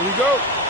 Here we go.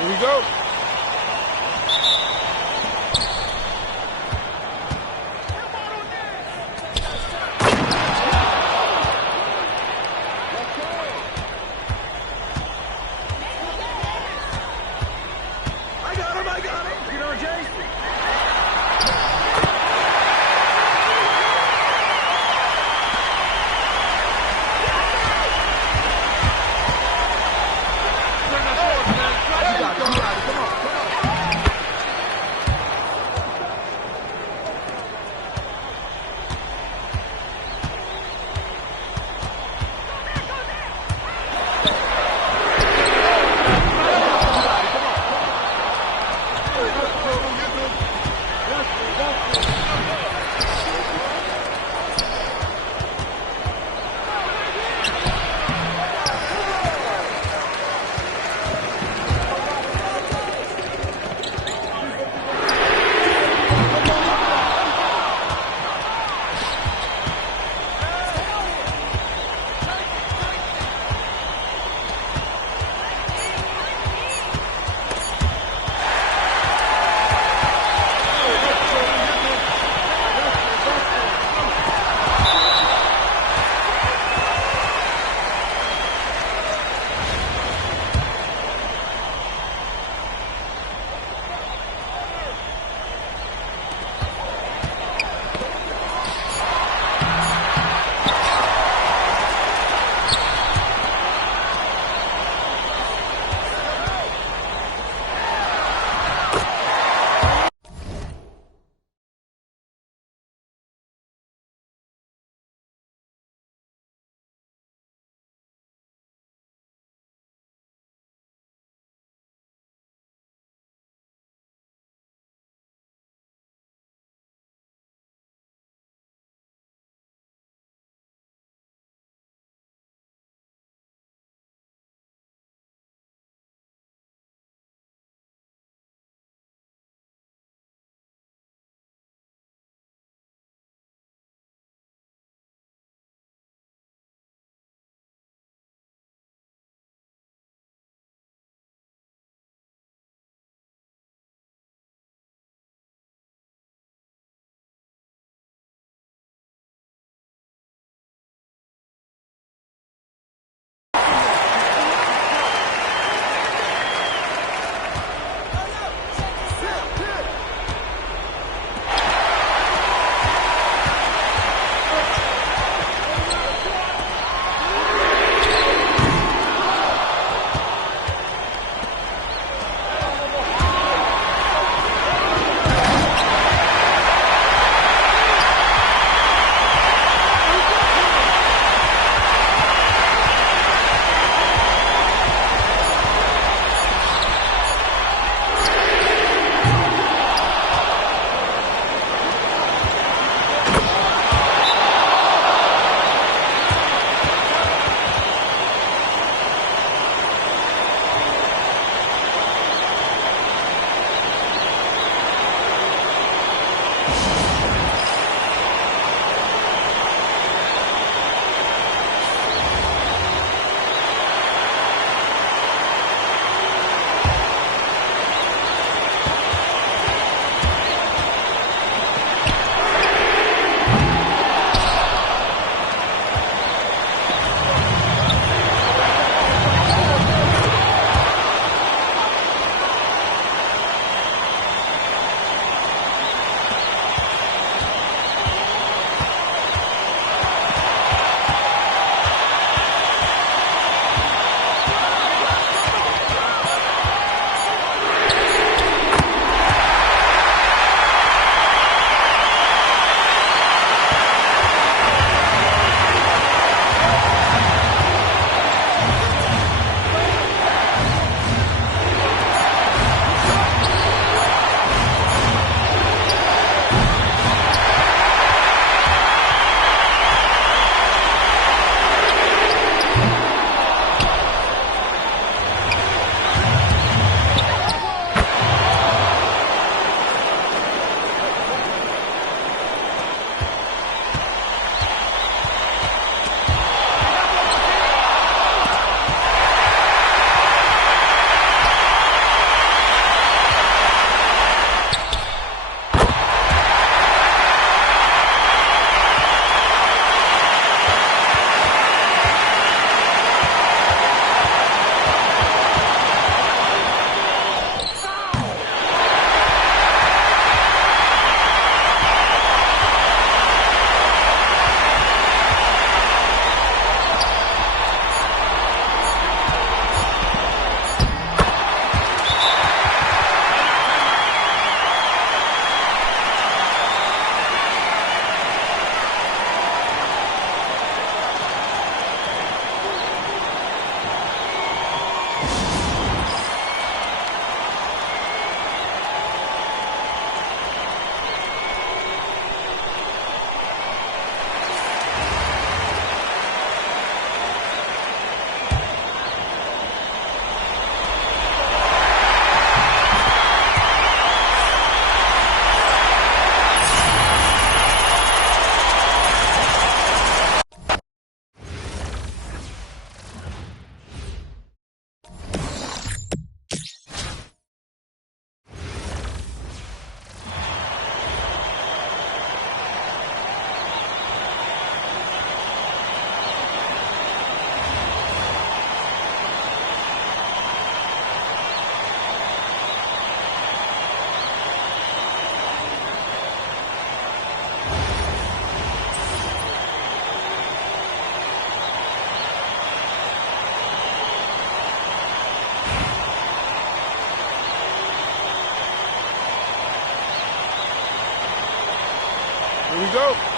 Here we go. I got him. You know, Jason. You got it. we go.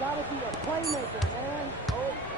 Gotta be a playmaker, man. Oh.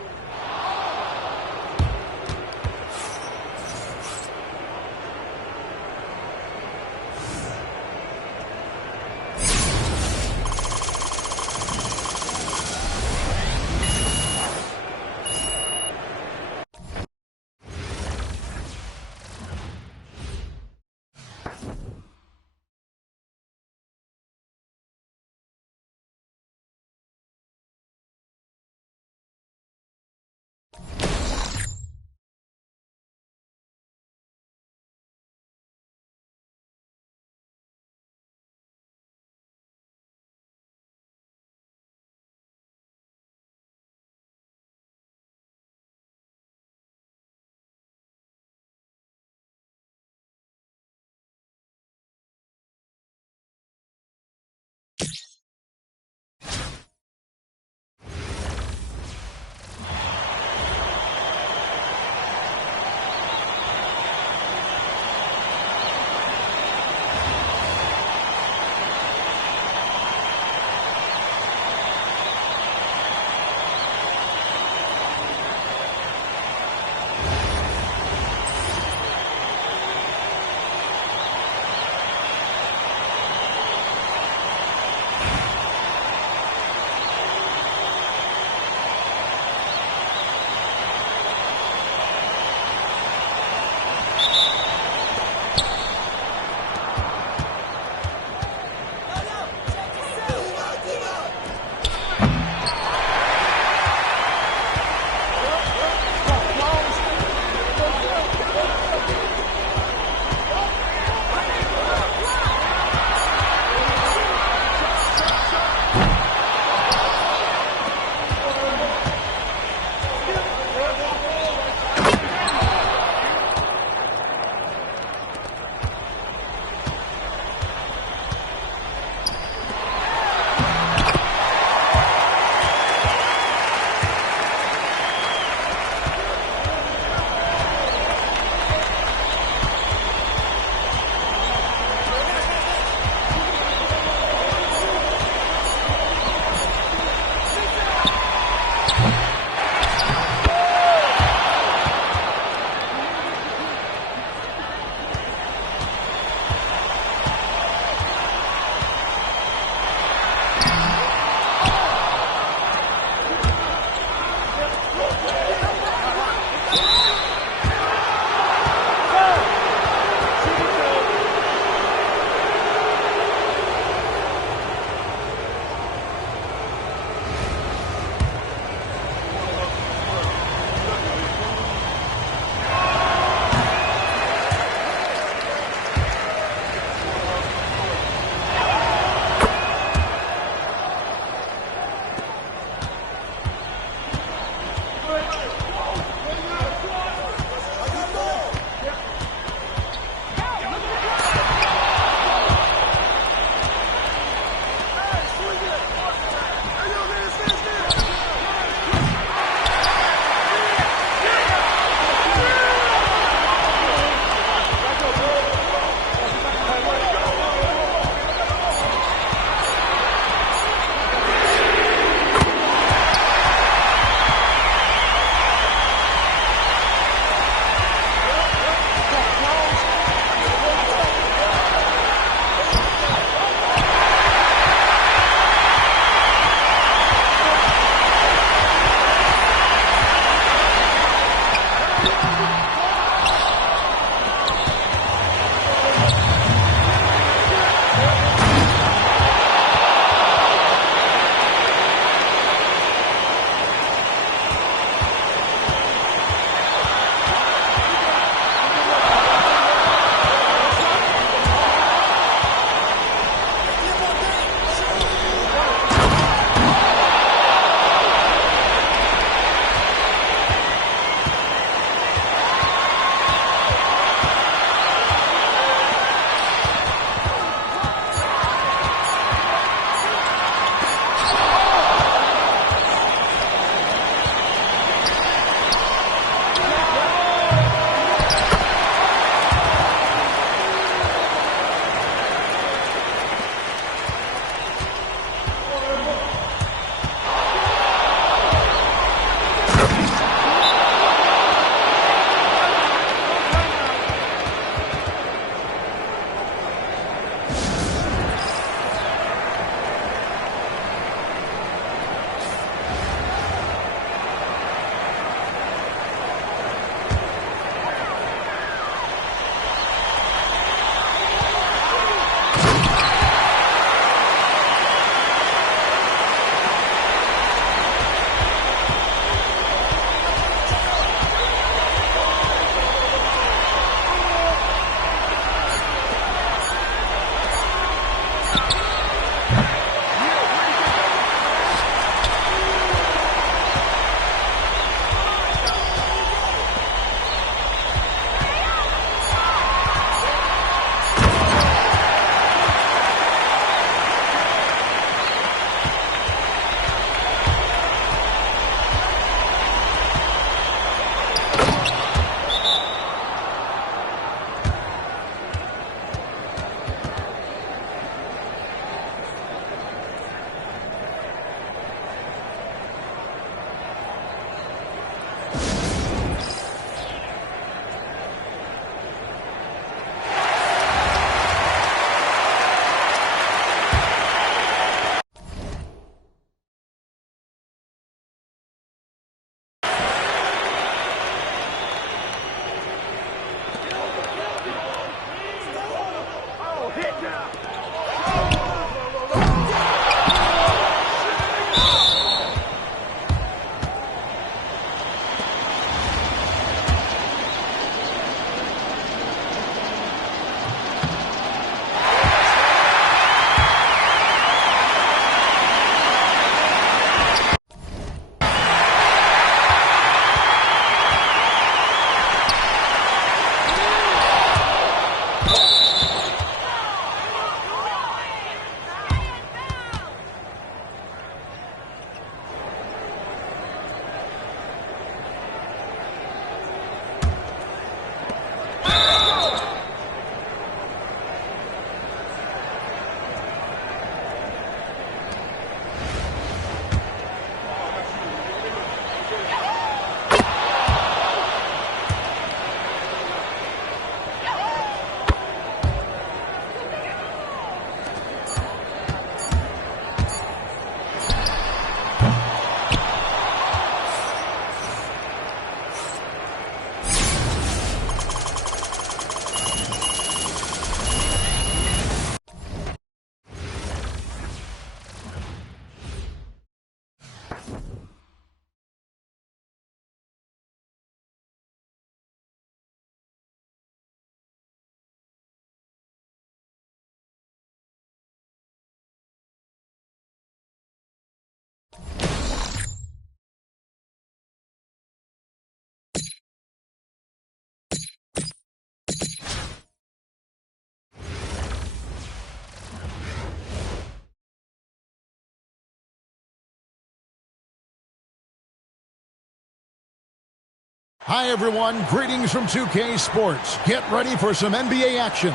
Hi, everyone. Greetings from 2K Sports. Get ready for some NBA action.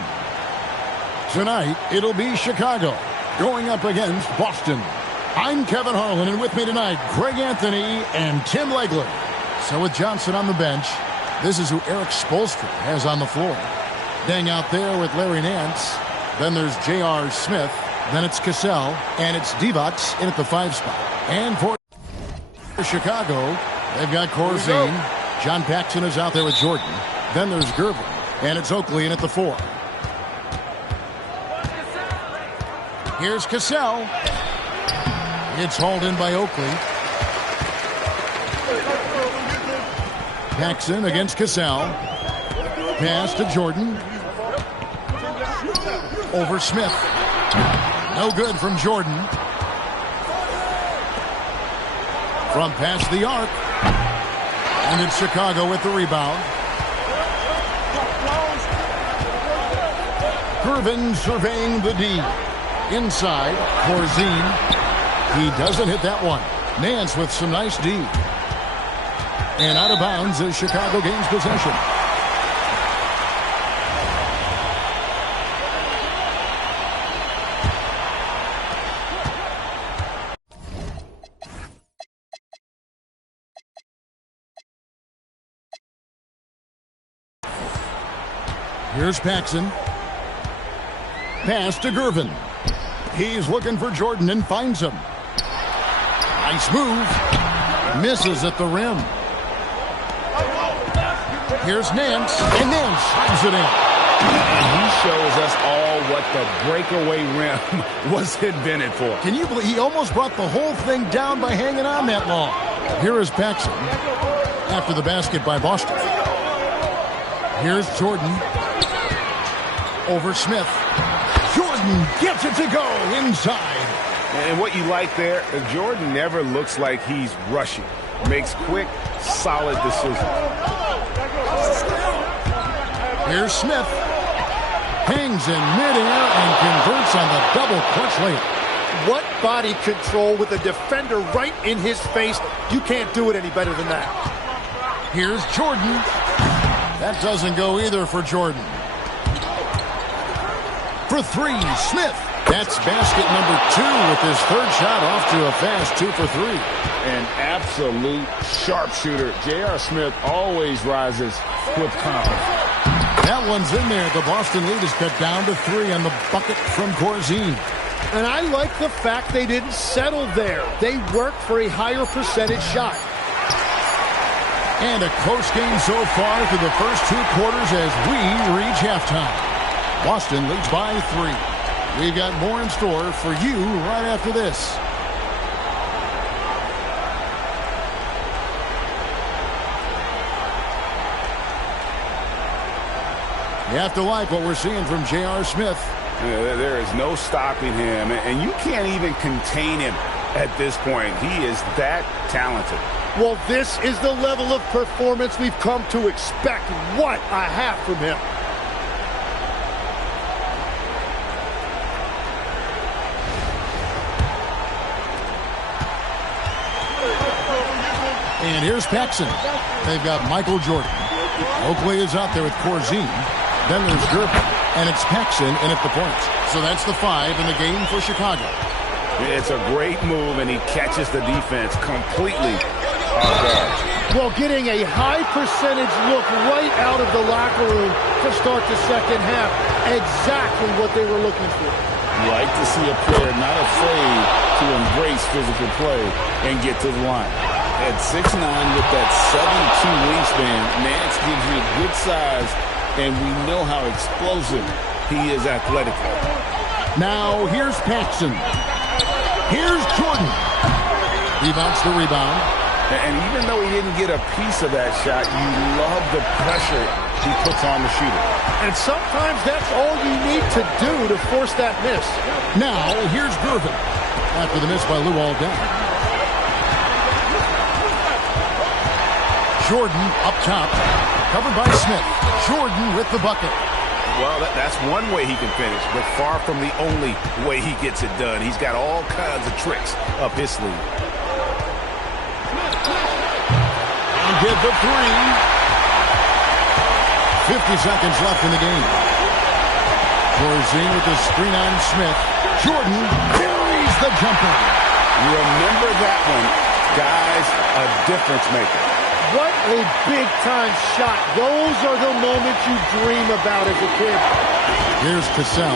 Tonight, it'll be Chicago going up against Boston. I'm Kevin Harlan, and with me tonight, Greg Anthony and Tim Legler. So with Johnson on the bench, this is who Eric Spoelstra has on the floor. Dang out there with Larry Nance. Then there's J.R. Smith. Then it's Cassell. And it's Divac in at the 5 spot. And for Chicago, they've got Corzine. John Paxson is out there with Jordan. Then there's Gervin. And it's Oakley in at the 4. Here's Cassell. It's hauled in by Oakley. Paxson against Cassell. Pass to Jordan. Over Smith. No good from Jordan. From past the arc. And it's Chicago with the rebound. Gervin surveying the D. Inside, Corzine. He doesn't hit that one. Nance with some nice D. And out of bounds as Chicago gains possession. Here's Paxson. Pass to Gervin. He's looking for Jordan and finds him. Nice move. Misses at the rim. Here's Nance, and Nance slams it in. He shows us all what the breakaway rim was invented for. Can you believe he almost brought the whole thing down by hanging on that long? Here is Paxson after the basket by Boston. Here's Jordan. Over Smith. Jordan gets it to go inside. And what you like there, Jordan never looks like he's rushing. Makes quick, solid decisions. Here's Smith. Hangs in midair and converts on the double clutch layup. What body control with a defender right in his face. You can't do it any better than that. Here's Jordan. That doesn't go either for Jordan. For 3, Smith. That's basket number 2 with his third shot off to a fast 2 for 3. An absolute sharpshooter. J.R. Smith always rises with confidence. That one's in there. The Boston lead is cut down to 3 on the bucket from Corzine. And I like the fact they didn't settle there. They worked for a higher percentage shot. And a close game so far through the first 2 quarters as we reach halftime. Boston leads by 3. We've got more in store for you right after this. You have to like what we're seeing from J.R. Smith. Yeah, there is no stopping him, and you can't even contain him at this point. He is that talented. Well, this is the level of performance we've come to expect. What a half from him. And here's Paxson. They've got Michael Jordan. Oakley is out there with Corzine. Then there's Gervin. And it's Paxson in at the point. So that's the 5 in the game for Chicago. It's a great move, and he catches the defense completely off guard. Well, getting a high percentage look right out of the locker room to start the second half. Exactly what they were looking for. You like to see a player not afraid to embrace physical play and get to the line. At 6'9", with that 7'2" wingspan, Nance gives you a good size, and we know how explosive he is athletically. Now here's Paxson. Here's Jordan. He bounced the rebound. And even though he didn't get a piece of that shot, you love the pressure he puts on the shooter. And sometimes that's all you need to do to force that miss. Now here's Gervin. After the miss by Luol Deng. Jordan up top, covered by Smith. Jordan with the bucket. Well, that's one way he can finish, but far from the only way he gets it done. He's got all kinds of tricks up his sleeve. And get the 3. 50 seconds left in the game. Corzine with the screen on Smith. Jordan buries the jumper. Remember that one. Guys, a difference maker. What a big-time shot. Those are the moments you dream about as a kid. Here's Cassell.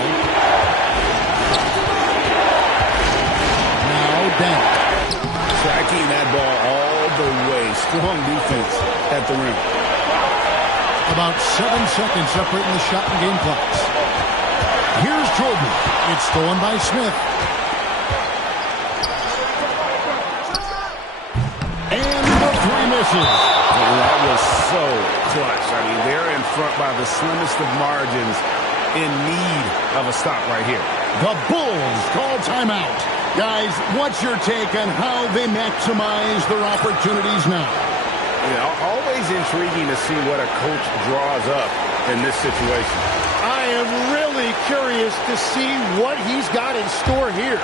Now Dent. Tracking that ball all the way. Strong defense at the rim. About 7 seconds separating the shot and game clocks. Here's Jordan. It's stolen by Smith. And the three misses. And that was so clutch. I mean, they're in front by the slimmest of margins, in need of a stop right here. The Bulls call timeout. Guys, what's your take on how they maximize their opportunities now? Yeah, always intriguing to see what a coach draws up in this situation. I am really curious to see what he's got in store here.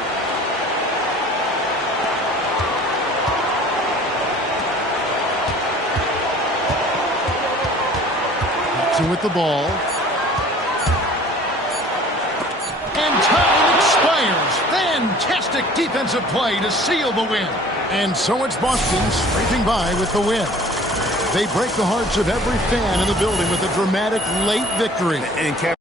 Jackson with the ball. And time expires. Fantastic defensive play to seal the win. And so it's Boston scraping by with the win. They break the hearts of every fan in the building with a dramatic late victory. And Kevin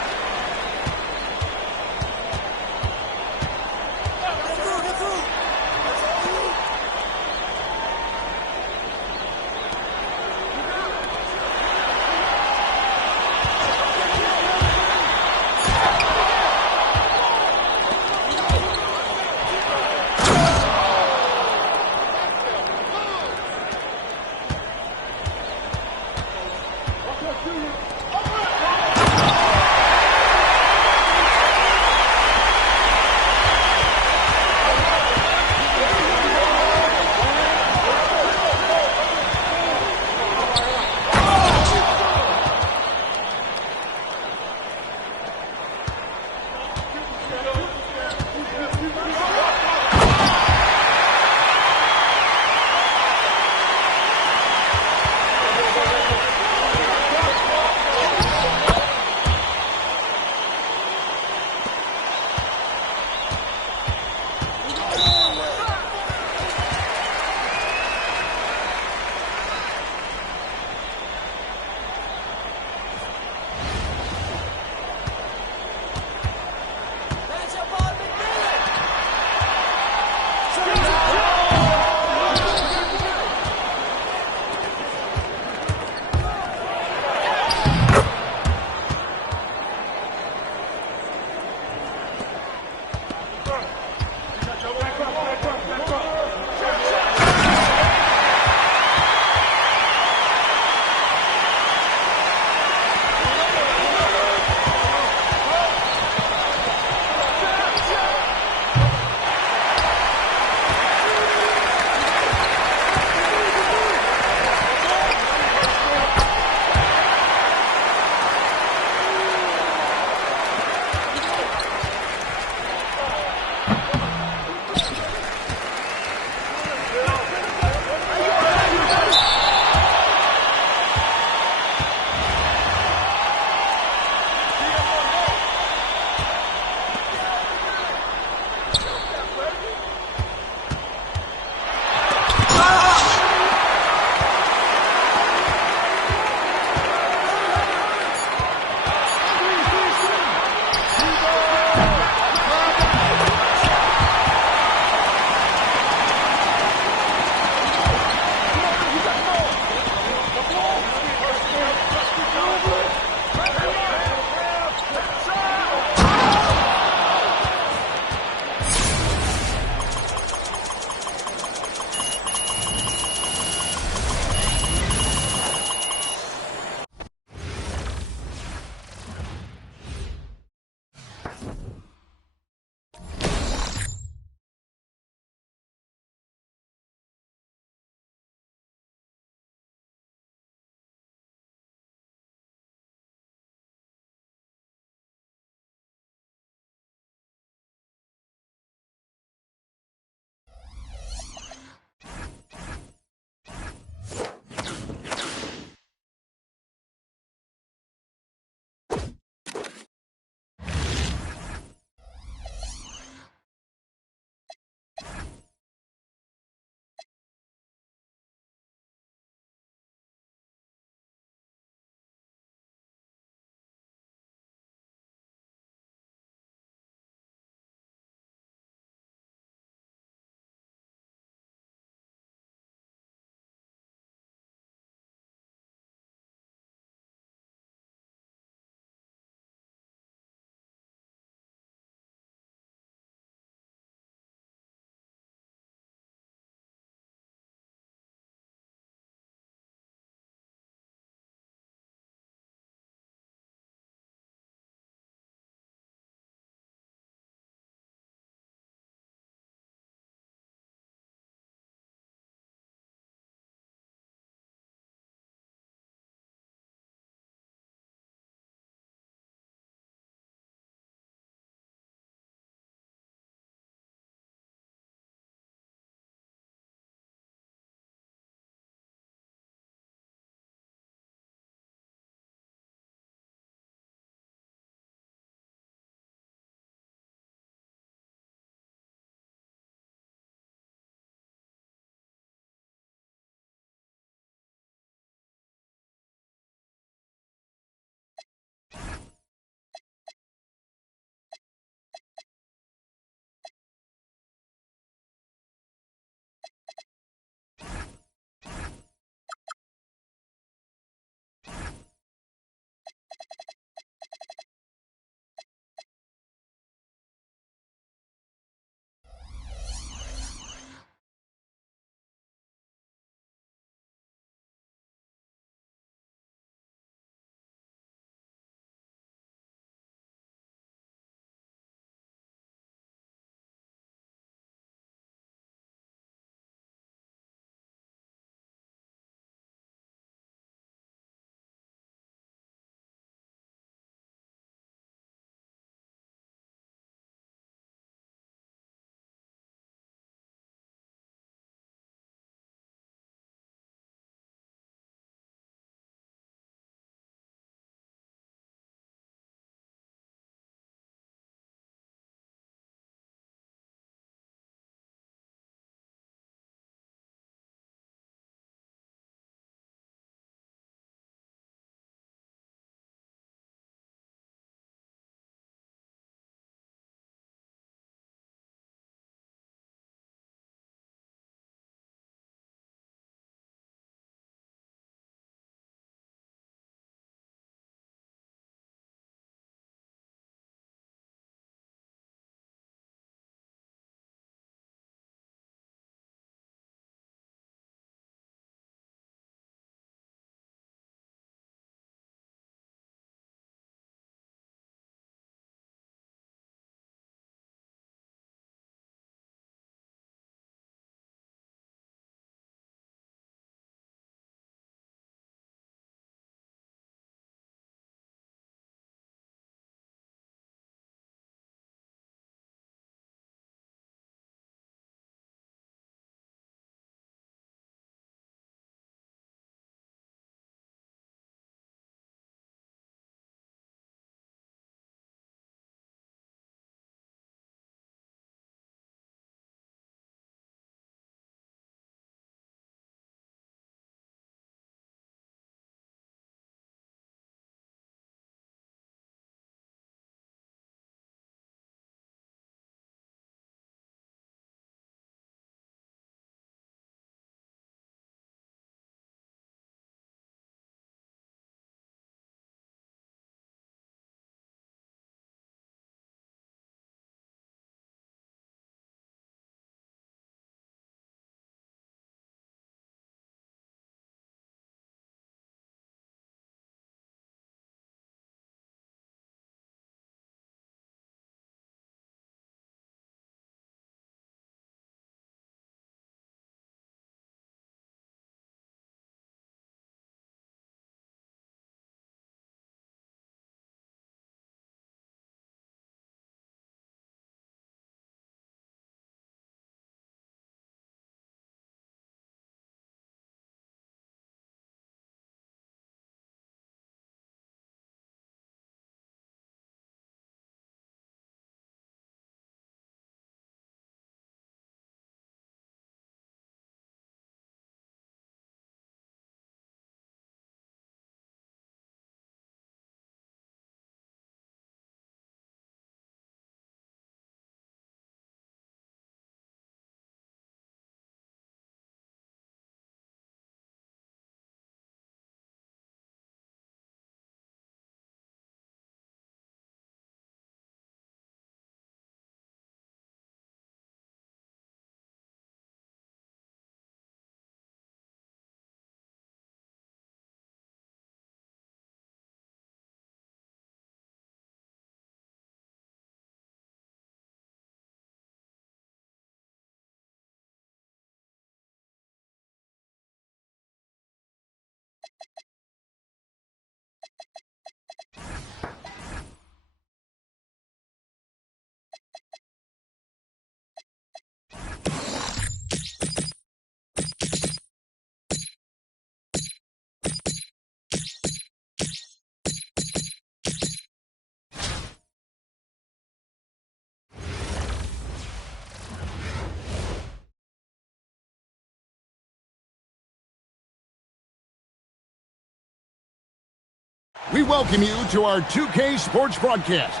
We welcome you to our 2K Sports broadcast.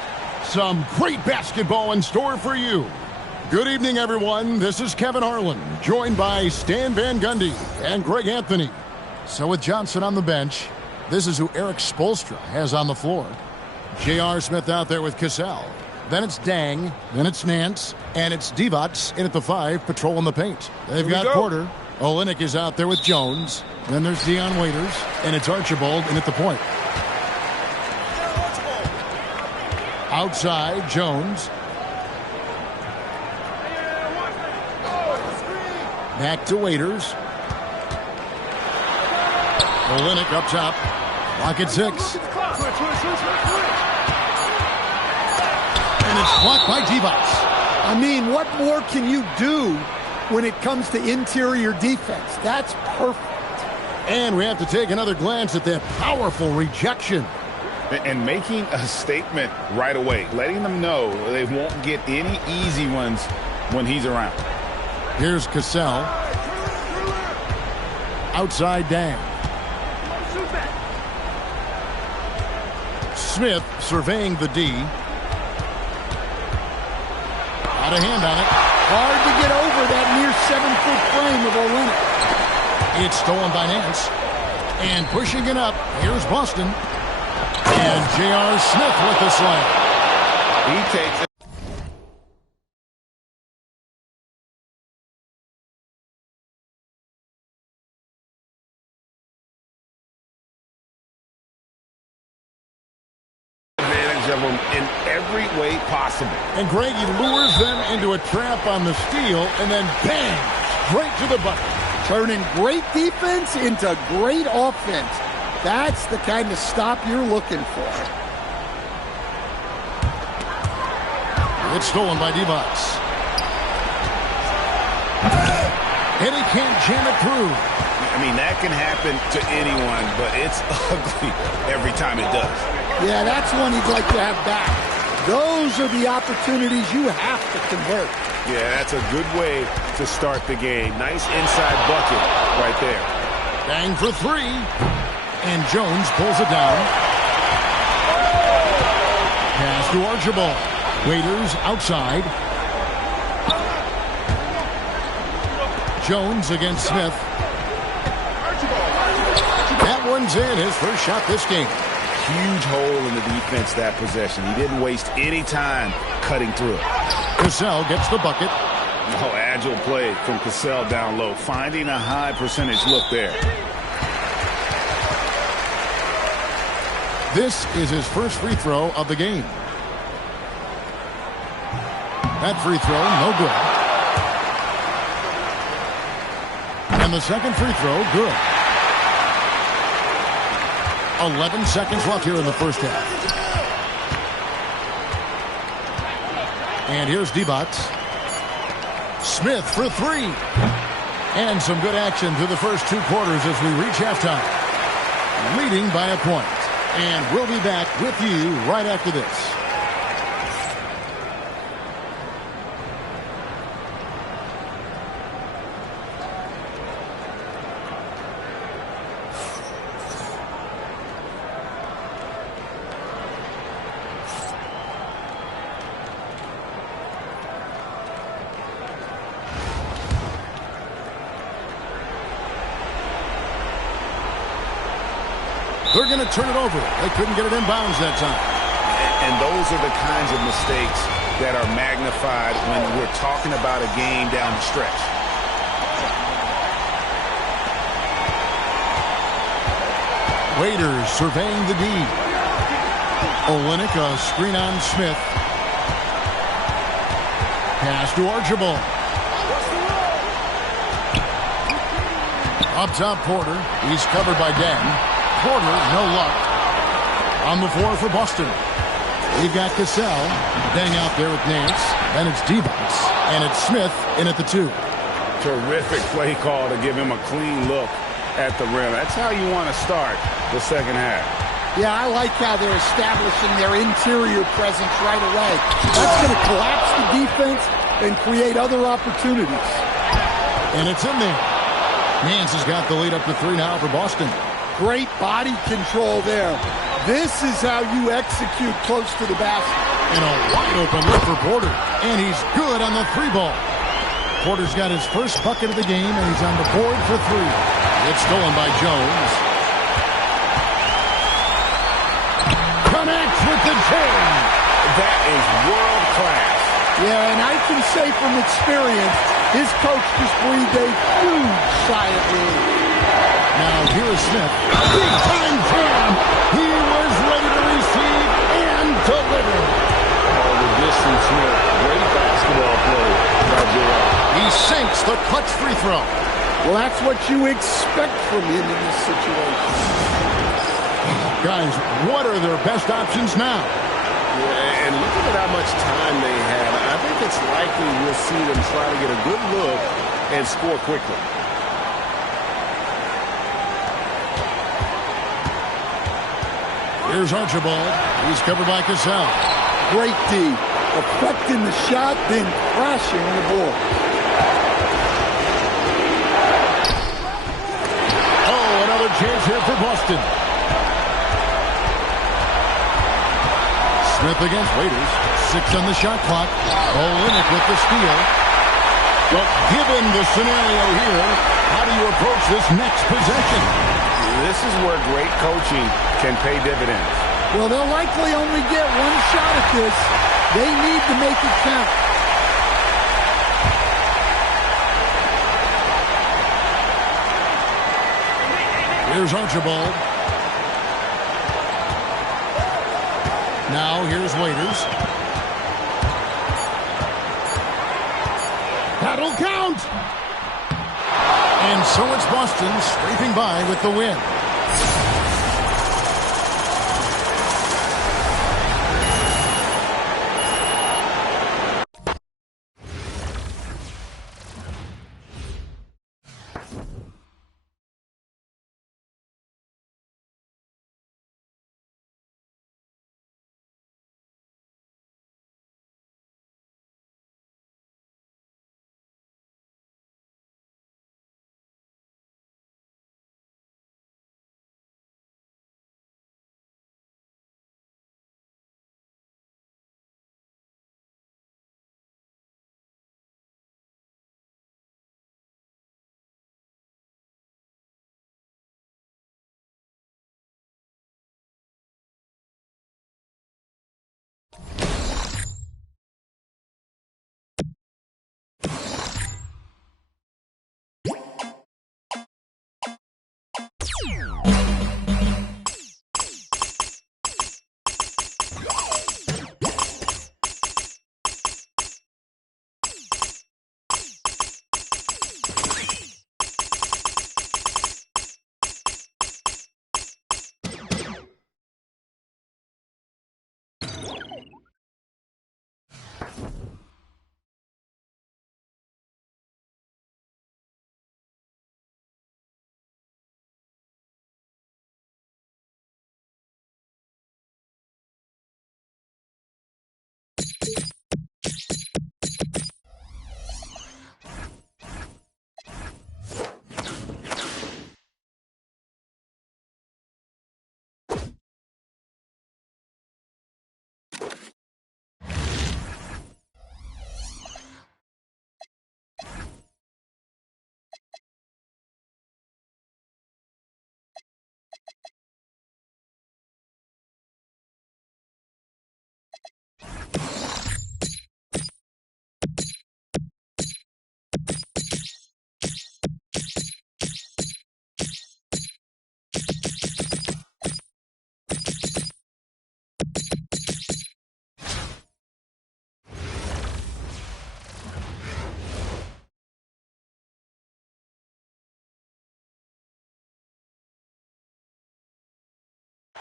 Some great basketball in store for you. Good evening, everyone. This is Kevin Harlan, joined by Stan Van Gundy and Greg Anthony. So with Johnson on the bench, This is who Eric Spoelstra has on the floor. J.R. Smith out there with Cassell. Then it's Dang. Then it's Nance. And it's Divac in at the 5, patrolling the paint. They've got Porter. Olynyk is out there with Jones. Then there's Dion Waiters. And it's Archibald in at the point. Outside, Jones. Back to Waiters. Olynyk up top. Lock at 6. And it's blocked by Divac. I mean, what more can you do when it comes to interior defense? That's perfect. And we have to take another glance at that powerful rejection. And making a statement right away, letting them know they won't get any easy ones when he's around. Here's Cassell. Outside Dang. Smith surveying the D. Out of hand on it. Hard to get over that near 7-foot frame of Olynyk. It's stolen by Nance. And pushing it up, here's Boston. And J.R. Smith with the slam. He takes it. Advantage of him in every way possible. And Greg, he lures them into a trap on the steal, and then bang, straight to the bucket. Turning great defense into great offense. That's the kind of stop you're looking for. It's stolen by Divac. And he can't jam it through. I mean, that can happen to anyone, but it's ugly every time it does. Yeah, that's one he'd like to have back. Those are the opportunities you have to convert. Yeah, that's a good way to start the game. Nice inside bucket right there. Bang for 3. And Jones pulls it down. Pass to Archibald. Waiters outside. Jones against Smith. That one's in. His first shot this game. Huge hole in the defense that possession. He didn't waste any time cutting through it. Cassell gets the bucket. Oh, agile play from Cassell down low. Finding a high percentage look there. This is his first free throw of the game. That free throw, no good. And the second free throw, good. 11 seconds left here in the first half. And here's Divac. Smith for 3. And some good action through the first 2 quarters as we reach halftime. Leading by a point. And we'll be back with you right after this. They're going to turn it over. They couldn't get it in bounds that time. And those are the kinds of mistakes that are magnified when we're talking about a game down the stretch. Waiters surveying the D. Olynyk, a screen on Smith. Pass to Archibald. Up top, Porter. He's covered by Deng. Porter, no luck. On the floor for Boston. We've got Cassell. Deng out there with Nance. Then it's Divac. And it's Smith in at the 2. Terrific play call to give him a clean look at the rim. That's how you want to start the second half. Yeah, I like how they're establishing their interior presence right away. That's going to collapse the defense and create other opportunities. And it's in there. Nance has got the lead up to 3 now for Boston. Great body control there. This is how you execute close to the basket. And a wide open look for Porter. And he's good on the 3 ball. Porter's got his first bucket of the game, and he's on the board for 3. It's stolen by Jones. Yeah, and I can say from experience, his coach just breathed a huge sigh of relief. Now here is Smith. Big time jam. He was ready to receive and deliver. Oh, the distance Smith. Great basketball play by J.R. He sinks the clutch free throw. Well, that's what you expect from him in this situation. Guys, what are their best options now? Yeah, and look at how much time they have. I think it's likely we'll see them try to get a good look and score quickly. Here's Archibald. He's covered by Cassell. Great D. Affecting the shot, then crashing on the board. Oh, another chance here for Boston. Smith against Waiters. 6 on the shot clock. Olynyk with the steal. Well, given the scenario here, how do you approach this next possession? This is where great coaching can pay dividends. Well, they'll likely only get one shot at this. They need to make it count. Here's Archibald. Now here's Waiters. That'll count! And so it's Boston scraping by with the win.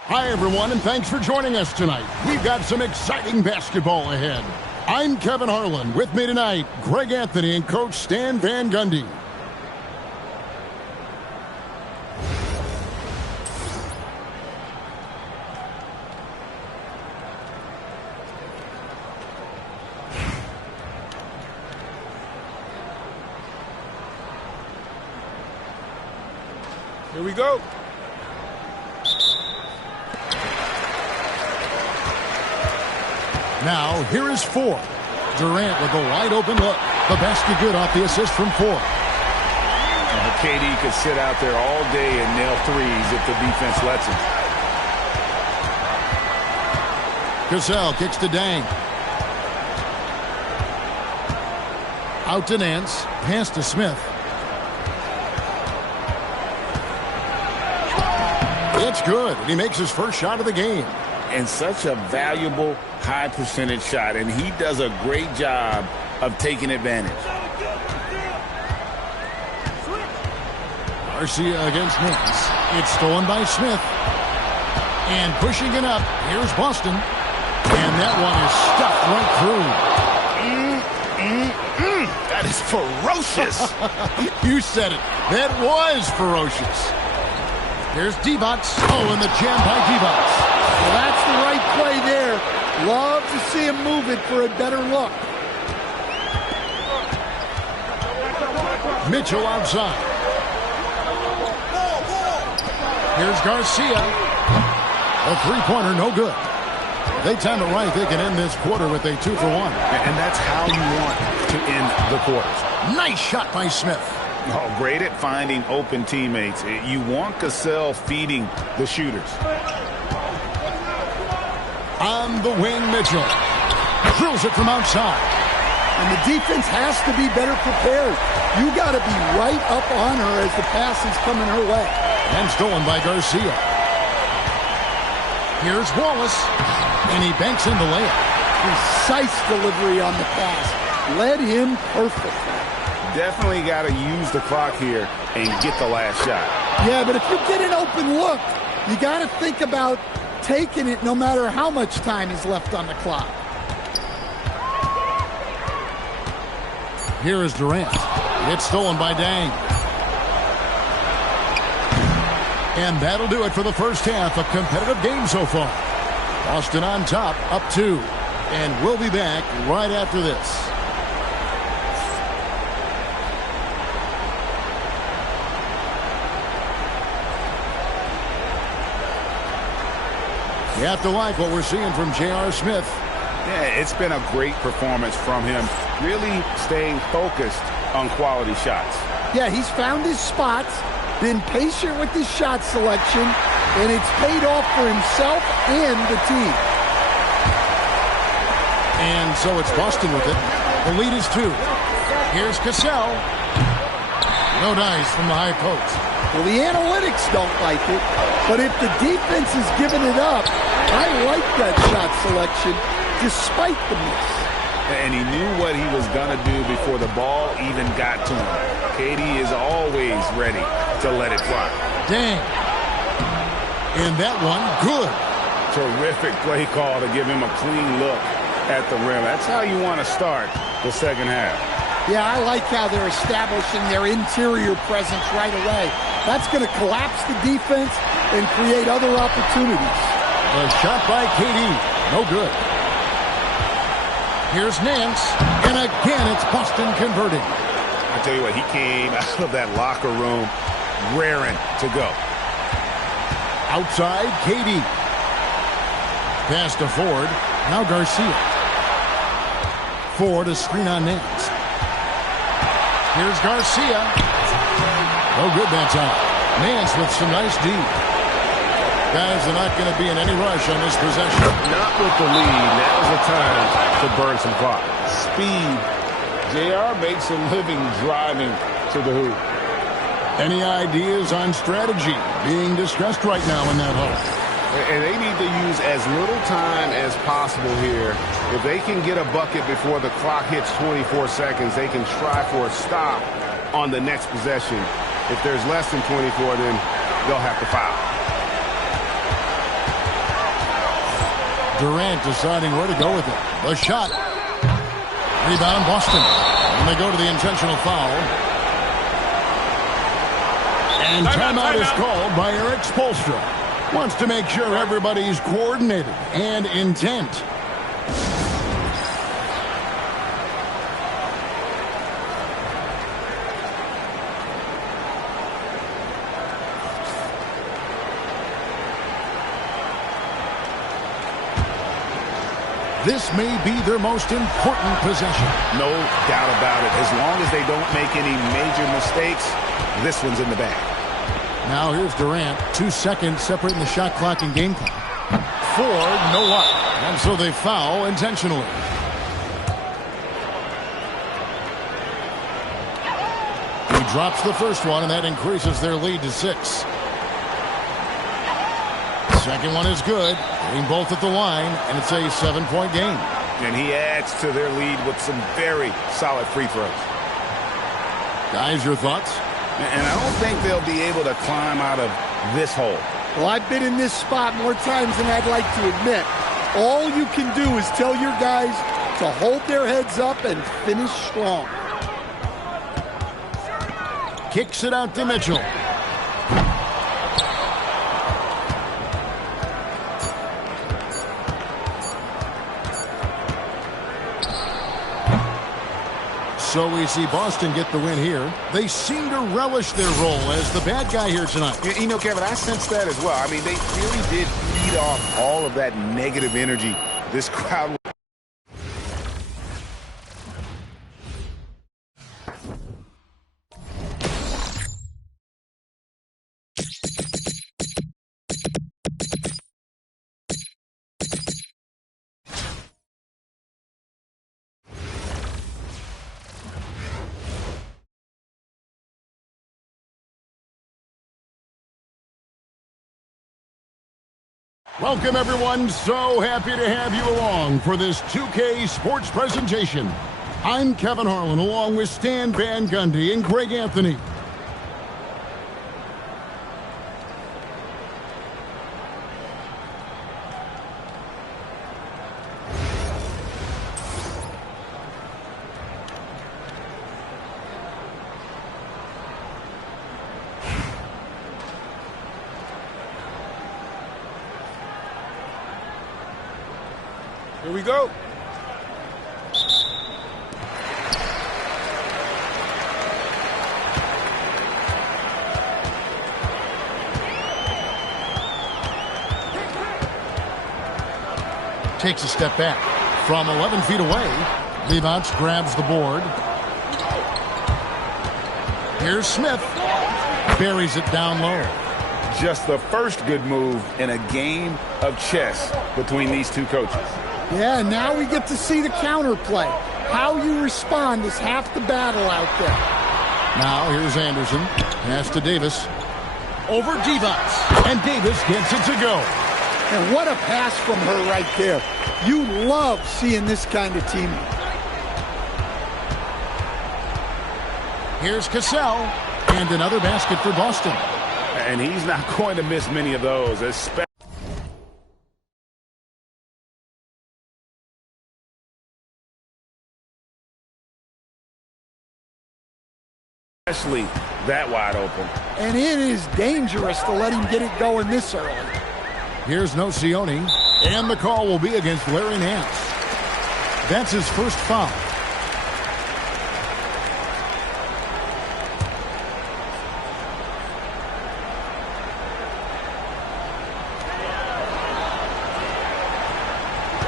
Hi, everyone, and thanks for joining us tonight. We've got some exciting basketball ahead. I'm Kevin Harlan. With me tonight, Greg Anthony and Coach Stan Van Gundy. Here we go. Now, here is 4. Durant with a wide-open look. The basket good off the assist from 4. KD could sit out there all day and nail threes if the defense lets him. Cassell kicks to Dang. Out to Nance. Pass to Smith. It's good. And he makes his first shot of the game. And such a valuable high percentage shot. And he does a great job of taking advantage. Garcia against Nance. It's stolen by Smith. And pushing it up. Here's Boston. And that one is stuffed right through. That is ferocious. You said it. That was ferocious. Here's Divac. Oh, and the jam by Divac. Well, that's the right play there. Love to see him move it for a better look. Mitchell outside. Here's Garcia. A three-pointer, no good. If they time it right, they can end this quarter with a 2 for 1. And that's how you want to end the quarters. Nice shot by Smith. Oh, great at finding open teammates. You want Cassell feeding the shooters. On the wing, Mitchell. Drills it from outside. And the defense has to be better prepared. You got to be right up on her as the pass is coming her way. And stolen by Garcia. Here's Wallace. And he banks in the layup. Precise delivery on the pass. Led him perfectly. Definitely got to use the clock here and get the last shot. Yeah, but if you get an open look, you got to think about taking it no matter how much time is left on the clock. Here is Durant. It's stolen by Dang. And that'll do it for the first half. A competitive game so far. Boston on top, up 2. And we'll be back right after this. You have to like what we're seeing from J.R. Smith. Yeah, it's been a great performance from him. Really staying focused on quality shots. Yeah, he's found his spots, been patient with his shot selection, and it's paid off for himself and the team. And so it's Boston with it. The lead is 2. Here's Cassell. No dice from the high post. Well, the analytics don't like it, but if the defense is giving it up, I like that shot selection despite the miss. And he knew what he was going to do before the ball even got to him. KD is always ready to let it fly. Dang. And that one, good. Terrific play call to give him a clean look at the rim. That's how you want to start the second half. Yeah, I like how they're establishing their interior presence right away. That's going to collapse the defense and create other opportunities. A shot by KD. No good. Here's Nance. And again, it's Boston converting. I tell you what, he came out of that locker room raring to go. Outside, KD. Pass to Ford. Now Garcia. Ford, a screen on Nance. Here's Garcia. No good that time. Nance with some nice D. Guys are not going to be in any rush on this possession. Not with the lead. Now's the time to burn some clock. Speed. JR makes a living driving to the hoop. Any ideas on strategy being discussed right now in that huddle? And they need to use as little time as possible here. If they can get a bucket before the clock hits 24 seconds, they can try for a stop on the next possession. If there's less than 24, then they'll have to foul. Durant deciding where to go with it. The shot. Rebound, Boston. And they go to the intentional foul. And timeout is called by Eric Spoelstra. Wants to make sure everybody's coordinated and intent. This may be their most important possession. No doubt about it. As long as they don't make any major mistakes, this one's in the bag. Now here's Durant. 2 seconds separating the shot clock and game clock. Ford, no luck. And so they foul intentionally. drops the first one, and that increases their lead to 6. Second one is good. Getting both at the line, and it's a 7-point game. And he adds to their lead with some very solid free throws. Guys, your thoughts? And I don't think they'll be able to climb out of this hole. Well, I've been in this spot more times than I'd like to admit. All you can do is tell your guys to hold their heads up and finish strong. Kicks it out to Mitchell. So we see Boston get the win here. They seem to relish their role as the bad guy here tonight. You know, Kevin, I sense that as well. I mean, they really did feed off all of that negative energy this crowd. Welcome, everyone. So happy to have you along for this 2K Sports presentation. I'm Kevin Harlan, along with Stan Van Gundy and Greg Anthony. Here we go. Takes a step back. From 11 feet away, Leibovitz grabs the board. Here's Smith. Buries it down low. Just the first good move in a game of chess between these two coaches. Yeah, now we get to see the counterplay. How you respond is half the battle out there. Now here's Anderson. Pass to Davis. Over Divac. And Davis gets it to go. And what a pass from her right there. You love seeing this kind of teaming. Here's Cassell. And another basket for Boston. And he's not going to miss many of those, especially that wide open. And it is dangerous to let him get it going this early. Here's Nocioni, and the call will be against Larry Nance. That's his first foul.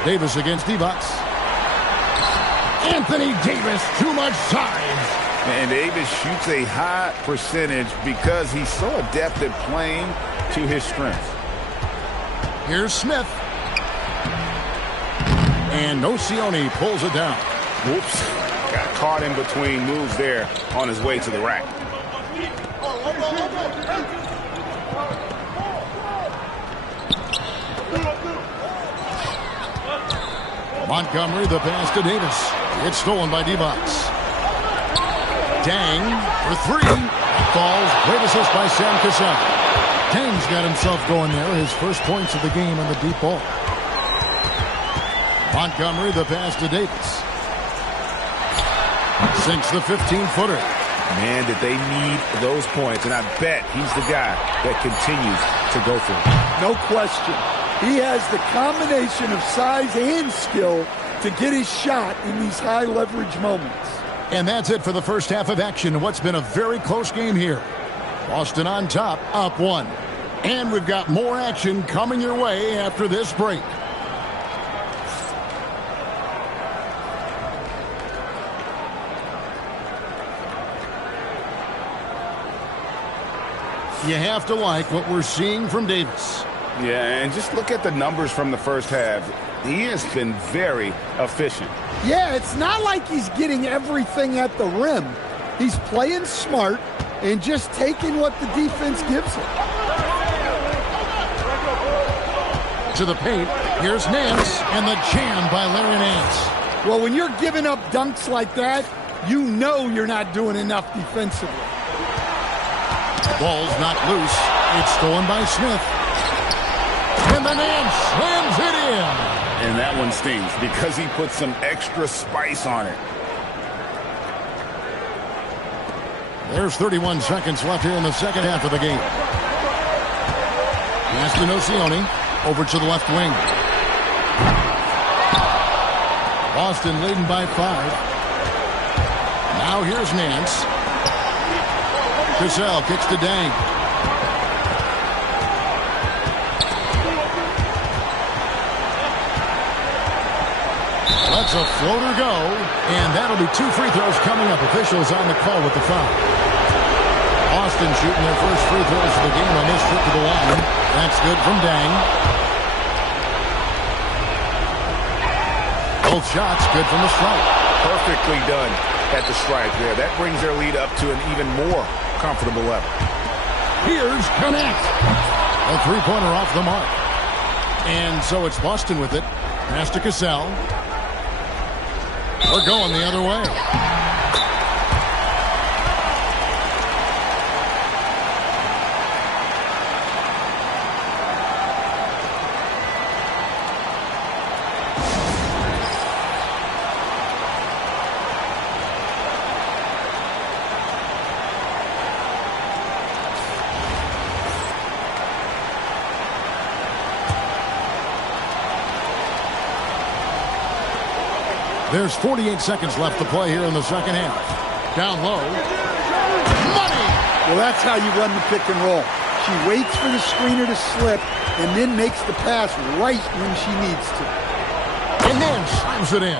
Davis against Divac. Anthony Davis, too much size. And Davis shoots a high percentage because he's so adept at playing to his strengths. Here's Smith. And Nocioni pulls it down. Whoops. Got caught in between moves there on his way to the rack. Montgomery, the pass to Davis. It's stolen by Divac. Dang for three. Falls. Great assist by Sam Cassell. Dang's got himself going there. His first points of the game on the deep ball. Montgomery, the pass to Davis. Sinks the 15-footer. Man, did they need those points. And I bet he's the guy that continues to go for it. No question. He has the combination of size and skill to get his shot in these high-leverage moments. And that's it for the first half of action. What's been a very close game here. Boston on top, up 1. And we've got more action coming your way after this break. You have to like what we're seeing from Davis. Yeah, and just look at the numbers from the first half. He has been very efficient. Yeah, it's not like he's getting everything at the rim, He's playing smart and just taking what the defense gives him. To the paint, here's Nance, and the jam by Larry Nance. Well, when you're giving up dunks like that, you know you're not doing enough defensively. Ball's not loose. It's stolen by Smith. And the Nance slams it in. And that one stings because he put some extra spice on it. There's 31 seconds left here in the second half of the game. Pass to Nocioni. Over to the left wing. Boston leading by 5. Now here's Nance. Cassell kicks to Dang. Lets a floater go, and that'll be 2 free throws coming up. Officials on the call with the foul. Boston shooting their first free throws of the game on this trip to the line. That's good from Dang. Both shots good from the stripe. Perfectly done at the stripe there. That brings their lead up to an even more comfortable level. Here's Connect. A three-pointer off the mark. And so it's Boston with it. Pass to Cassell. We're going the other way. There's 48 seconds left to play here in the second half. Down low. Money! Well, that's how you run the pick and roll. She waits for the screener to slip and then makes the pass right when she needs to. And then slams it in.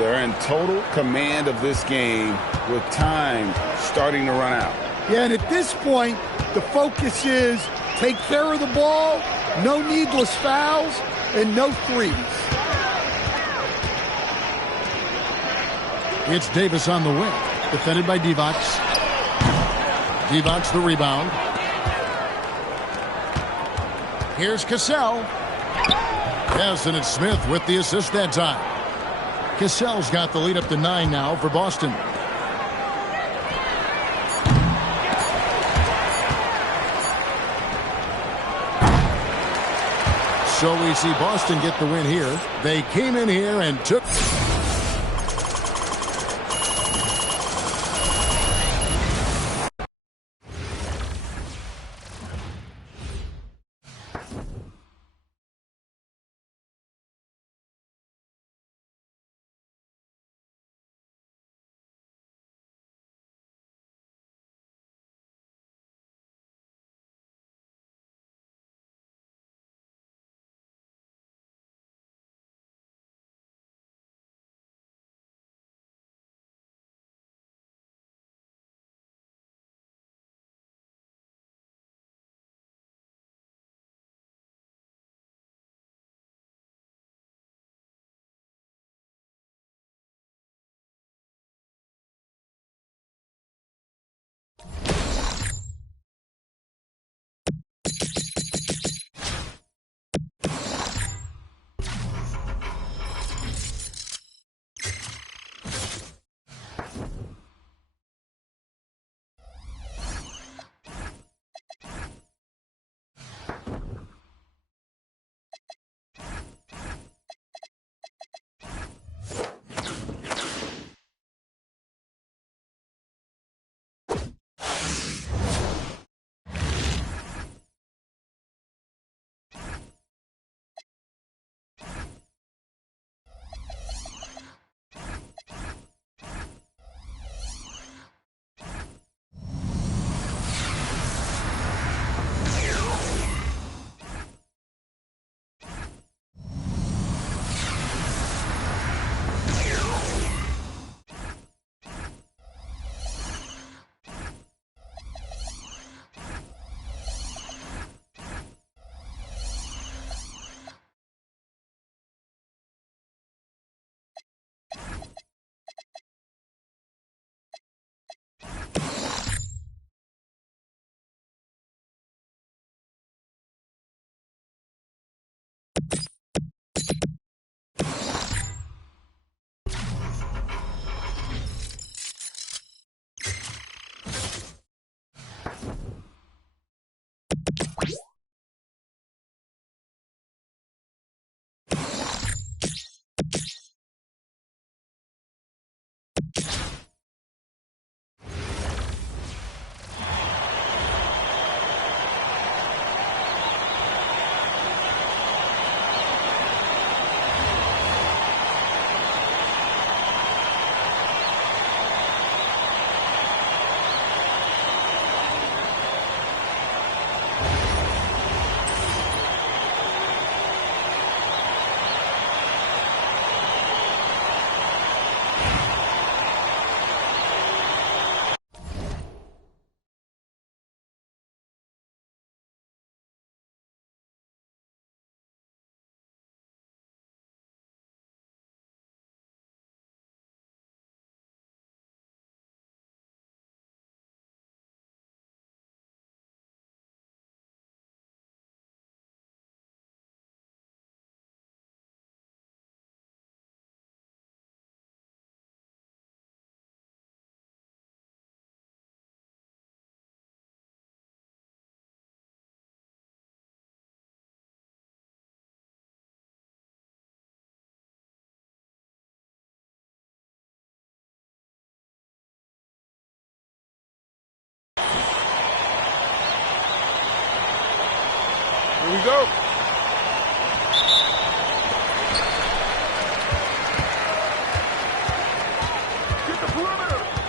They're in total command of this game with time starting to run out. Yeah, and at this point, the focus is take care of the ball, no needless fouls, and no threes. It's Davis on the wing. Defended by Divac. Divac the rebound. Here's Cassell. Yes, and it's Smith with the assist that time. Cassell's got the lead up to 9 now for Boston. So we see Boston get the win here. They came in here and took... you go. Get the perimeter.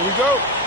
Here we go.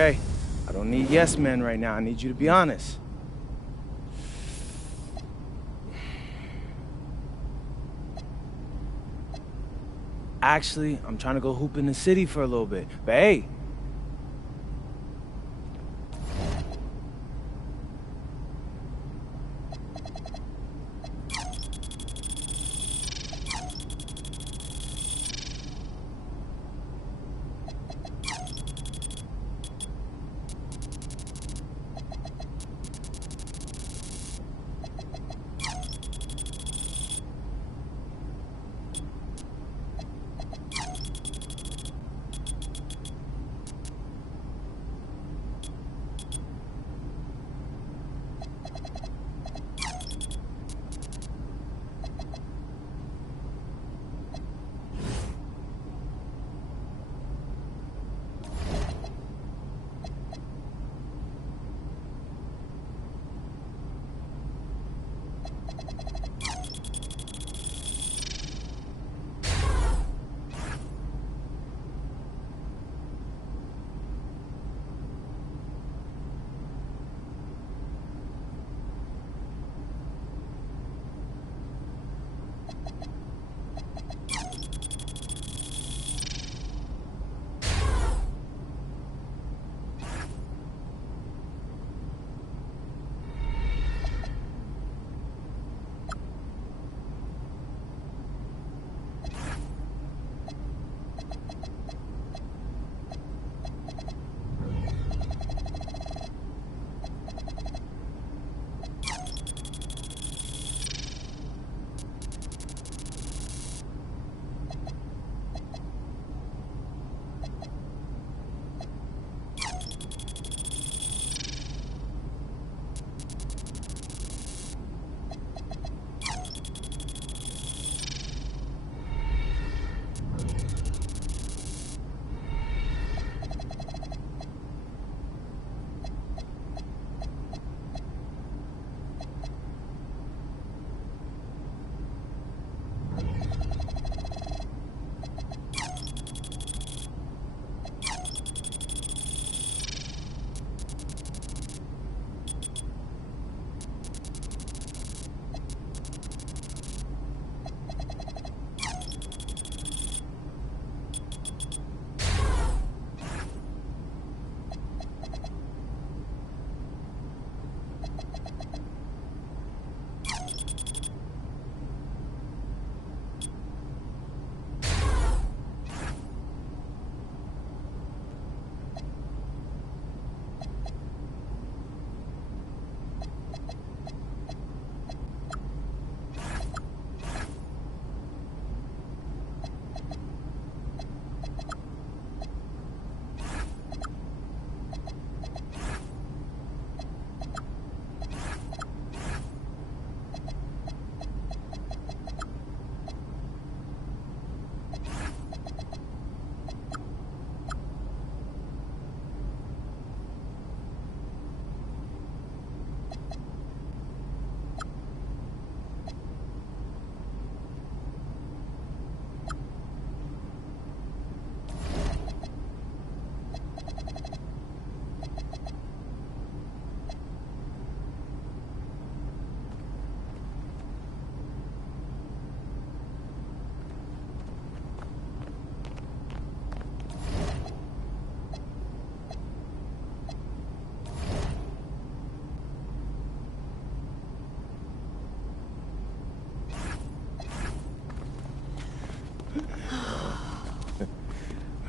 Okay? I don't need yes men right now. I need you to be honest. Actually, I'm trying to go hoop in the city for a little bit. But hey,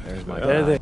there's my guy.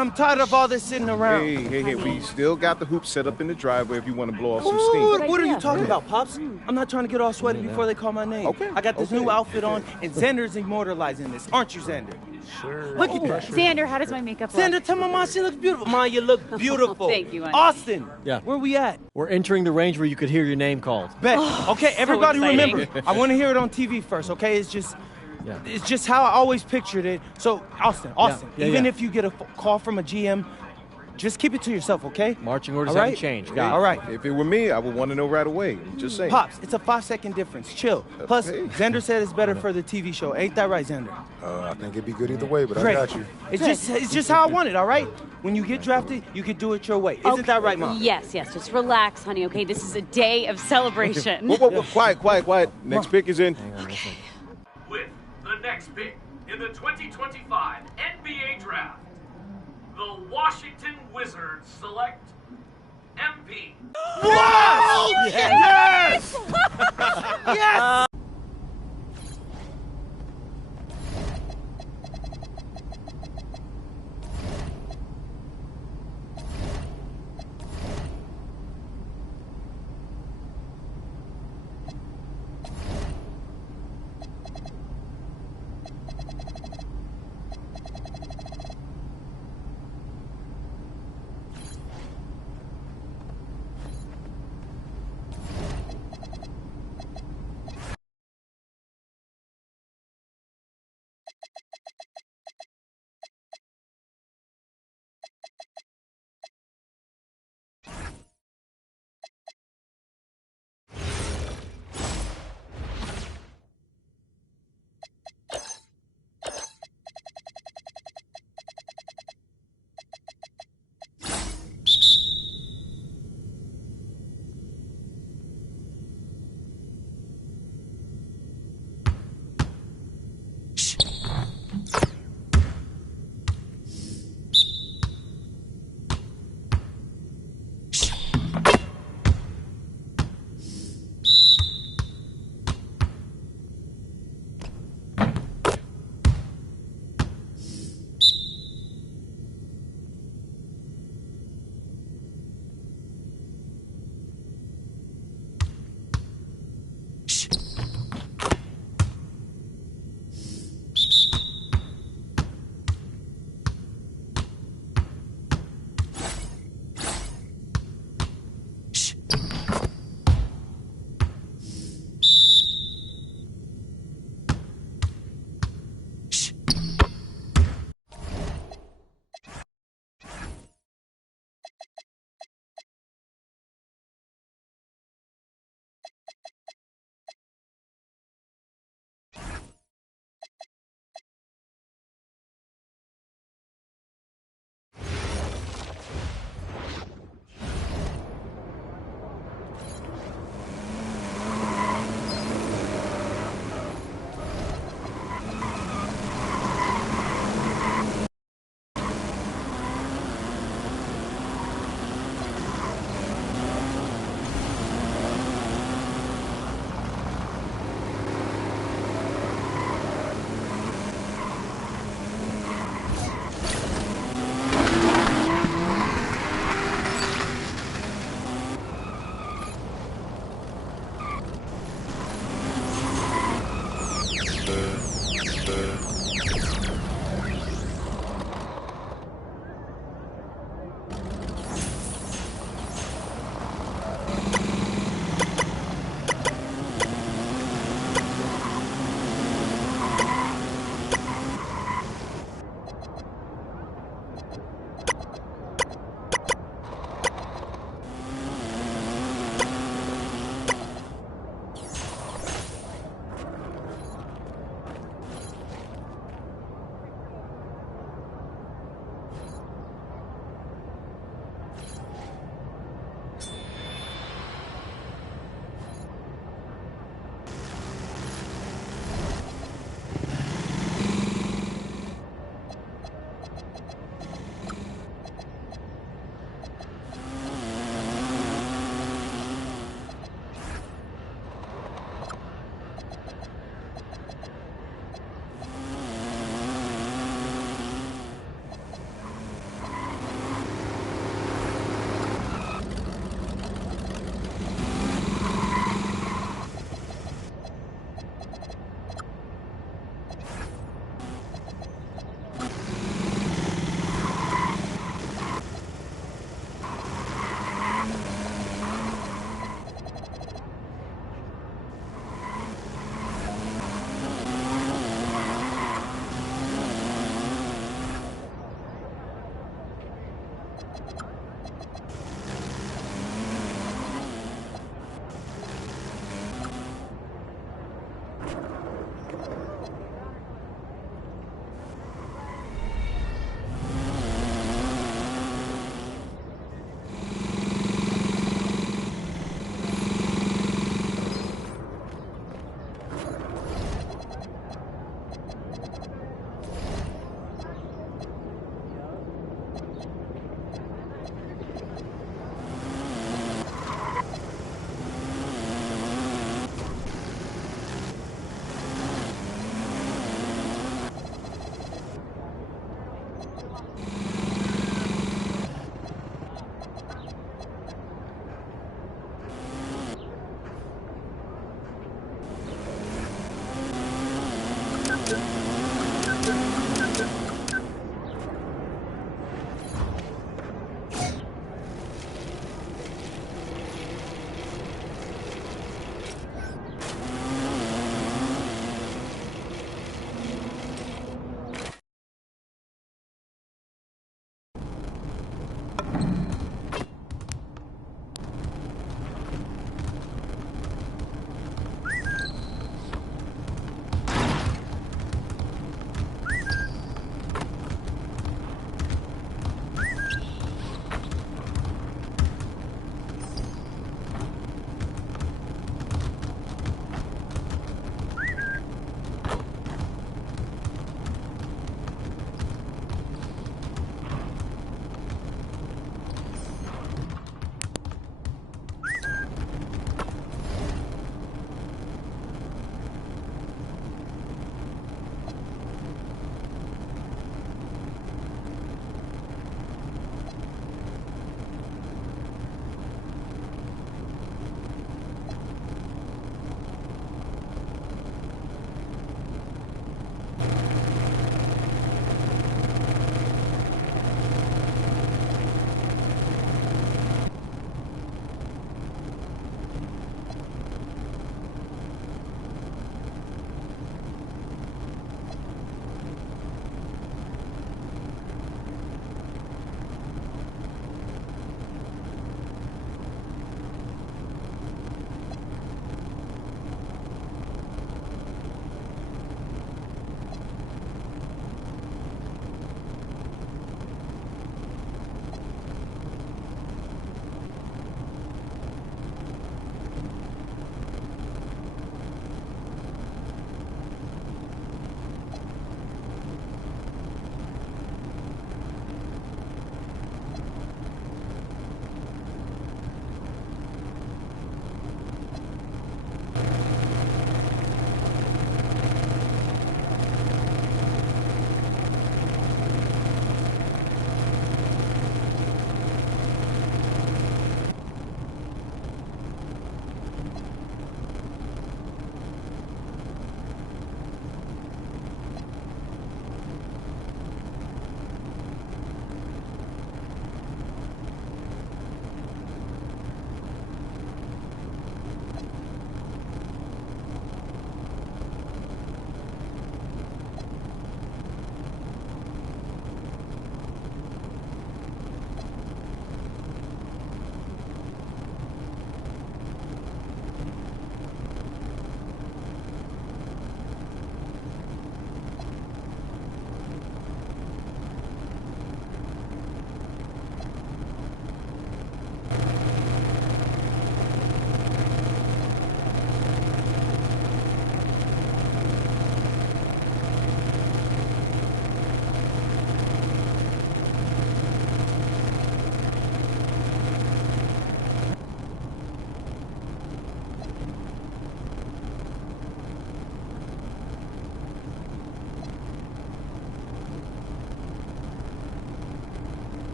I'm tired of all this sitting around. Hey, we still got the hoop set up in the driveway if you want to blow off some Ooh, steam. what are you talking about, Pops? I'm not trying to get all sweaty before they call my name. Okay. I got this new outfit on, and Xander's immortalizing this. Aren't you, Xander? Sure. Look at that. Xander, how does my makeup look? Xander, tell my mom she looks beautiful. Mom, you look beautiful. Thank you, honey. Austin, Yeah. where we at? We're entering the range where you could hear your name called. Bet. Okay, everybody exciting. remember, I want to hear it on TV first, okay? It's just how I always pictured it. So, Austin, Yeah, even yeah. if you get a call from a GM, just keep it to yourself, okay? Marching orders All haven't right? changed. Got it. All right. If it were me, I would want to know right away. Just saying. Pops, it's a 5-second difference. Chill. Plus, Hey. Xander said it's better for the TV show. Ain't that right, Xander? I think it'd be good either way, but Great. I got you. It's just how I want it, all right? When you get drafted, you can do it your way. Isn't that right, Mom? Yes. Just relax, honey, okay? This is a day of celebration. Whoa, quiet. Next pick is in. With the next pick in the 2025 NBA Draft, the Washington Wizards select MP. Yes! Yes!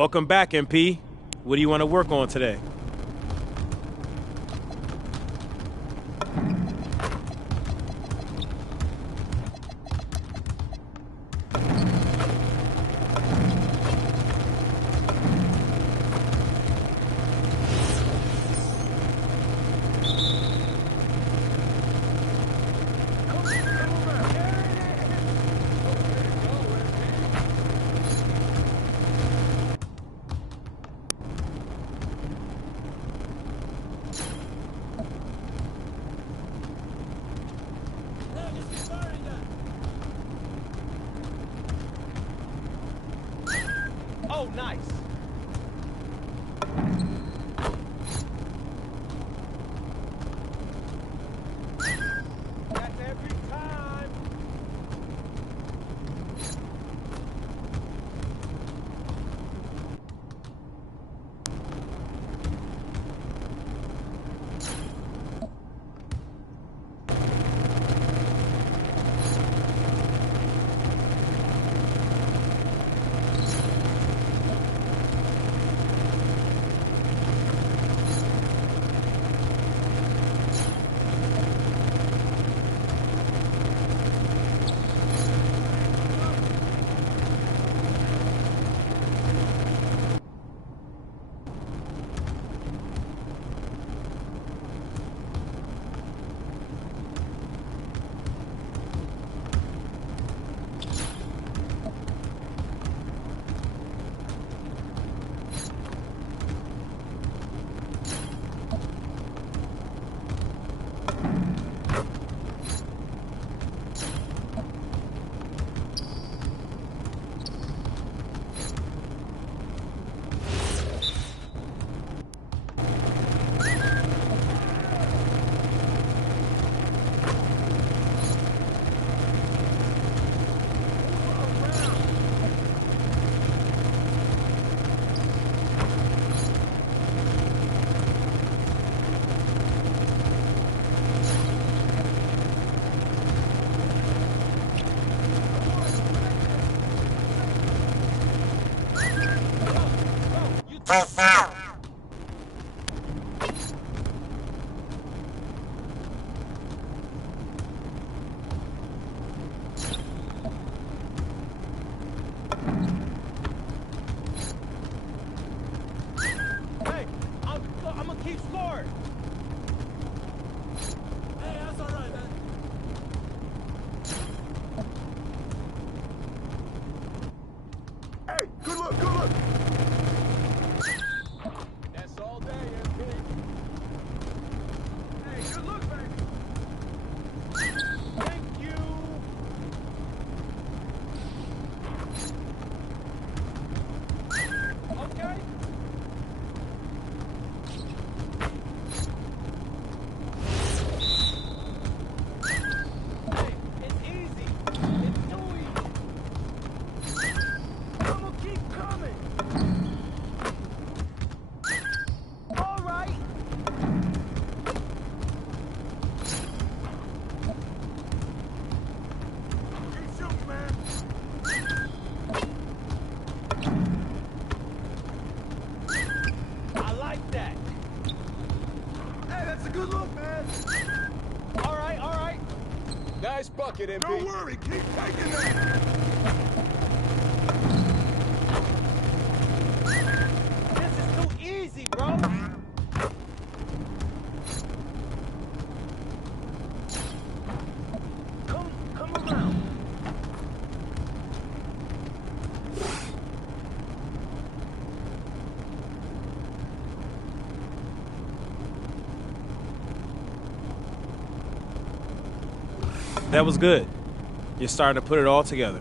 Welcome back, MP. What do you want to work on today? nice. That's every time. Hey, I'm gonna keep scoring. Hey, that's all right, man. Hey, good look, good look. That's all day, MP. Hey, good look, baby. Thank you. Okay. Hey, it's easy. It's too easy. I'm gonna keep coming. All right. Keep shooting, man. I like that. Hey, that's a good look, man. All right, all right. Nice bucket, MP. Don't worry, keep taking that. This is too easy, bro. Come around. That was good. You're starting to put it all together.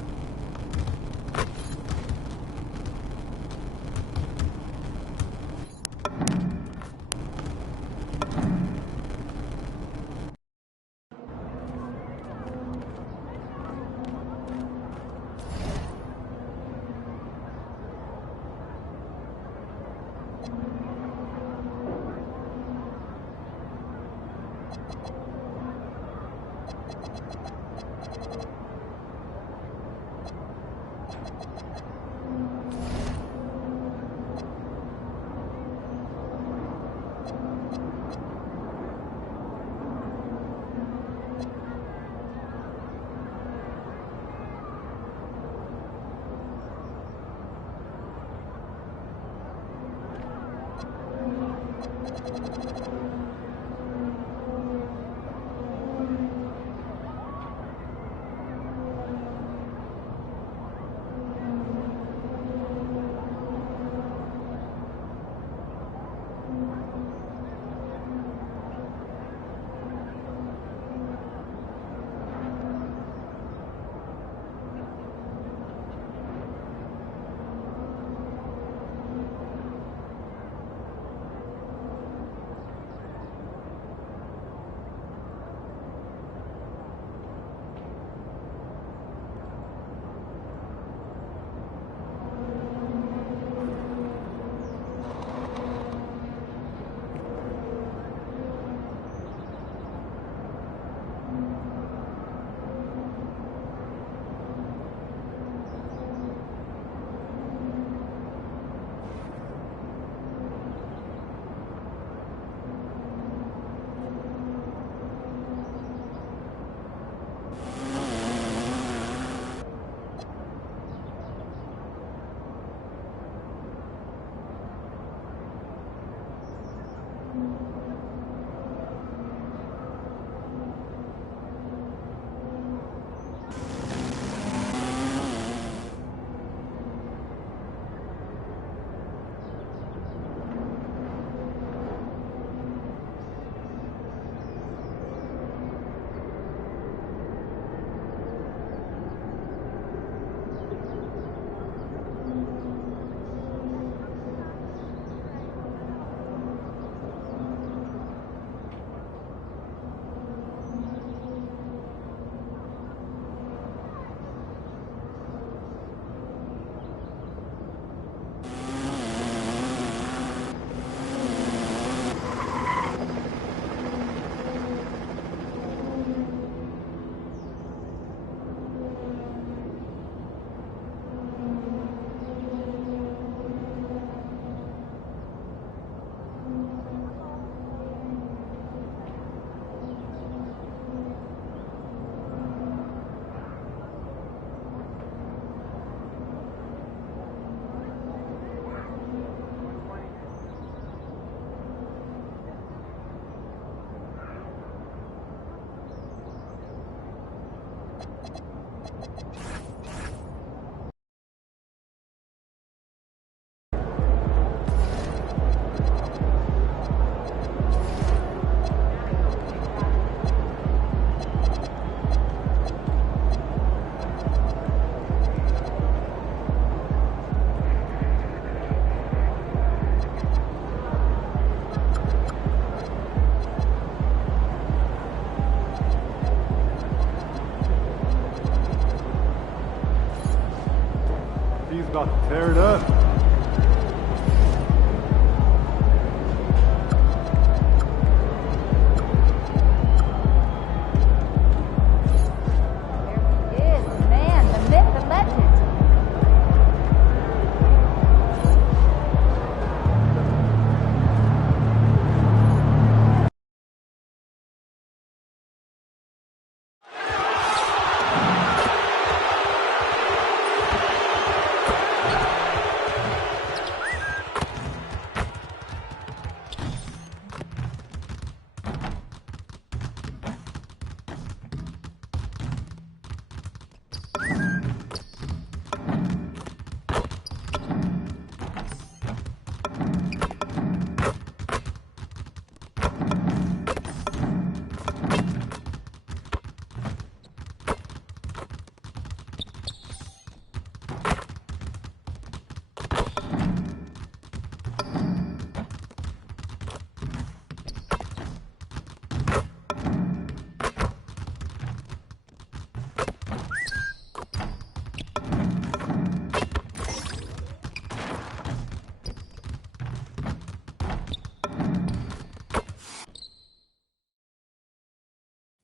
About to tear it up.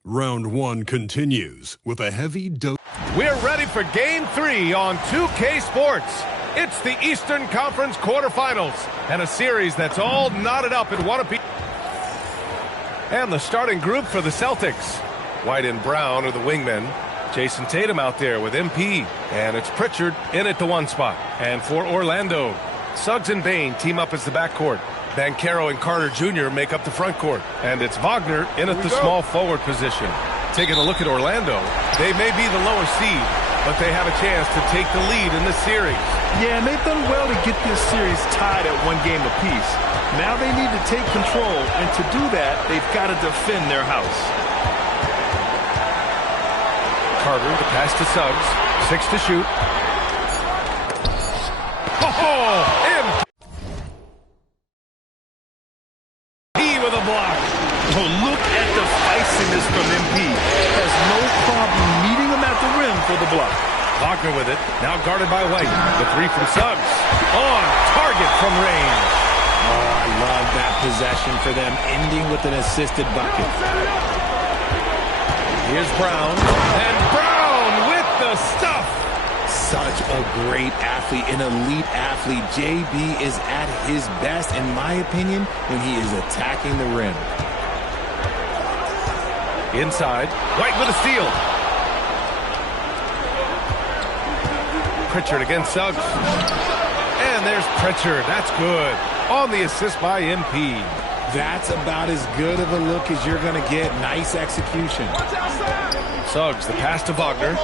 Round 1 continues with a heavy dose. We're ready for Game 3 on 2K Sports. It's the Eastern Conference quarterfinals and a series that's all knotted up in one apiece. And the starting group for the Celtics. White and Brown are the wingmen. Jason Tatum out there with MP. And it's Pritchard in at the 1 spot. And for Orlando, Suggs and Bane team up as the backcourt. Banchero and Carter Jr. make up the front court. And it's Wagner in at the small forward position. Taking a look at Orlando, they may be the lower seed, but they have a chance to take the lead in this series. Yeah, and they've done well to get this series tied at 1 game apiece. Now they need to take control, and to do that, they've got to defend their house. Carter, the pass to Suggs. 6 to shoot. Oh, with a block. Oh, look at the feistiness from MP. Has no problem meeting him at the rim for the block. Wagner with it. Now guarded by White. The 3 from Suggs. On target from range. Oh, I love that possession for them, ending with an assisted bucket. Here's Brown. And Brown with the stuff. Such a great athlete, an elite athlete. JB is at his best, in my opinion, when he is attacking the rim. Inside, White with a steal. Pritchard against Suggs. And there's Pritchard. That's good. On the assist by MP. That's about as good of a look as you're going to get. Nice execution. Suggs, the pass to Wagner.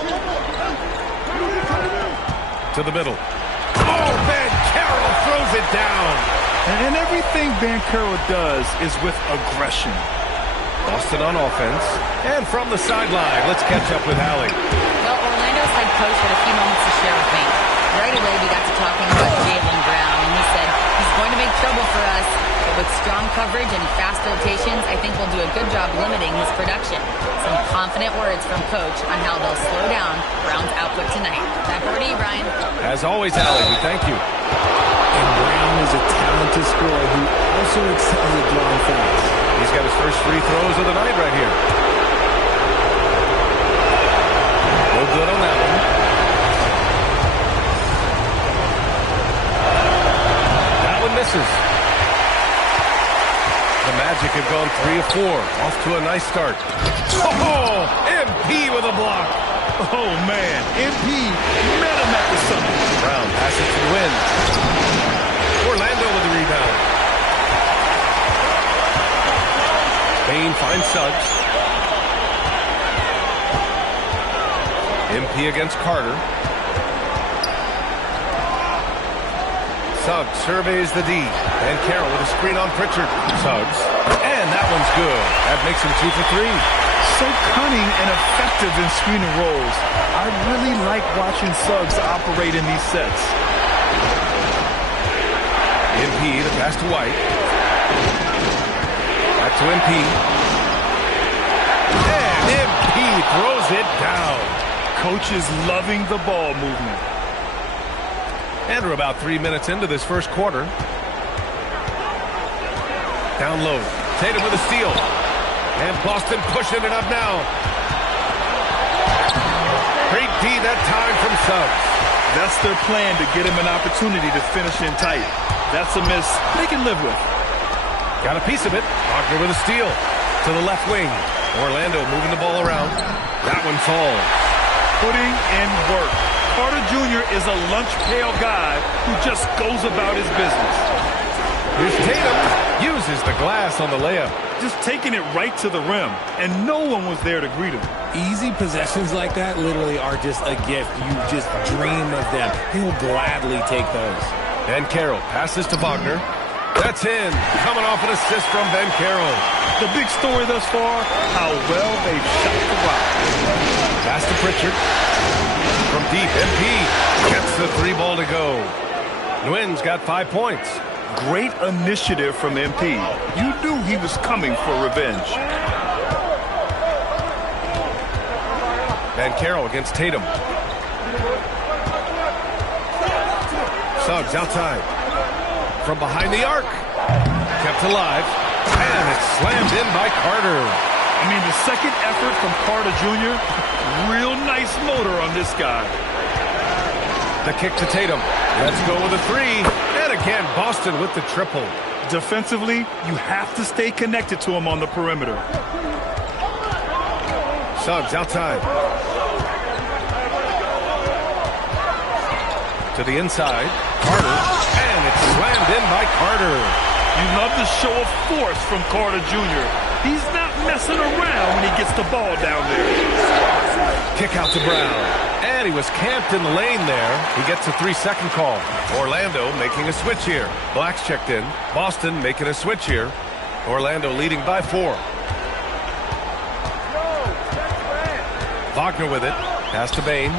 To the middle. Oh, Banchero throws it down. And everything Banchero does is with aggression. Boston on offense. And from the sideline, let's catch up with Allie. Well, Orlando's head coach had a few moments to share with me. Right away, we got to talking about Jaylen Brown, and he said, he's going to make trouble for us, but with strong coverage and fast rotations, I think we'll do a good job limiting his production. Some confident words from Coach on how they'll slow down Brown's output tonight. Back over to you, Brian. As always, Allie, we thank you. And Brown is a talented scorer who also excels at drawing fouls. He's got his first free throws of the night right here. No good on that one. That one misses. The Magic have gone 3 of 4. Off to a nice start. Oh, MP with a block. Oh, man. MP met him at the summit. Brown passes to the win. Orlando with the rebound. Bane finds Suggs. MP against Carter. Suggs surveys the D. And Carroll with a screen on Pritchard. Suggs. And that one's good. That makes him 2 for 3. So cunning and effective in screen and rolls. I really like watching Suggs operate in these sets. MP, the pass to White. Back to MP. And MP throws it down. Coach is loving the ball movement. And we're about 3 minutes into this first quarter. Down low. Tatum with a steal. And Boston pushing it up now. Great D that time from Suggs. That's their plan, to get him an opportunity to finish in tight. That's a miss they can live with. Got a piece of it. Wagner with a steal. To the left wing. Orlando moving the ball around. That one falls. Putting in work. Carter Jr. is a lunch pail guy who just goes about his business. Here's Tatum. Uses the glass on the layup. Just taking it right to the rim, and no one was there to greet him. Easy possessions like that literally are just a gift. You just dream of them. He'll gladly take those. Ben Carroll passes to Wagner. That's in. Coming off an assist from Ben Carroll. The big story thus far, how well they've shot the rock. Pass to Pritchard. From deep, MP gets the 3 ball to go. Nguyen's got 5 points. Great initiative from MP. You knew he was coming for revenge. Van Carroll against Tatum. Suggs outside. From behind the arc. Kept alive. And it's slammed in by Carter. I mean, the second effort from Carter Jr., real nice motor on this guy. The kick to Tatum. Let's go with a 3. And again, Boston with the triple. Defensively, you have to stay connected to him on the perimeter. Suggs outside. To the inside. Carter. And it's slammed in by Carter. You love the show of force from Carter Jr. He's not messing around when he gets the ball down there. Kick out to Brown. And he was camped in the lane there. He gets a 3-second call. Orlando making a switch here. Black's checked in. Boston making a switch here. Orlando leading by 4. Wagner with it. Pass to Bane.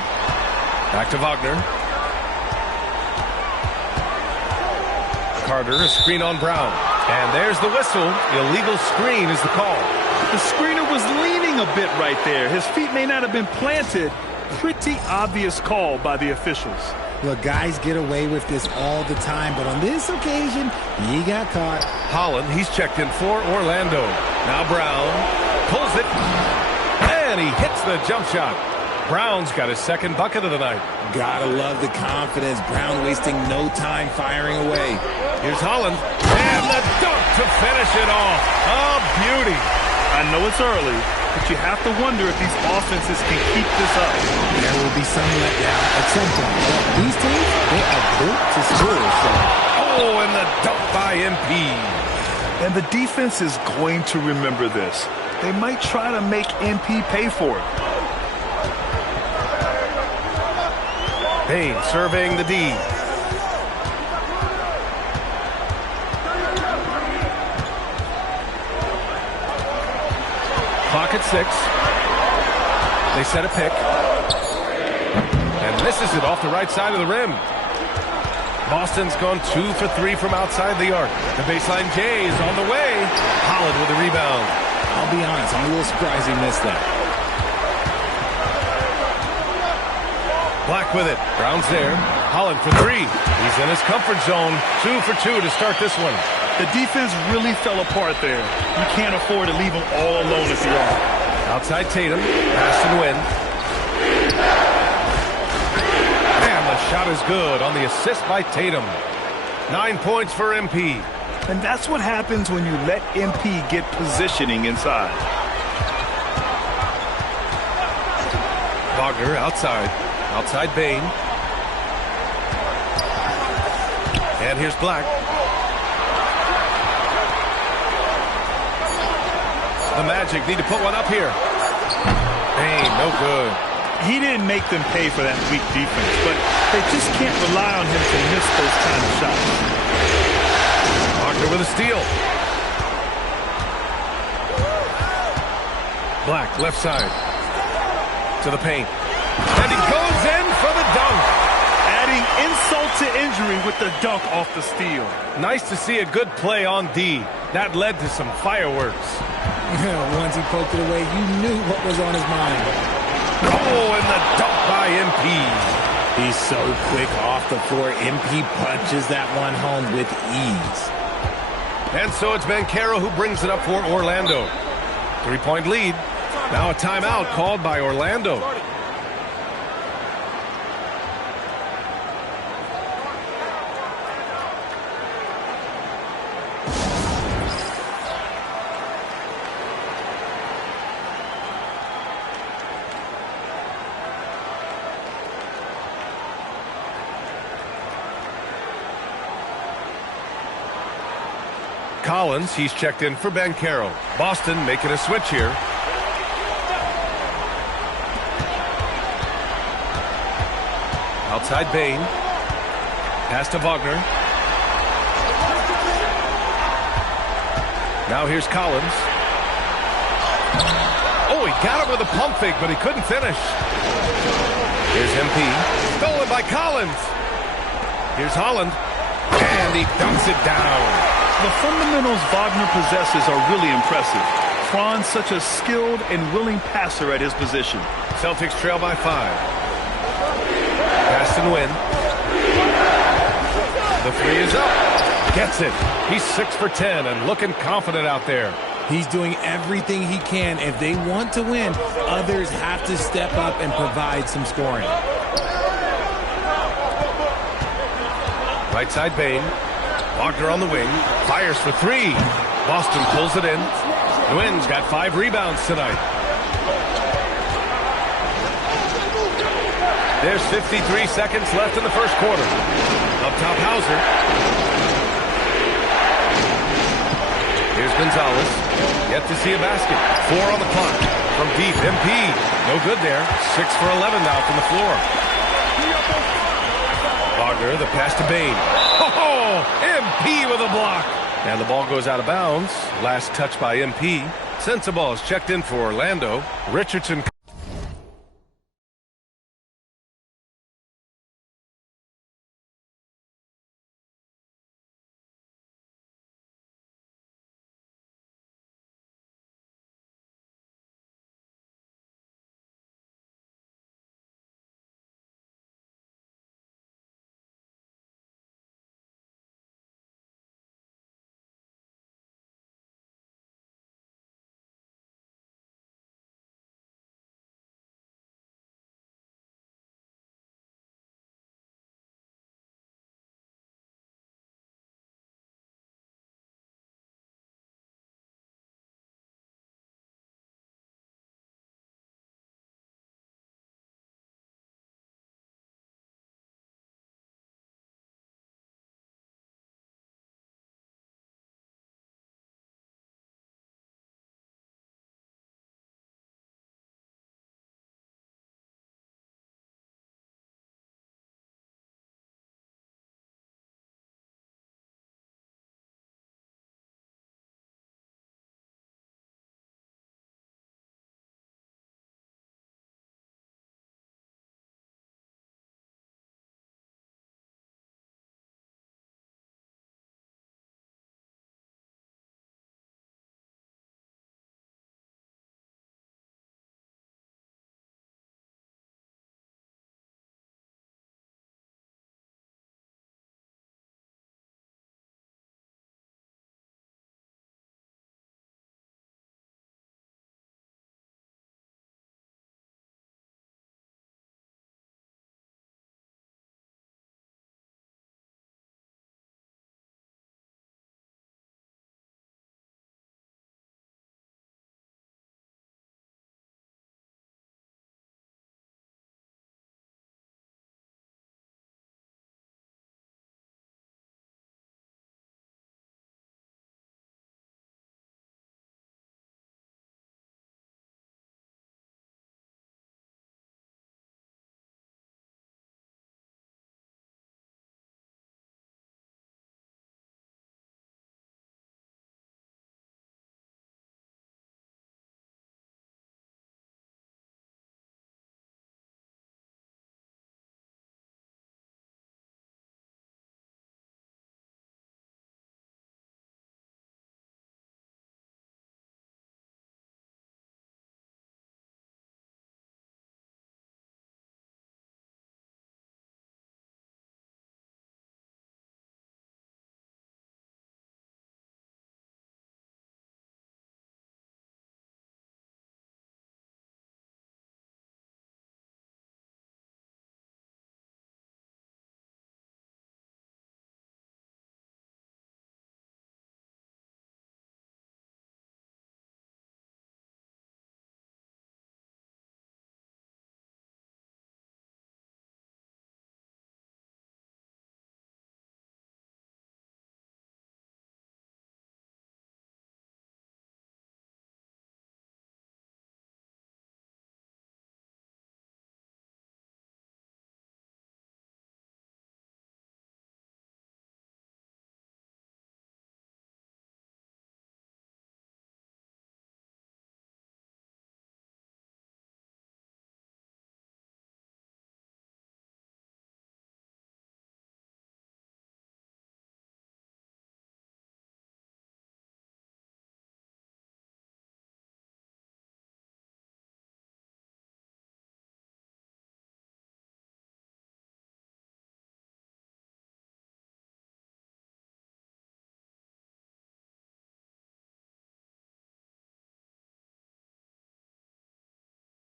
Back to Wagner. Carter, a screen on Brown. And there's the whistle. Illegal screen is the call. The screener was leaning a bit right there. His feet may not have been planted. Pretty obvious call by the officials. Look, guys get away with this all the time, but on this occasion, he got caught. Holland, he's checked in for Orlando. Now Brown pulls it, and he hits the jump shot. Brown's got his second bucket of the night. Gotta love the confidence. Brown wasting no time firing away. Here's Holland, and the dunk to finish it off. Oh, beauty. I know it's early, but you have to wonder if these offenses can keep this up. There will be some letdown at some point. But these teams, they are built to score. So. Oh, and the dunk by MP. And the defense is going to remember this. They might try to make MP pay for it. Payne surveying the D. Clock at 6. They set a pick. And misses it off the right side of the rim. Boston's gone 2 for 3 from outside the arc. The baseline J is on the way. Holland with the rebound. I'll be honest, I'm a little surprised he missed that. Black with it. Brown's there. Holland for 3. He's in his comfort zone. 2 for 2 to start this one. The defense really fell apart there. You can't afford to leave them all alone at the arc. Outside Tatum. Pass and win. And the shot is good on the assist by Tatum. 9 points for MP. And that's what happens when you let MP get positioning inside. Wagner outside. Outside Bane. And here's Black. The Magic need to put one up here. Bane, no good. He didn't make them pay for that weak defense, but they just can't rely on him to miss those kind of shots. Wagner with a steal. Black, left side. To the paint. And he goes in for the dunk. Adding insult to injury with the dunk off the steal. Nice to see a good play on D. That led to some fireworks. Once he poked it away, you knew what was on his mind. Oh, and the dunk by MP. He's so quick off the floor. MP punches that one home with ease. And so it's Banchero who brings it up for Orlando. 3-point lead. Now a timeout called by Orlando. Collins, he's checked in for Banchero. Boston making a switch here. Outside Bane. Pass to Wagner. Now here's Collins. Oh, he got it with a pump fake, but he couldn't finish. Here's MP. Stolen by Collins. Here's Holland. And he dunks it down. The fundamentals Wagner possesses are really impressive. Franz such a skilled and willing passer at his position. Celtics trail by 5. Pass and win. The 3 is up. Gets it. He's 6 for 10 and looking confident out there. He's doing everything he can. If they want to win, others have to step up and provide some scoring. Right side Bane. Wagner on the wing. Fires for 3. Boston pulls it in. Nguyen's got 5 rebounds tonight. There's 53 seconds left in the first quarter. Up top, Hauser. Here's Gonzalez. Yet to see a basket. 4 on the clock. From deep, MP. No good there. 6 for 11 now from the floor. Wagner, the pass to Bane. Oh, MP with a block. And the ball goes out of bounds. Last touch by MP. Sensabaugh is checked in for Orlando. Richardson.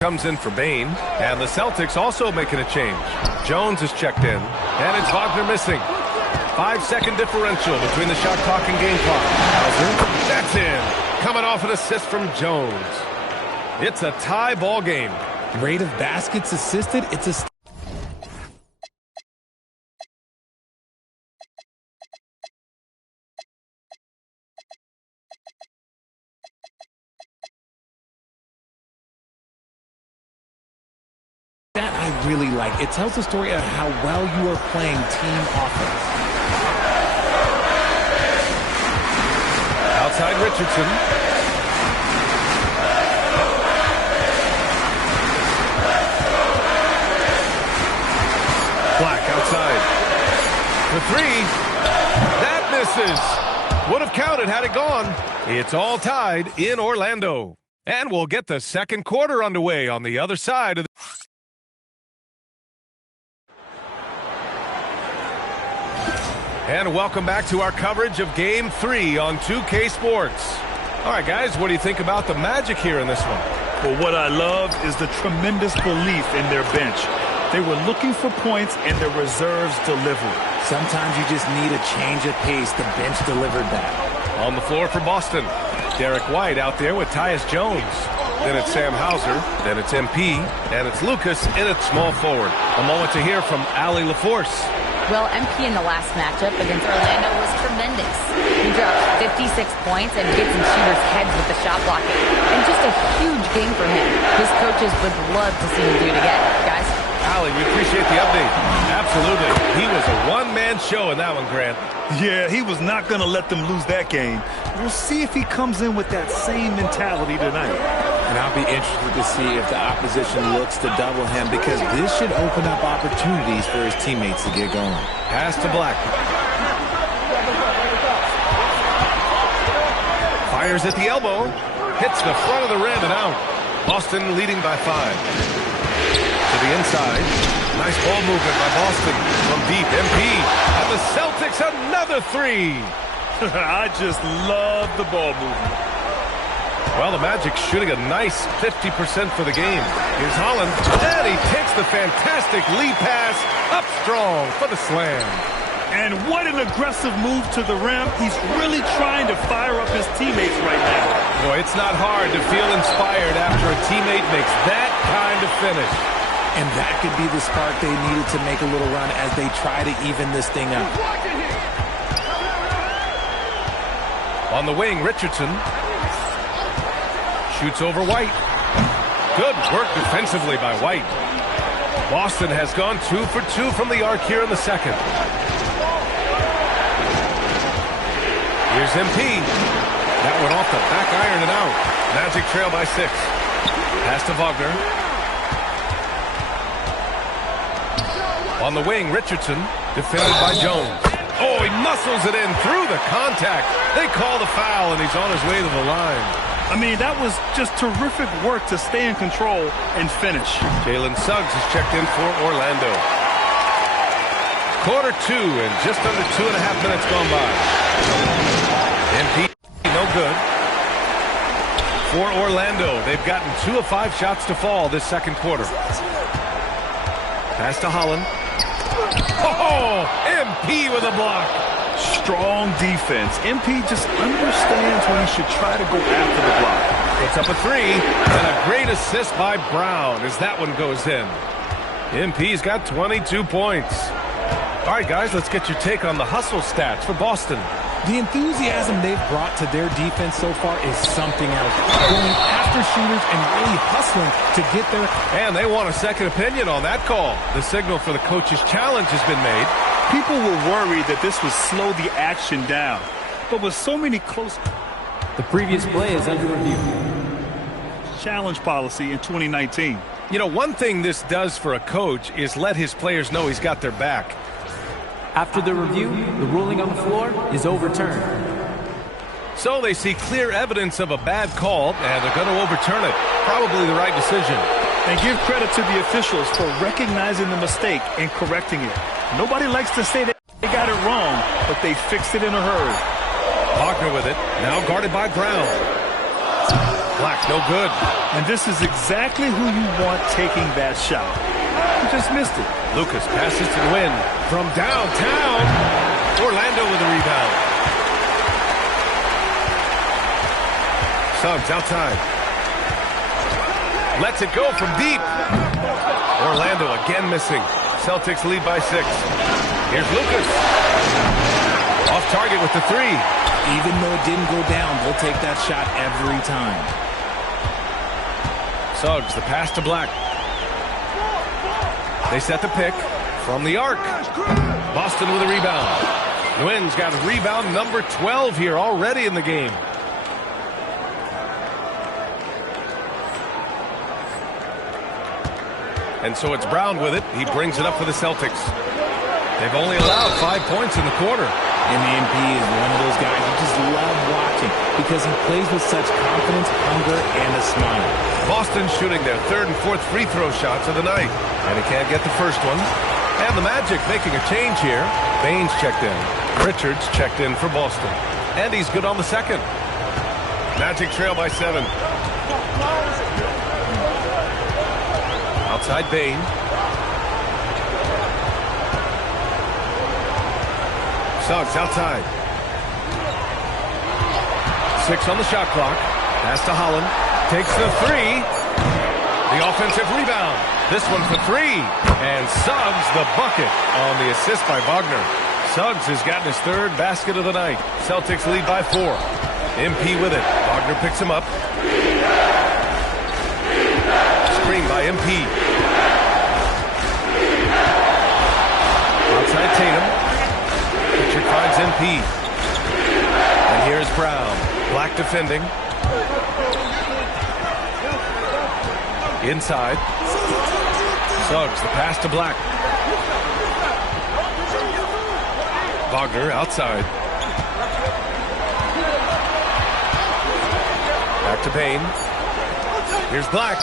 comes in for Bane, and the Celtics also making a change. Jones is checked in, and it's Wagner missing. 5-second differential between the shot clock and game clock. Hauser, that's in. Coming off an assist from Jones. It's a tie ball game. Rate of baskets assisted, it's a... That I really like. It tells the story of how well you are playing team offense. Outside Richardson. Black outside. For three. That misses. Would have counted had it gone. It's all tied in Orlando. And we'll get the second quarter underway on the other side of the... And welcome back to our coverage of Game 3 on 2K Sports. All right, guys, what do you think about the Magic here in this one? Well, what I love is the tremendous belief in their bench. They were looking for points, and their reserves delivered. Sometimes you just need a change of pace. The bench delivered that. On the floor for Boston, Derek White out there with Tyus Jones. Then it's Sam Hauser, then it's MP, and it's Lucas in at small forward. A moment to hear from Allie LaForce. Well, MP in the last matchup against Orlando was tremendous. He dropped 56 points and hit some shooters' heads with the shot blocking. And just a huge game for him. His coaches would love to see him do it again. Guys? Allie, we appreciate the update. Absolutely. He was a one-man show in that one, Grant. Yeah, he was not going to let them lose that game. We'll see if he comes in with that same mentality tonight. And I'll be interested to see if the opposition looks to double him, because this should open up opportunities for his teammates to get going. Pass to Black. Fires at the elbow. Hits the front of the rim and out. Boston leading by 5. To the inside. Nice ball movement by Boston. From deep, MP. And the Celtics another 3. I just love the ball movement. Well, the Magic shooting a nice 50% for the game. Here's Holland, and he takes the fantastic lead pass up strong for the slam. And what an aggressive move to the rim. He's really trying to fire up his teammates right now. Boy, it's not hard to feel inspired after a teammate makes that kind of finish. And that could be the spark they needed to make a little run as they try to even this thing up. On the wing, Richardson. Shoots over White. Good work defensively by White. Boston has gone 2 for 2 from the arc here in the second. Here's MP. That one off the back iron and out. Magic trail by 6. Pass to Wagner. On the wing, Richardson. Defended by Jones. Oh, he muscles it in through the contact. They call the foul, and he's on his way to the line. I mean, that was just terrific work to stay in control and finish. Jalen Suggs is checked in for Orlando. Quarter 2 and just under 2.5 minutes gone by. MP, no good. For Orlando, they've gotten 2 of 5 shots to fall this second quarter. Pass to Holland. Oh, MP with a block. Strong defense. MP just understands when he should try to go after the block. Puts up a 3, and a great assist by Brown as that one goes in. MP's got 22 points. All right, guys, let's get your take on the hustle stats for Boston. The enthusiasm they've brought to their defense so far is something else. Going after shooters and really hustling to get there. And they want a second opinion on that call. The signal for the coach's challenge has been made. People were worried that this would slow the action down. But with so many close... The previous play is under review. Challenge policy in 2019. You know, one thing this does for a coach is let his players know he's got their back. After the review, the ruling on the floor is overturned. So they see clear evidence of a bad call, and they're going to overturn it. Probably the right decision. And give credit to the officials for recognizing the mistake and correcting it. Nobody likes to say that they got it wrong, but they fixed it in a hurry. Wagner with it, now guarded by Brown. Black, no good. And this is exactly who you want taking that shot. He just missed it. Lucas passes to Nguyen from downtown. Orlando with the rebound. Suggs outside. Lets it go from deep. Orlando again missing. Celtics lead by 6. Here's Lucas. Off target with the 3. Even though it didn't go down, they'll take that shot every time. Suggs, the pass to Black. They set the pick from the arc. Boston with a rebound. Nguyen's got rebound number 12 here already in the game. And so it's Brown with it. He brings it up for the Celtics. They've only allowed 5 points in the quarter. And MP is one of those guys you just love watching because he plays with such confidence, hunger, and a smile. Boston shooting their 3rd and 4th free throw shots of the night. And he can't get the first one. And the Magic making a change here. Baines checked in. Richards checked in for Boston. And he's good on the second. Magic trail by 7. Outside Bane. Suggs outside. 6 on the shot clock. Pass to Holland. Takes the 3. The offensive rebound. This one for 3. And Suggs the bucket on the assist by Wagner. Suggs has gotten his 3rd basket of the night. Celtics lead by 4. MP with it. Wagner picks him up. Screen by MP. Outside Tatum. Richard finds MP. And here's Brown. Black defending. Inside. Suggs, the pass to Black. Wagner outside. Back to Payne. Here's Black.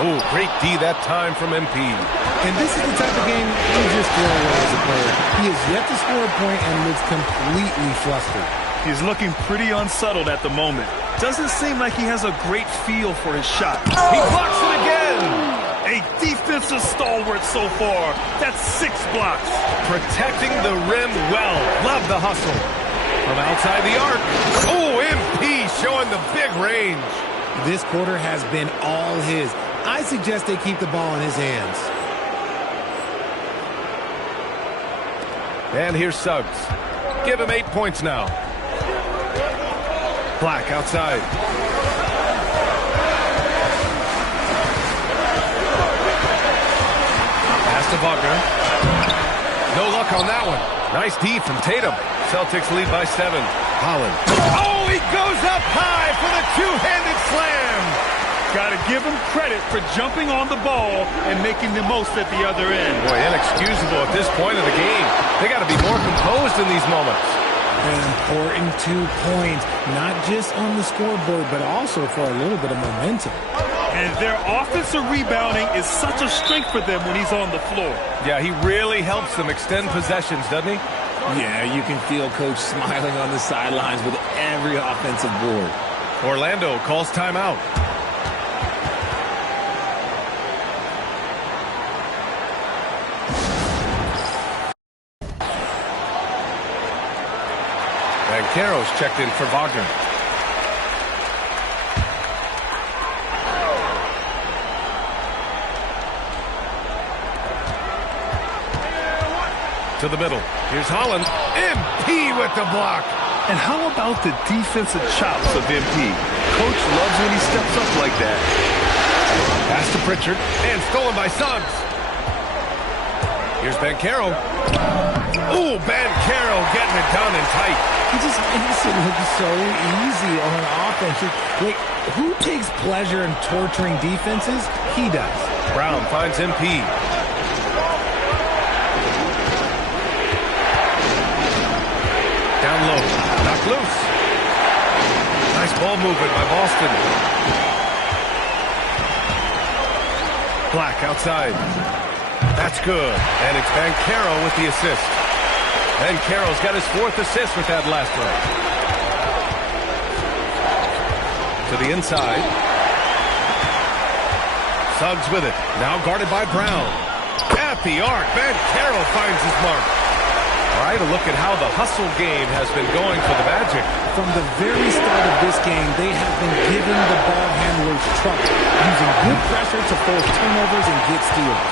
Oh, great D that time from MP. And this is the type of game you just throw away as a player. He has yet to score a point and looks completely flustered. He's looking pretty unsettled at the moment. Doesn't seem like he has a great feel for his shot. He blocks it again. A defensive stalwart so far. That's 6 blocks. Protecting the rim well. Love the hustle. From outside the arc. Oh, MP showing the big range. This quarter has been all his. I suggest they keep the ball in his hands. And here's Suggs. Give him 8 points now. Black outside. Pass to Wagner. No luck on that one. Nice D from Tatum. Celtics lead by 7. Holland. Oh, he goes up high for the two-handed slam. Got to give him credit for jumping on the ball and making the most at the other end. Boy, inexcusable at this point of the game. They got to be more composed in these moments. An important 2 points, not just on the scoreboard, but also for a little bit of momentum. And their offensive rebounding is such a strength for them when he's on the floor. Yeah, he really helps them extend possessions, doesn't he? Yeah, you can feel Coach smiling on the sidelines with every offensive board. Orlando calls timeout. Banchero's checked in for Wagner. To the middle. Here's Holland. MP with the block. And how about the defensive chops of MP? Coach loves when he steps up like that. Pass to Pritchard. And stolen by Suggs. Here's Banchero. Ooh, Banchero getting it done and tight. He just makes it look so easy on offense. Wait, who takes pleasure in torturing defenses? He does. Brown finds MP. Down low. Knocked loose. Nice ball movement by Boston. Black outside. That's good. And it's Banchero with the assist. Banchero's got his 4th assist with that last one. to the inside. Suggs with it. Now guarded by Brown. At the arc, Banchero finds his mark. All right, a look at how the hustle game has been going for the Magic. From the very start of this game, they have been giving the ball handlers trouble, using good pressure to force turnovers and get steals.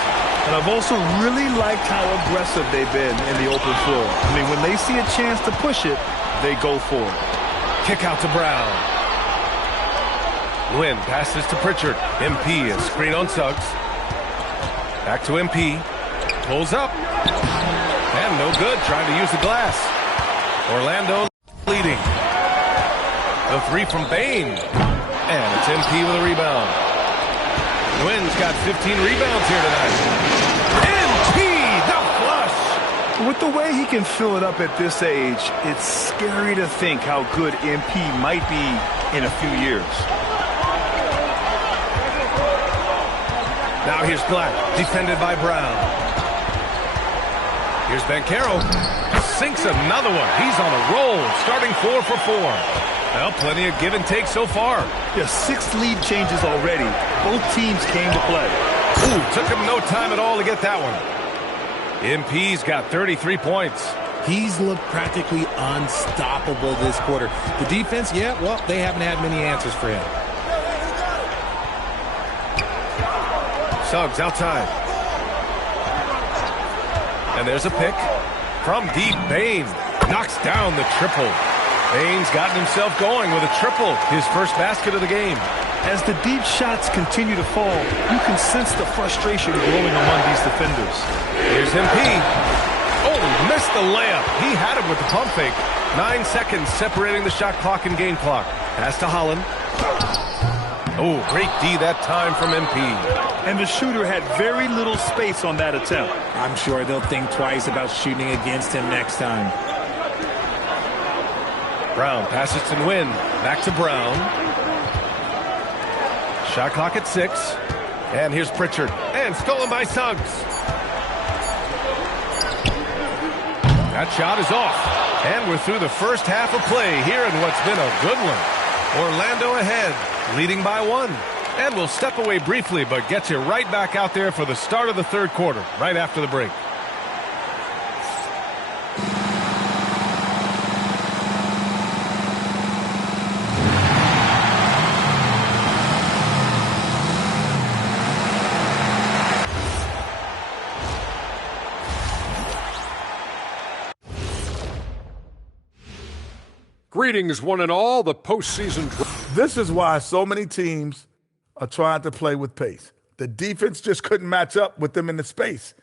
And I've also really liked how aggressive they've been in the open floor. I mean, when they see a chance to push it, they go for it. Kick out to Brown. Nguyen passes to Pritchard. MP is screen on Suggs. Back to MP. Pulls up. And no good, trying to use the glass. Orlando leading. The three from Bane. And it's MP with a rebound. Nguyen's got 15 rebounds here tonight. MP, the flush. With the way he can fill it up at this age, it's scary to think how good MP might be in a few years. Now here's Black, defended by Brown. Here's Banchero. Sinks another one. He's on a roll, starting 4 for 4. Well, plenty of give and take so far. Yeah, 6 lead changes already. Both teams came to play. Ooh, took him no time at all to get that one. MP's got 33 points. He's looked practically unstoppable this quarter. The defense, yeah, well, they haven't had many answers for him. Suggs outside. And there's a pick from deep. Bane knocks down the triple. Bane's gotten himself going with a triple, his first basket of the game. As the deep shots continue to fall, you can sense the frustration growing among these defenders. Here's MP. Oh, missed the layup. He had him with the pump fake. 9 seconds separating the shot clock and game clock. Pass to Holland. Oh, great D that time from MP. And the shooter had very little space on that attempt. I'm sure they'll think twice about shooting against him next time. Brown passes to Nguyen. Back to Brown. Shot clock at 6. And here's Pritchard. And stolen by Suggs. That shot is off. And we're through the first half of play here in what's been a good one. Orlando ahead, leading by 1. And we'll step away briefly, but get you right back out there for the start of the third quarter, right after the break. Greetings, one and all, the postseason. This is why so many teams are trying to play with pace. The defense just couldn't match up with them in the space.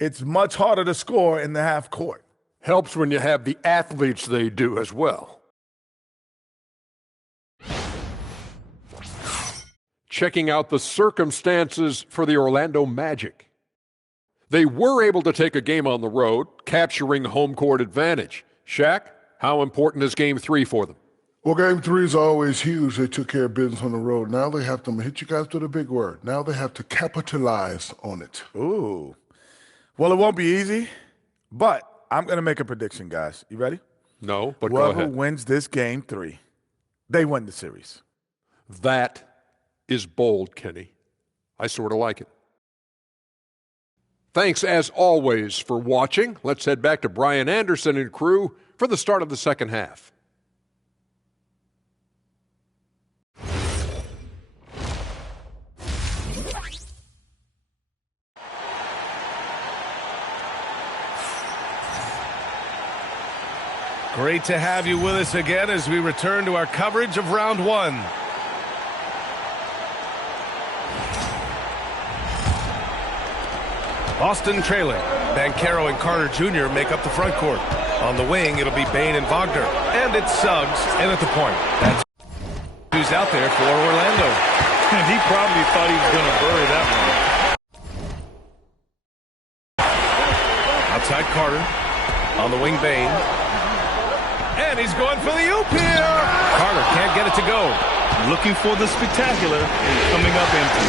It's much harder to score in the half court. Helps when you have the athletes they do as well. Checking out the circumstances for the Orlando Magic. They were able to take a game on the road, capturing home court advantage. Shaq, how important is Game 3 for them? Well, Game 3 is always huge. They took care of business on the road. Now they have to hit you guys with a big word. Now they have to capitalize on it. Ooh. Well, it won't be easy, but I'm going to make a prediction, guys. You ready? No, but Whoever go ahead. wins this Game 3, they win the series. That is bold, Kenny. I sort of like it. Thanks, as always, for watching. Let's head back to Brian Anderson and crew for the start of the second half. Great to have you with us again as we return to our coverage of round 1. Boston trailing. Banchero and Carter Jr. make up the front court. On the wing, it'll be Bane and Wagner. And it's Suggs in at the point. That's who's out there for Orlando. And he probably thought he was going to bury that one. Outside Carter. On the wing, Bane. And he's going for the oop here. Carter can't get it to go. Looking for the spectacular and coming up empty.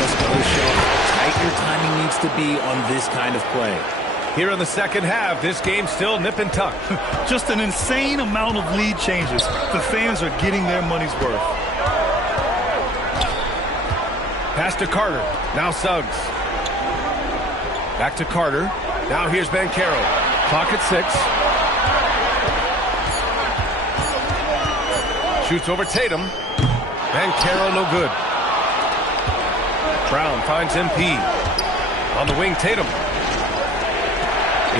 Just goes to show how tight your timing needs to be on this kind of play. Here in the second half, this game's still nip and tuck. Just an insane amount of lead changes. The fans are getting their money's worth. Pass to Carter. Now Suggs. Back to Carter. Now here's Banchero. Clock at 6. Shoots over Tatum. Banchero no good. Brown finds MP. On the wing, Tatum.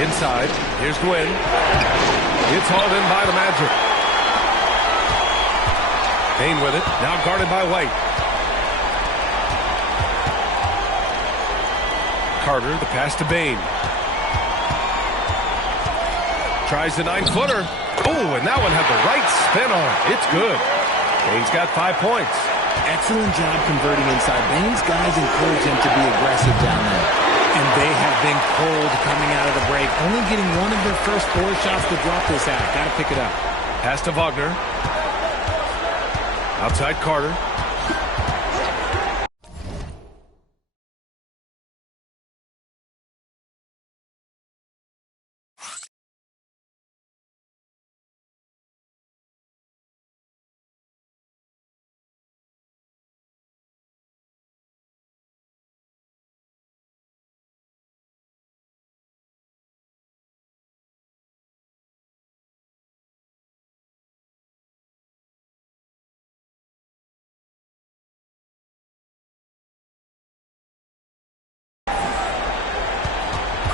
Inside. Here's Gwynn. It's hauled in by the Magic. Payne with it. Now guarded by White. Carter, the pass to Bane. Tries the 9-footer. Oh, and that one had the right spin on it. It's good. Bane's got 5 points. Excellent job converting inside. Bane's guys encourage him to be aggressive down there. And they have been cold coming out of the break. Only getting one of their first 4 shots to drop this out. Got to pick it up. Pass to Wagner. Outside Carter.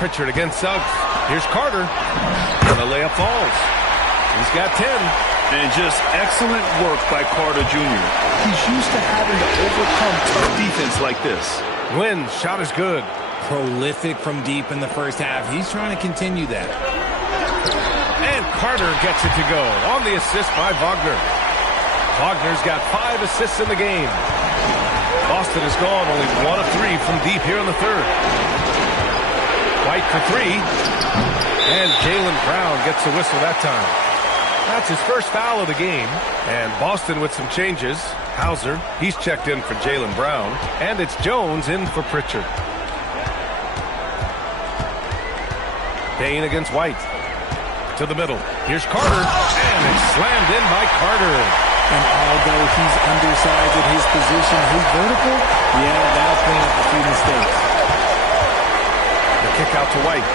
Pritchard against Suggs. Here's Carter. And the layup falls. He's got 10. And just excellent work by Carter Jr. He's used to having to overcome tough defense like this. Gwynn, shot is good. Prolific from deep in the first half. He's trying to continue that. And Carter gets it to go on the assist by Wagner. Wagner's got 5 assists in the game. Boston has gone only 1 of 3 from deep here in the third. White for 3. And Jaylen Brown gets the whistle that time. That's his first foul of the game. And Boston with some changes. Hauser, he's checked in for Jaylen Brown. And it's Jones in for Pritchard. Payne against White. To the middle. Here's Carter. And it's slammed in by Carter. And although he's undersized at his position, his vertical, yeah, that'll clean up a few mistakes. The kick out to White.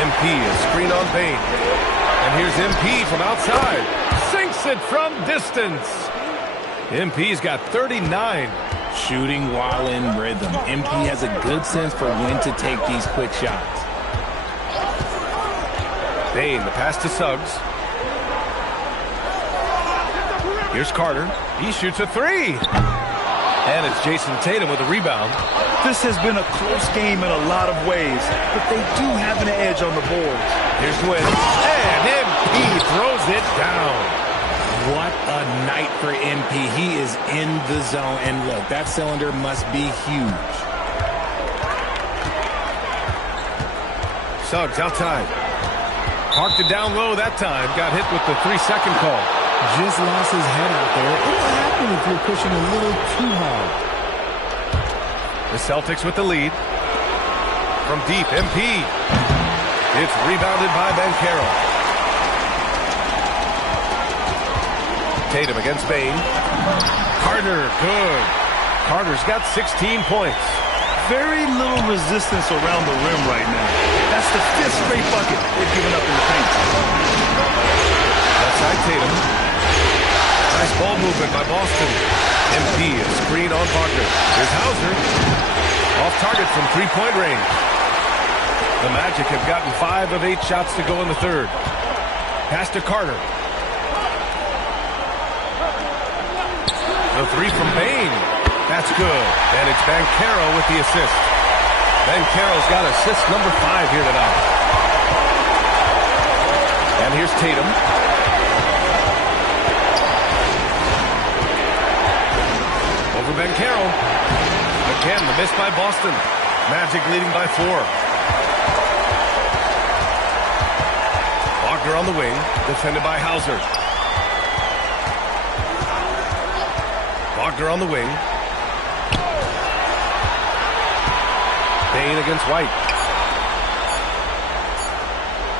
MP is screen on Payne. And here's MP from outside. Sinks it from distance. MP's got 39. Shooting while in rhythm. MP has a good sense for when to take these quick shots. Payne, the pass to Suggs. Here's Carter. He shoots a 3. And it's Jason Tatum with a rebound. This has been a close game in a lot of ways, but they do have an edge on the boards. Here's Gwynn. And MP throws it down. What a night for MP. He is in the zone. And look, that cylinder must be huge. Suggs outside. Parked it down low that time. Got hit with the 3-second call. Just lost his head out there. What will happen if you're pushing a little too hard? The Celtics with the lead. From deep, MP. It's rebounded by Banchero. Tatum against Bane. Carter, good. Carter's got 16 points. Very little resistance around the rim right now. That's the 5th straight bucket they've given up in the paint. Left side Tatum. Nice ball movement by Boston. MP, a screen on Wagner. Here's Hauser. Off target from 3-point range. The Magic have gotten 5 of 8 shots to go in the third. Pass to Carter. The 3 from Bane. That's good. And it's Banchero with the assist. Banchero's got assist number 5 here tonight. And here's Tatum. Over Banchero. Again, the miss by Boston. Magic leading by 4. Wagner on the wing, defended by Hauser. Wagner on the wing. Payne against White.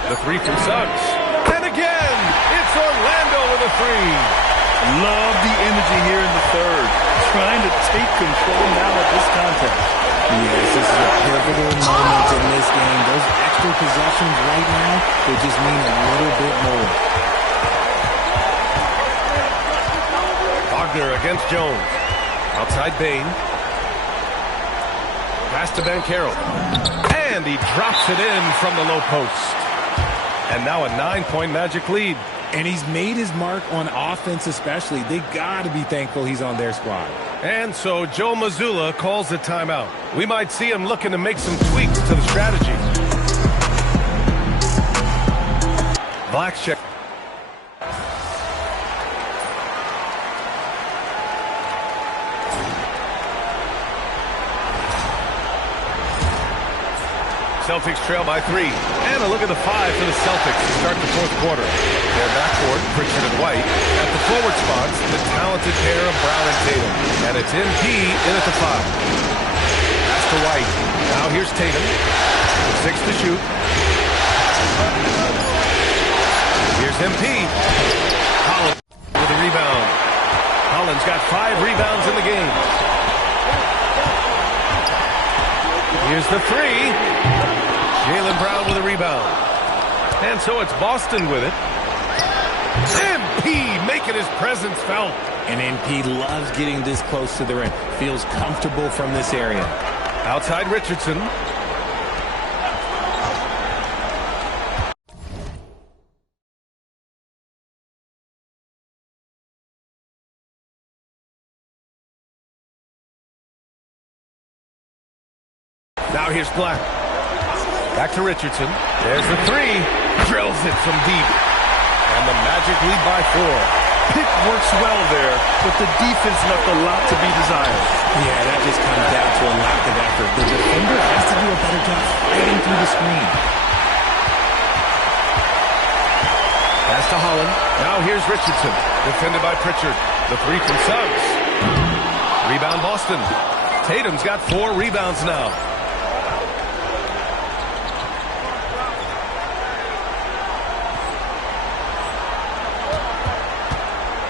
The 3 from Suggs. And again, it's Orlando with a 3. Love the energy here in the third. Trying to take control now of this contest. Yes, this is a pivotal moment in this game. Those extra possessions right now, they just mean a little bit more. Wagner against Jones. Outside Bain. Pass to Banchero. And he drops it in from the low post. And now a 9-point Magic lead. And he's made his mark on offense especially. They got to be thankful he's on their squad. And so Joe Mazzulla calls the timeout. We might see him looking to make some tweaks to the strategy. Black's check. Celtics trail by 3. And a look at the 5 for the Celtics to start the fourth quarter. They're backcourt, Pritchard and White. At the forward spots, the talented pair of Brown and Tatum. And it's MP in at the 5. Pass to White. Now here's Tatum. 6 to shoot. Here's MP. Collins with a rebound. Collins got 5 rebounds in the game. Here's the 3. Jaylen Brown with a rebound. And so it's Boston with it. MP making his presence felt. And MP loves getting this close to the rim. Feels comfortable from this area. Outside Richardson. Now here's Black. Back to Richardson. There's the 3. Drills it from deep. And the Magic lead by 4. Pick works well there, but the defense left a lot to be desired. Yeah, that just comes down to a lack of effort. The defender has to do a better job fighting through the screen. Pass to Holland. Now here's Richardson. Defended by Pritchard. The 3 from Suggs. Rebound Boston. Tatum's got 4 rebounds now.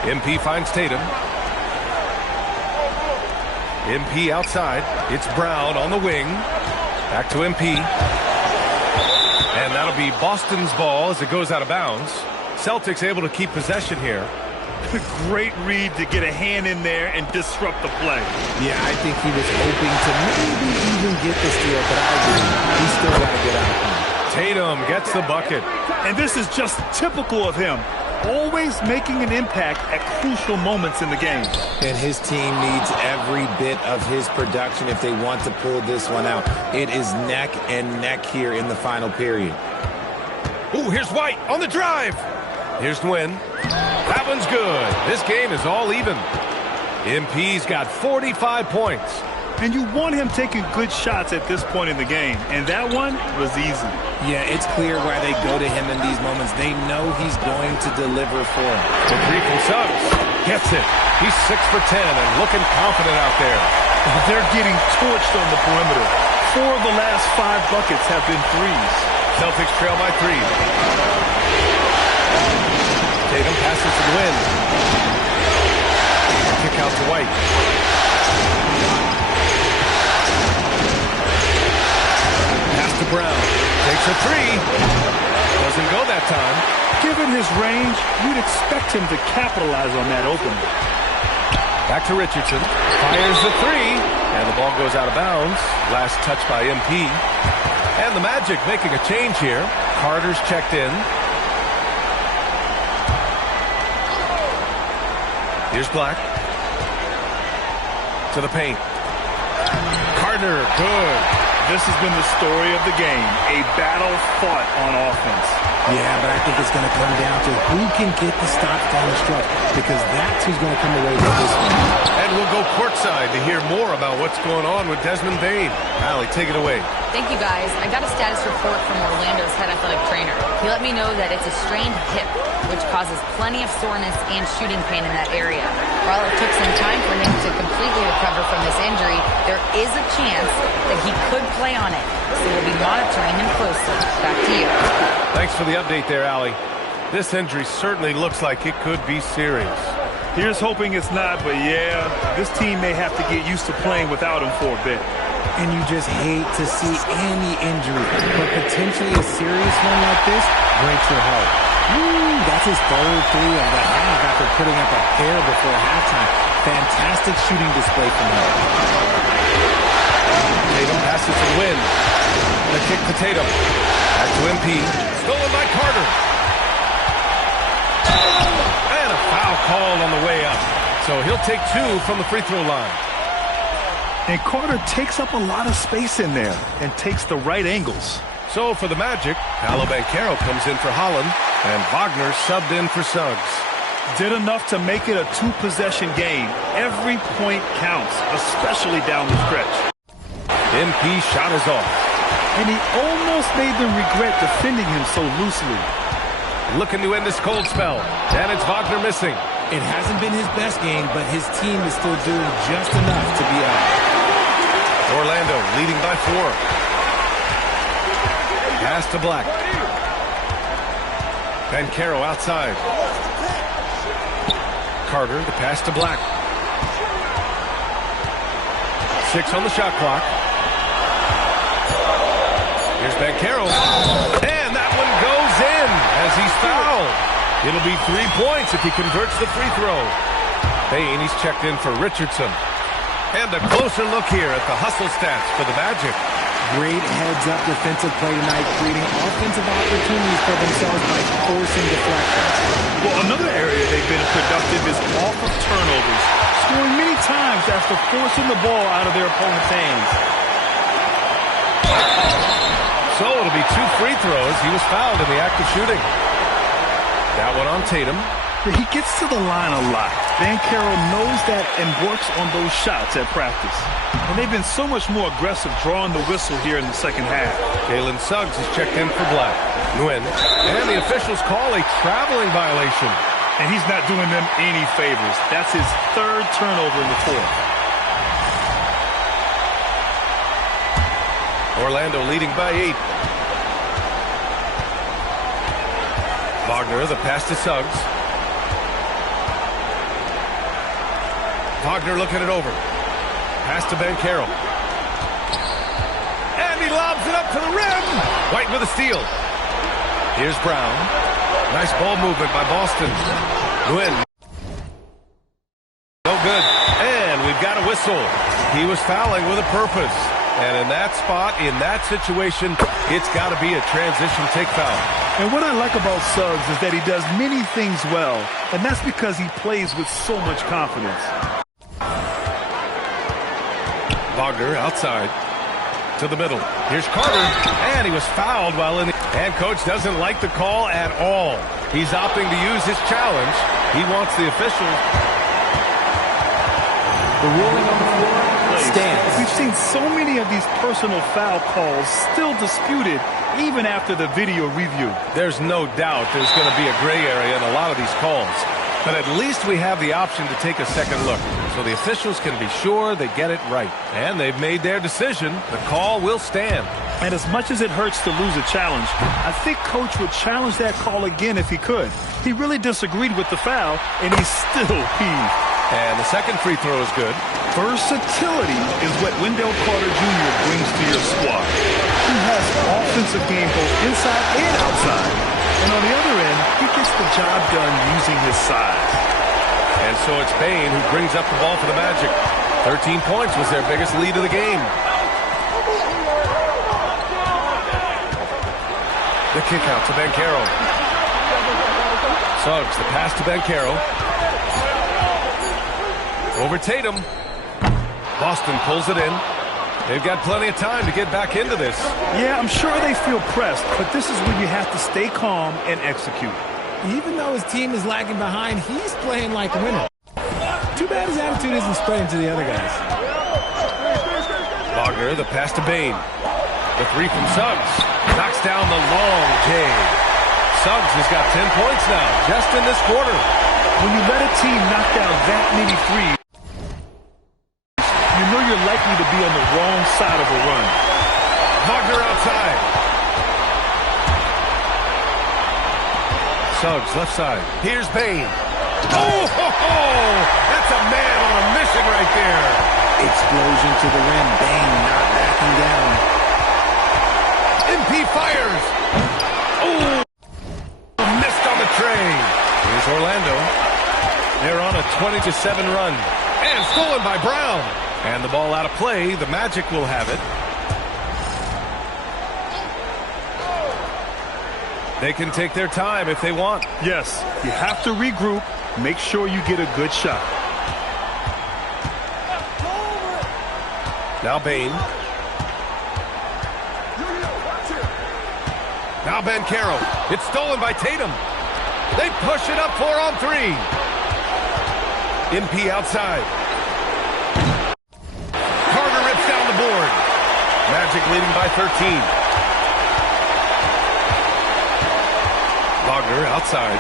MP finds Tatum. MP outside. It's Brown on the wing. Back to MP. And that'll be Boston's ball as it goes out of bounds. Celtics able to keep possession here. Great read to get a hand in there and disrupt the play. Yeah, I think he was hoping to maybe even get the steal, but I agree. He's still got to get out. Tatum gets the bucket. And this is just typical of him. Always making an impact at crucial moments in the game. And his team needs every bit of his production if they want to pull this one out. It is neck and neck here in the final period. Ooh, here's White on the drive. Here's Nguyen. That one's good. This game is all even. MP's got 45 points. And you want him taking good shots at this point in the game. And that one was easy. Yeah, it's clear why they go to him in these moments. They know he's going to deliver for them. The 3 from Suggs. Gets it. He's 6 for 10 and looking confident out there. They're getting torched on the perimeter. 4 of the last 5 buckets have been threes. Celtics trail by 3. Tatum passes to Nguyen. Kick out to White. Pass to Brown. Takes a 3. Doesn't go that time. Given his range, you'd expect him to capitalize on that opening. Back to Richardson. Fires the 3. And the ball goes out of bounds. Last touch by MP. And the Magic making a change here. Carter's checked in. Here's Black. To the paint. Carter, good. This has been the story of the game. A battle fought on offense. Yeah, but I think it's going to come down to who can get the stops down the stretch, because that's who's going to come away with this one. And we'll go courtside to hear more about what's going on with Desmond Bane. Allie, take it away. Thank you, guys. I got a status report from Orlando's head athletic trainer. He let me know that it's a strained hip, which causes plenty of soreness and shooting pain in that area. While it took some time for him to completely recover from this injury, there is a chance that he could play on it. So we'll be monitoring him closely. Back to you. Thanks for the update there, Allie. This injury certainly looks like it could be serious. Here's hoping it's not, but yeah, this team may have to get used to playing without him for a bit. And you just hate to see any injury, but potentially a serious one like this breaks your heart. That's his third three of the half after putting up a pair before halftime. Fantastic shooting display from him. Tatum passes to Win. The kick to Tatum. Back to MP. Stolen by Carter. And a foul called on the way up. So he'll take 2 from the free throw line. And Carter takes up a lot of space in there and takes the right angles. So for the Magic, Paolo Banchero comes in for Holland, and Wagner subbed in for Suggs. Did enough to make it a 2-possession game. Every point counts, especially down the stretch. MP shot is off. And he almost made them regret defending him so loosely. Looking to end this cold spell, and it's Wagner missing. It hasn't been his best game, but his team is still doing just enough to be out. Orlando leading by 4. Pass to Black. Banchero outside. Carter, the pass to Black. 6 on the shot clock. Here's Banchero. And that one goes in as he's fouled. It'll be 3 points if he converts the free throw. Bane, he's checked in for Richardson. And a closer look here at the hustle stats for the Magic. Great heads-up defensive play tonight, creating offensive opportunities for themselves by forcing deflections. Well, another area they've been productive is off of turnovers, scoring many times after forcing the ball out of their opponent's hands. So it'll be 2 free throws. He was fouled in the act of shooting. That one on Tatum. He gets to the line a lot. Banchero knows that and works on those shots at practice. And they've been so much more aggressive drawing the whistle here in the second half. Jalen Suggs is checked in for Black. Nguyen. And the officials call a traveling violation. And he's not doing them any favors. That's his 3rd turnover in the 4th. Orlando leading by 8. Wagner, the pass to Suggs. Wagner looking it over. Pass to Banchero. And he lobs it up to the rim. White with a steal. Here's Brown. Nice ball movement by Boston. Nguyen. No good. And we've got a whistle. He was fouling with a purpose. And in that spot, in that situation, it's got to be a transition take foul. And what I like about Suggs is that he does many things well, and that's because he plays with so much confidence. Wagner outside to the middle. Here's Carter, and he was fouled while in the... And coach doesn't like the call at all. He's opting to use his challenge. He wants the official. The ruling on the floor stands. We've seen so many of these personal foul calls still disputed even after the video review. There's no doubt there's going to be a gray area in a lot of these calls. But at least we have the option to take a second look, so the officials can be sure they get it right. And they've made their decision. The call will stand. And as much as it hurts to lose a challenge, I think Coach would challenge that call again if he could. He really disagreed with the foul, and he's still peeved. And the second free throw is good. Versatility is what Wendell Carter Jr. brings to your squad. He has offensive game both inside and outside. And on the other end, he gets the job done using his size. And so it's Bane who brings up the ball for the Magic. 13 points was their biggest lead of the game. The kick out to Banchero. Suggs, the pass to Banchero. Over Tatum. Boston pulls it in. They've got plenty of time to get back into this. Yeah, I'm sure they feel pressed, but this is where you have to stay calm and execute. Even though his team is lagging behind, he's playing like a winner. Too bad his attitude isn't spreading to the other guys. Wagner, the pass to Bane. The three from Suggs. Knocks down the long J. Suggs has got 10 points now, just in this quarter. When you let a team knock down that many threes, you know you're likely to be on the wrong side of a run. Wagner outside. Suggs left side. Here's Bane. That's a man on a mission right there. Explosion to the rim. Bane not backing down. MP fires. Oh, missed on the tray. Here's Orlando. They're on a 20-7 run. And stolen by Brown. And the ball out of play. The Magic will have it. They can take their time if they want. Yes, you have to regroup. Make sure you get a good shot. Now Bane. Now Banchero. It's stolen by Tatum. They push it up 4-on-3. MP outside. Carter rips down the board. Magic leading by 13. Wagner outside.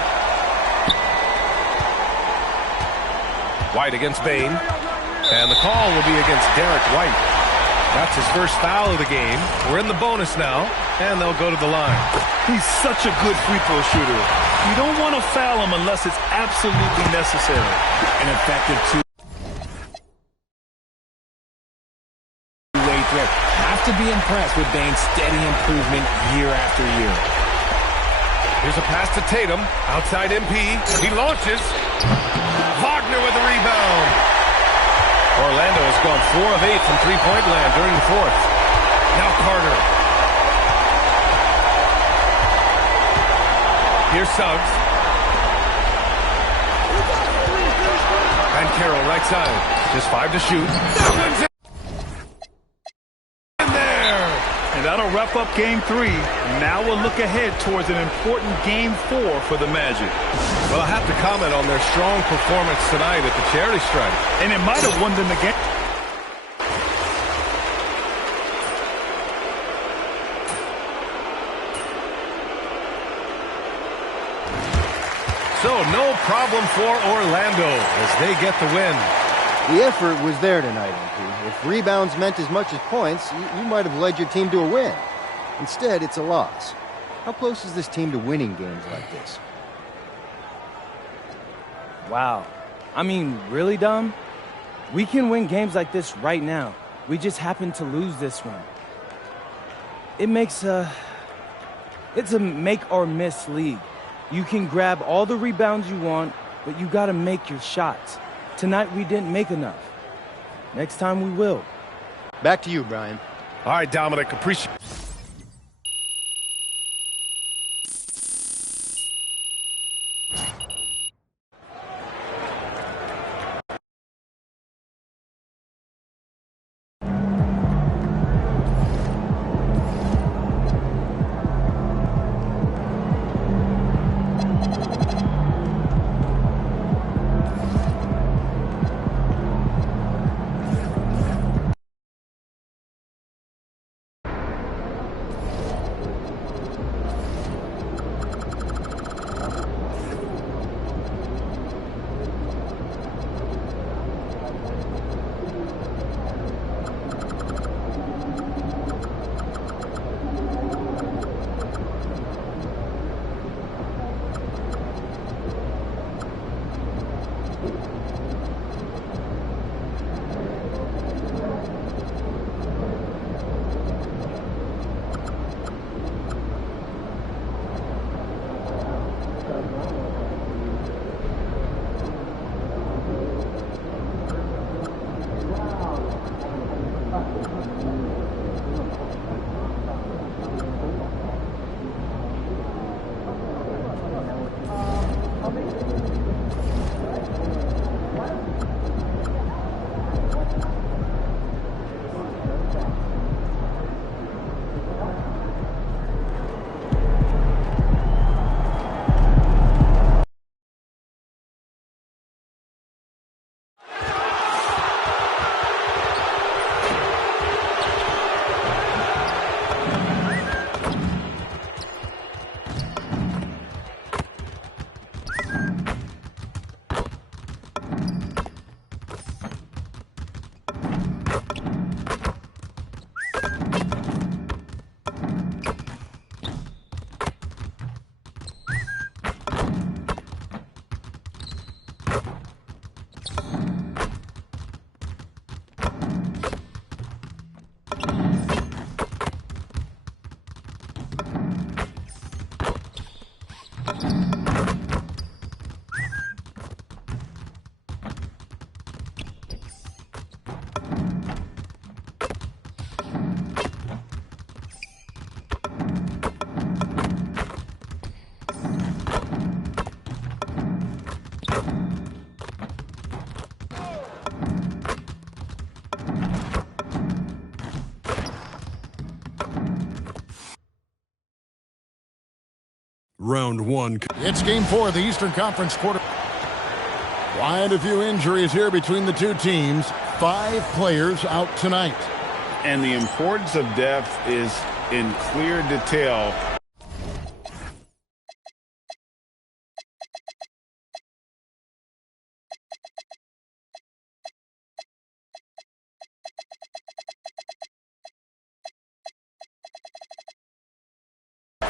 White against Bane. And the call will be against Derek White. That's his first foul of the game. We're in the bonus now, and they'll go to the line. He's such a good free throw shooter. You don't want to foul him unless it's absolutely necessary. An effective two-way threat. Have to be impressed with Bane's steady improvement year after year. Here's a pass to Tatum. Outside MP. He launches. Wagner with the rebound. Orlando has gone 4 of 8 from three-point land during the fourth. Now Carter. Here's Suggs. And Carroll right side. Just 5 to shoot. That one's in. And that'll wrap up Game 3. Now we'll look ahead towards an important Game 4 for the Magic. Well, I have to comment on their strong performance tonight at the charity strike. And it might have won them the game. So no problem for Orlando as they get the win. The effort was there tonight, MP. If rebounds meant as much as points, you might have led your team to a win. Instead, it's a loss. How close is this team to winning games like this? Wow. I mean, really, Dom? We can win games like this right now. We just happen to lose this one. It's a make-or-miss league. You can grab all the rebounds you want, but you gotta make your shots. Tonight, we didn't make enough. Next time, we will. Back to you, Brian. All right, Dominic, appreciate Round one. It's game 4 of the Eastern Conference quarter. Quite a few injuries here between the two teams. 5 players out tonight. And the importance of depth is in clear detail.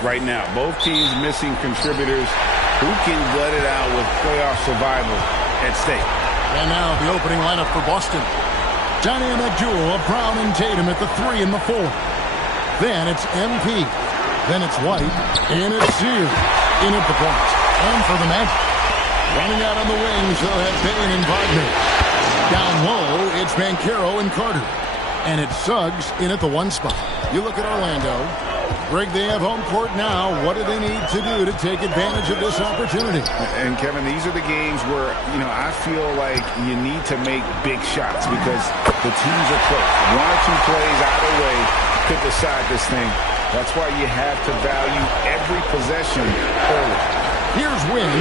Right now, both teams missing contributors who can gut it out with playoff survival at stake. And now the opening lineup for Boston. Dynamic duel of Brown and Tatum at the 3 and the 4. Then it's MP. Then it's White. And it's Sears in at the point. And for the Magic. Running out on the wings, they'll have Payne and Wagner. Down low, it's Banchero and Carter. And it's Suggs in at the 1 spot. You look at Orlando. Greg, they have home court now. What do they need to do to take advantage of this opportunity? And, Kevin, these are the games where, I feel like you need to make big shots because the teams are close. 1 or 2 plays either way could decide this thing. That's why you have to value every possession early. Here's Wynn.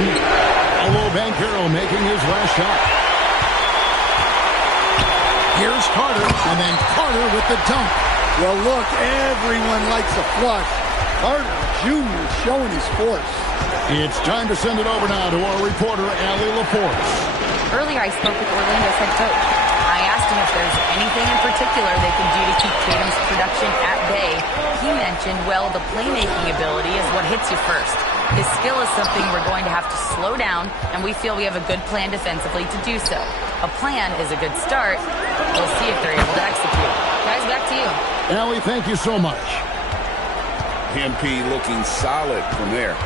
Although Banchero making his last shot. Here's Carter, and then Carter with the dunk. Well, look, everyone likes a flush. Carter Jr. showing his force. It's time to send it over now to our reporter, Allie LaForce. Earlier, I spoke with Orlando's head coach. I asked him if there's anything in particular they can do to keep Tatum's production at bay. He mentioned, well, the playmaking ability is what hits you first. His skill is something we're going to have to slow down, and we feel we have a good plan defensively to do so. A plan is a good start. We'll see if they're able to execute. Guys, back to you. Allie, thank you so much. MP looking solid from there.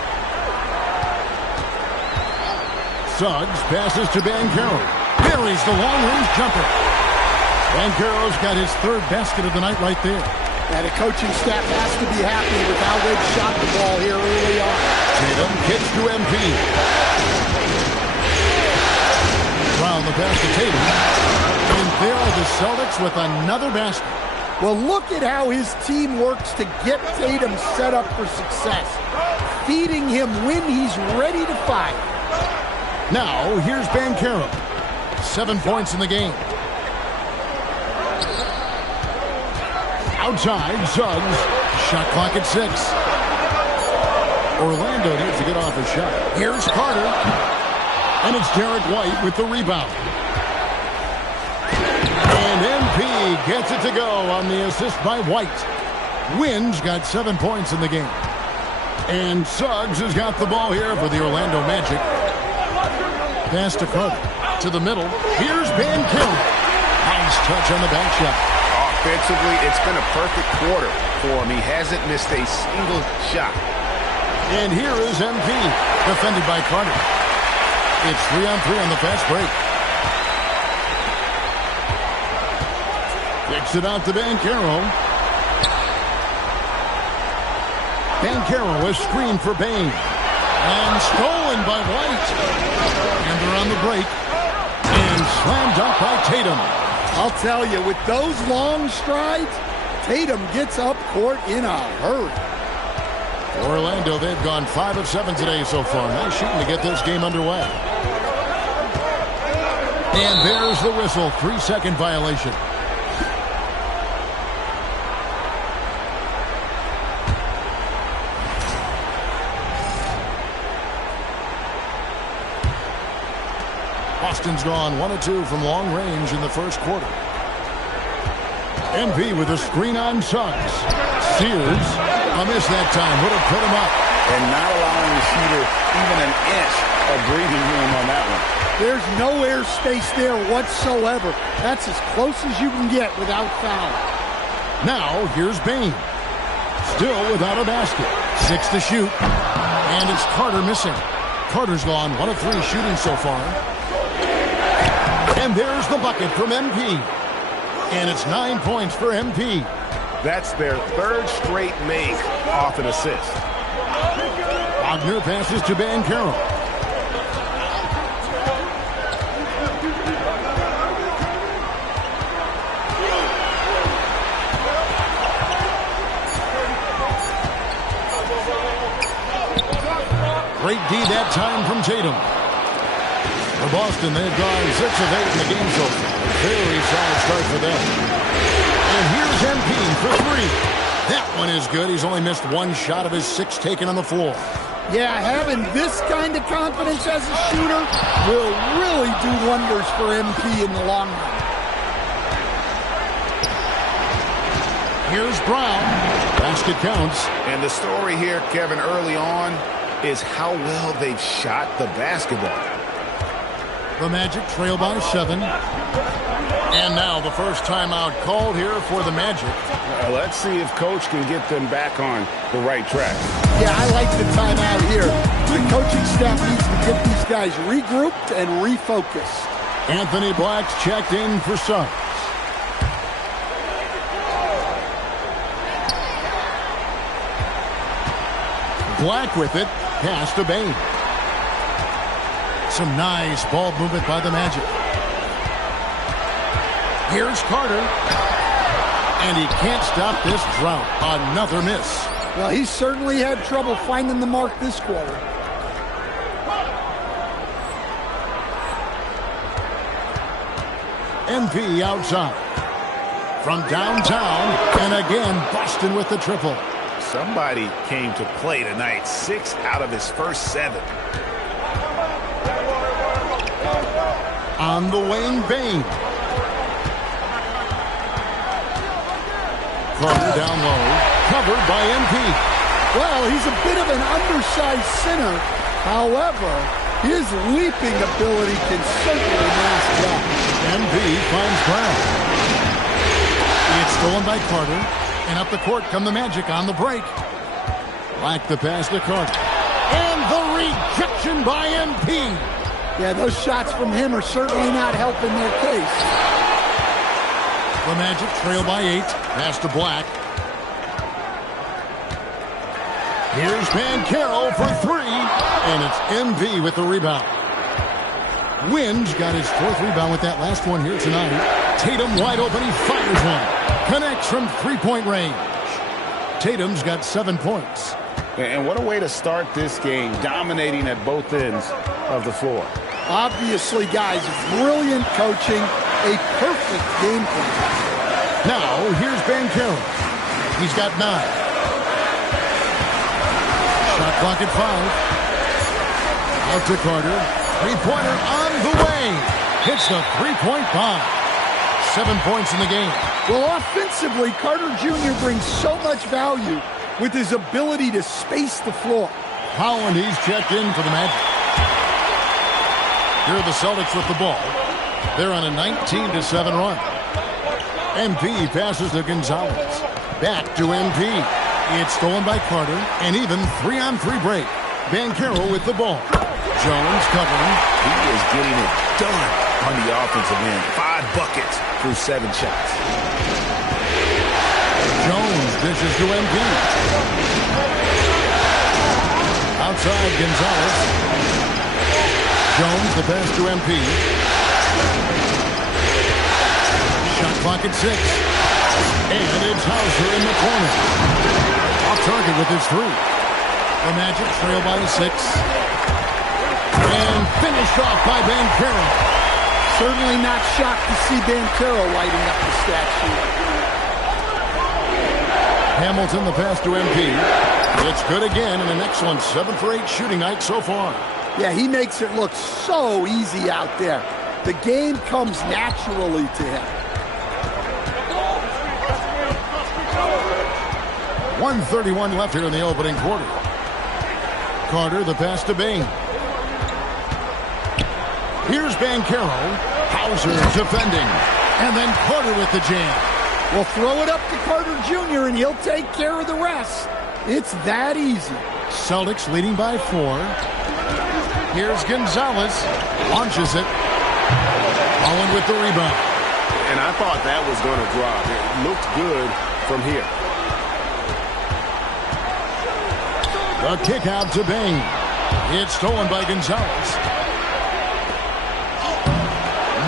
Suggs passes to Banchero. Buries the long-range jumper. Banchero's got his 3rd basket of the night right there. And the coaching staff has to be happy with how they've shot the ball here early on. Tatum kicks to MP. Brown the pass to Tatum. And there are the Celtics with another basket. Well, look at how his team works to get Tatum set up for success. Feeding him when he's ready to fire. Now, here's Banchero. 7 points in the game. Outside, Suggs. Shot clock at 6. Orlando needs to get off a shot. Here's Carter. And it's Derek White with the rebound. And MP gets it to go on the assist by White. Wynn's got 7 points in the game. And Suggs has got the ball here for the Orlando Magic. Pass to Carter. To the middle. Here's Banchero. Nice touch on the back shot. Offensively, it's been a perfect quarter for him. He hasn't missed a single shot. And here is MP, defended by Carter. It's 3-on-3 on the fast break. Kicks it out to Banchero. Banchero is screened for Payne. And stolen by White. And they're on the break. And slam dunk by Tatum. I'll tell you, with those long strides, Tatum gets up court in a hurry. Orlando, they've gone 5 of 7 today so far. Nice shooting to get this game underway. And there's the whistle. 3-second violation. Boston's gone 1 of 2 from long range in the first quarter. MP with a screen on Suggs. Sears, a miss that time, would have put him up. And not allowing the shooter even an inch of breathing room on that one. There's no air space there whatsoever. That's as close as you can get without foul. Now, here's Payne. Still without a basket. 6 to shoot. And it's Carter missing. Carter's gone 1 of 3 shooting so far. And there's the bucket from MP. And it's 9 points for MP. That's their 3rd straight make off an assist. Wagner passes to Banchero. Great D that time from Tatum. For Boston, they've gone 6 of 8 in the game so far. Very solid start for them. And here's MP for 3. That one is good. He's only missed 1 shot of his 6 taken on the floor. Yeah, having this kind of confidence as a shooter will really do wonders for MP in the long run. Here's Brown. Basket counts. And the story here, Kevin, early on is how well they've shot the basketball. The Magic trail by 7. And now the first timeout called here for the Magic. Let's see if Coach can get them back on the right track. Yeah, I like the timeout here. The coaching staff needs to get these guys regrouped and refocused. Anthony Black's checked in for subs. Black with it. Pass to Bain. Some nice ball movement by the Magic. Here's Carter. And he can't stop this drought. Another miss. Well, he certainly had trouble finding the mark this quarter. MP outside. From downtown. And again, Boston with the triple. Somebody came to play tonight. 6 out of his first 7. On the wing, Bain. Carter down low. Covered by MP. Well, he's a bit of an undersized center. However, his leaping ability can certainly mask that. MP finds Brown. It's stolen by Carter. And up the court come the Magic on the break. Black the pass to Carter. And the rejection by MP. Yeah, those shots from him are certainly not helping their case. The Magic trail by 8. Pass to Black. Here's Banchero for 3. And it's MP with the rebound. Wynn's got his 4th rebound with that last one here tonight. Tatum wide open. He fires one. Connects from 3-point range. Tatum's got 7 points. And what a way to start this game, dominating at both ends of the floor. Obviously, guys, brilliant coaching, a perfect game plan. Now, here's Banchero. He's got 9. Shot clock at 5. Out to Carter. 3-pointer on the way. Hits the 3-point bomb. 7 points in the game. Well, offensively, Carter Jr. brings so much value with his ability to space the floor. Howland, he's checked in for the Magic. Here are the Celtics with the ball. They're on a 19-7 run. MP passes to Gonzalez. Back to MP. It's stolen by Carter. And even 3-on-3 break. Banchero with the ball. Jones covering. He is getting it done on the offensive end. 5 buckets through 7 shots. Jones dishes to MP. Outside Gonzalez. Jones the pass to MP. Shot clock at 6. And it's Hauser in the corner. Off target with his 3. The Magic trail by 6. And finished off by Banchero. Certainly not shocked to see Banchero lighting up the stat sheet. Hamilton the pass to MP. It's good again and an excellent 7 for 8 shooting night so far. Yeah, he makes it look so easy out there. The game comes naturally to him. 1:31 left here in the opening quarter. Carter the pass to Bain. Here's Banchero. Hauser defending. And then Carter with the jam. Well, throw it up to Carter Jr. and he'll take care of the rest. It's that easy. Celtics leading by 4. Here's Gonzalez. Launches it. Holland with the rebound. And I thought that was going to drop. It looked good from here. The kick out to Bain. It's stolen by Gonzalez.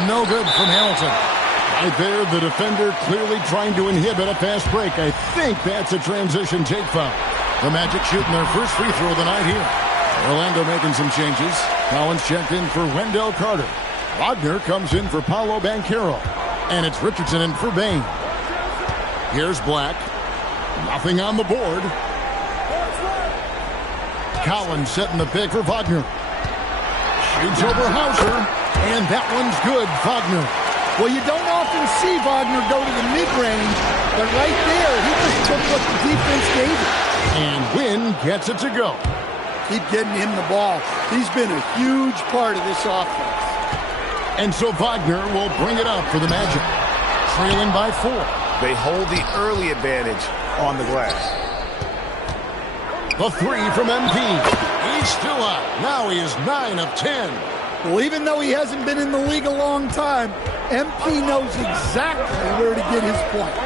No good from Hamilton. Right there, the defender clearly trying to inhibit a fast break. I think that's a transition take foul. The Magic shooting their first free throw of the night here. Orlando making some changes. Collins checked in for Wendell Carter. Wagner comes in for Paolo Banchero. And it's Richardson in for Bain. Here's Black. Nothing on the board. Collins setting the pick for Wagner. Shoots over Hauser. And that one's good, Wagner. Well, you don't often see Wagner go to the mid-range, but right there, he just took what the defense gave him. And Wynn gets it to go. Keep getting him the ball. He's been a huge part of this offense. And so Wagner will bring it up for the Magic. Trailing by 4. They hold the early advantage on the glass. The 3 from MP. He's still out. Now he is 9 of 10. Well, even though he hasn't been in the league a long time, MP knows exactly where to get his points.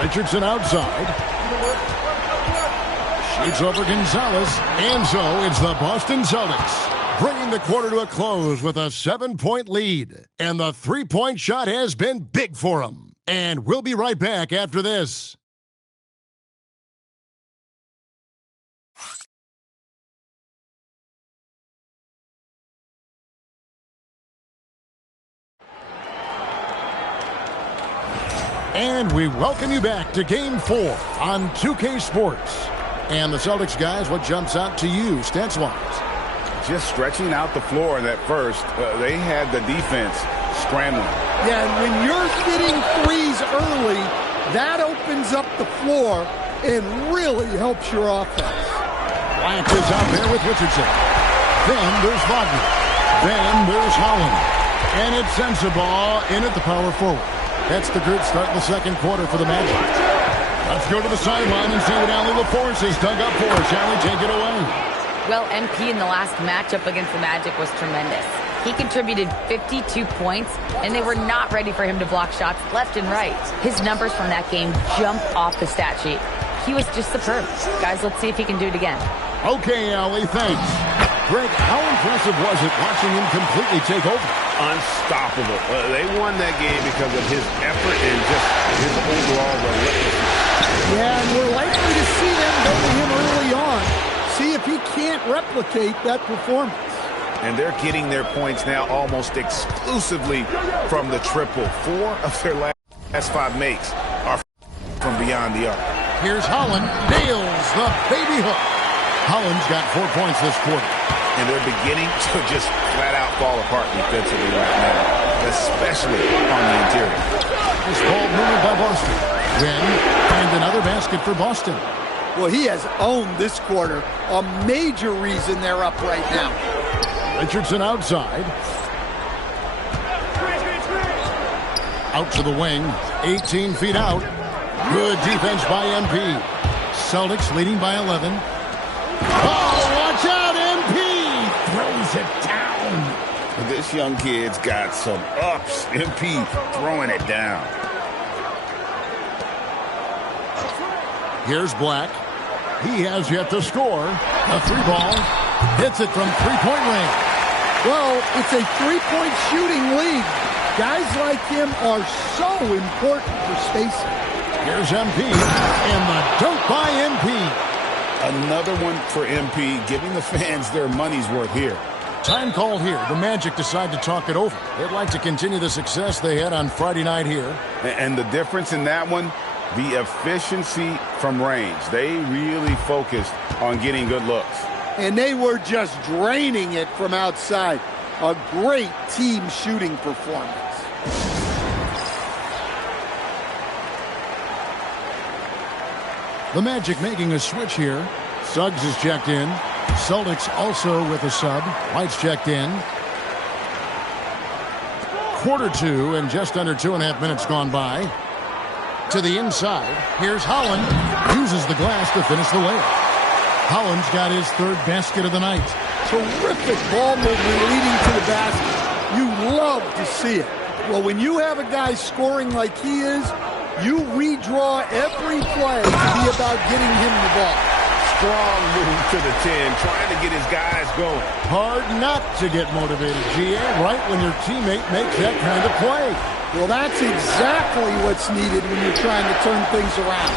Richardson outside. Shoots over Gonzalez. And so it's the Boston Celtics, bringing the quarter to a close with a 7-point lead. And the three-point shot has been big for them. And we'll be right back after this. And we welcome you back to Game 4 on 2K Sports. And the Celtics, guys, what jumps out to you, stats-wise? Just stretching out the floor in that first. They had the defense scrambling. Yeah, and when you're hitting threes early, that opens up the floor and really helps your offense. Black is out there with Richardson. Then there's Wagner. Then there's Holland. And it's Sensabaugh in at the power forward. That's the group start in the second quarter for the Magic. Let's go to the sideline and see what Allie LaForce has dug up for us. Allie, take it away. Well, MP in the last matchup against the Magic was tremendous. He contributed 52 points, and they were not ready for him to block shots left and right. His numbers from that game jump off the stat sheet. He was just superb. Guys, let's see if he can do it again. Okay, Allie, thanks. Greg, how impressive was it watching him completely take over? Unstoppable. They won that game because of his effort and just his overall relentlessness. Yeah, and we're likely to see them go to him early on. See if he can't replicate that performance. And they're getting their points now almost exclusively from the triple. 4 of their last 5 makes are from beyond the arc. Here's Holland. Nails the baby hook. Holland's got 4 points this quarter. And they're beginning to just flat out fall apart defensively right now, especially on the interior. This ball movement by Boston. Win, and another basket for Boston. Well, he has owned this quarter. A major reason they're up right now. Richardson outside. Out to the wing. 18 feet out. Good defense by MP. Celtics leading by 11. Oh, watch out, MP! Throws it down. This young kid's got some ups. MP throwing it down. Here's Black. He has yet to score. A 3-ball. Hits it from 3-point range. Well, it's a 3-point shooting league. Guys like him are so important for spacing. Here's MP. And the dunk by MP. Another one for MP, giving the fans their money's worth here. Time called here. The Magic decide to talk it over. They'd like to continue the success they had on Friday night here. And the difference in that one, the efficiency from range. They really focused on getting good looks. And they were just draining it from outside. A great team shooting performance. The Magic making a switch here. Suggs is checked in. Celtics also with a sub. White's checked in. Quarter 2 and just under 2.5 minutes gone by. To the inside. Here's Holland. Uses the glass to finish the layup. Holland's got his 3rd basket of the night. Terrific ball movement leading to the basket. You love to see it. Well, when you have a guy scoring like he is, you redraw every play to be about getting him the ball. Strong move to the 10, trying to get his guys going. Hard not to get motivated, GA, right when your teammate makes that kind of play. Well, that's exactly what's needed when you're trying to turn things around.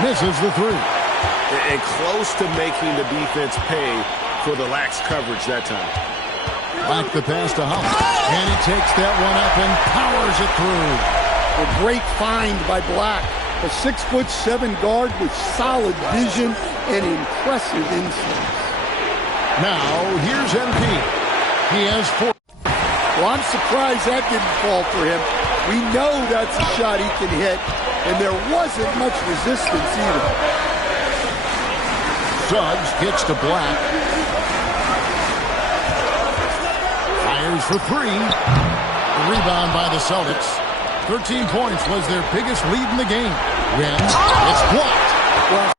Misses the three. And close to making the defense pay for the lax coverage that time. Back the pass to Holland. And he takes that one up and powers it through. A great find by Black. A 6'7" guard with solid vision and impressive instincts. Now, here's MP. He has 4. Well, I'm surprised that didn't fall for him. We know that's a shot he can hit, and there wasn't much resistance either. Suggs kicks to Black. Fires for 3. The rebound by the Celtics. 13 points was their biggest lead in the game. When it's blocked. Well,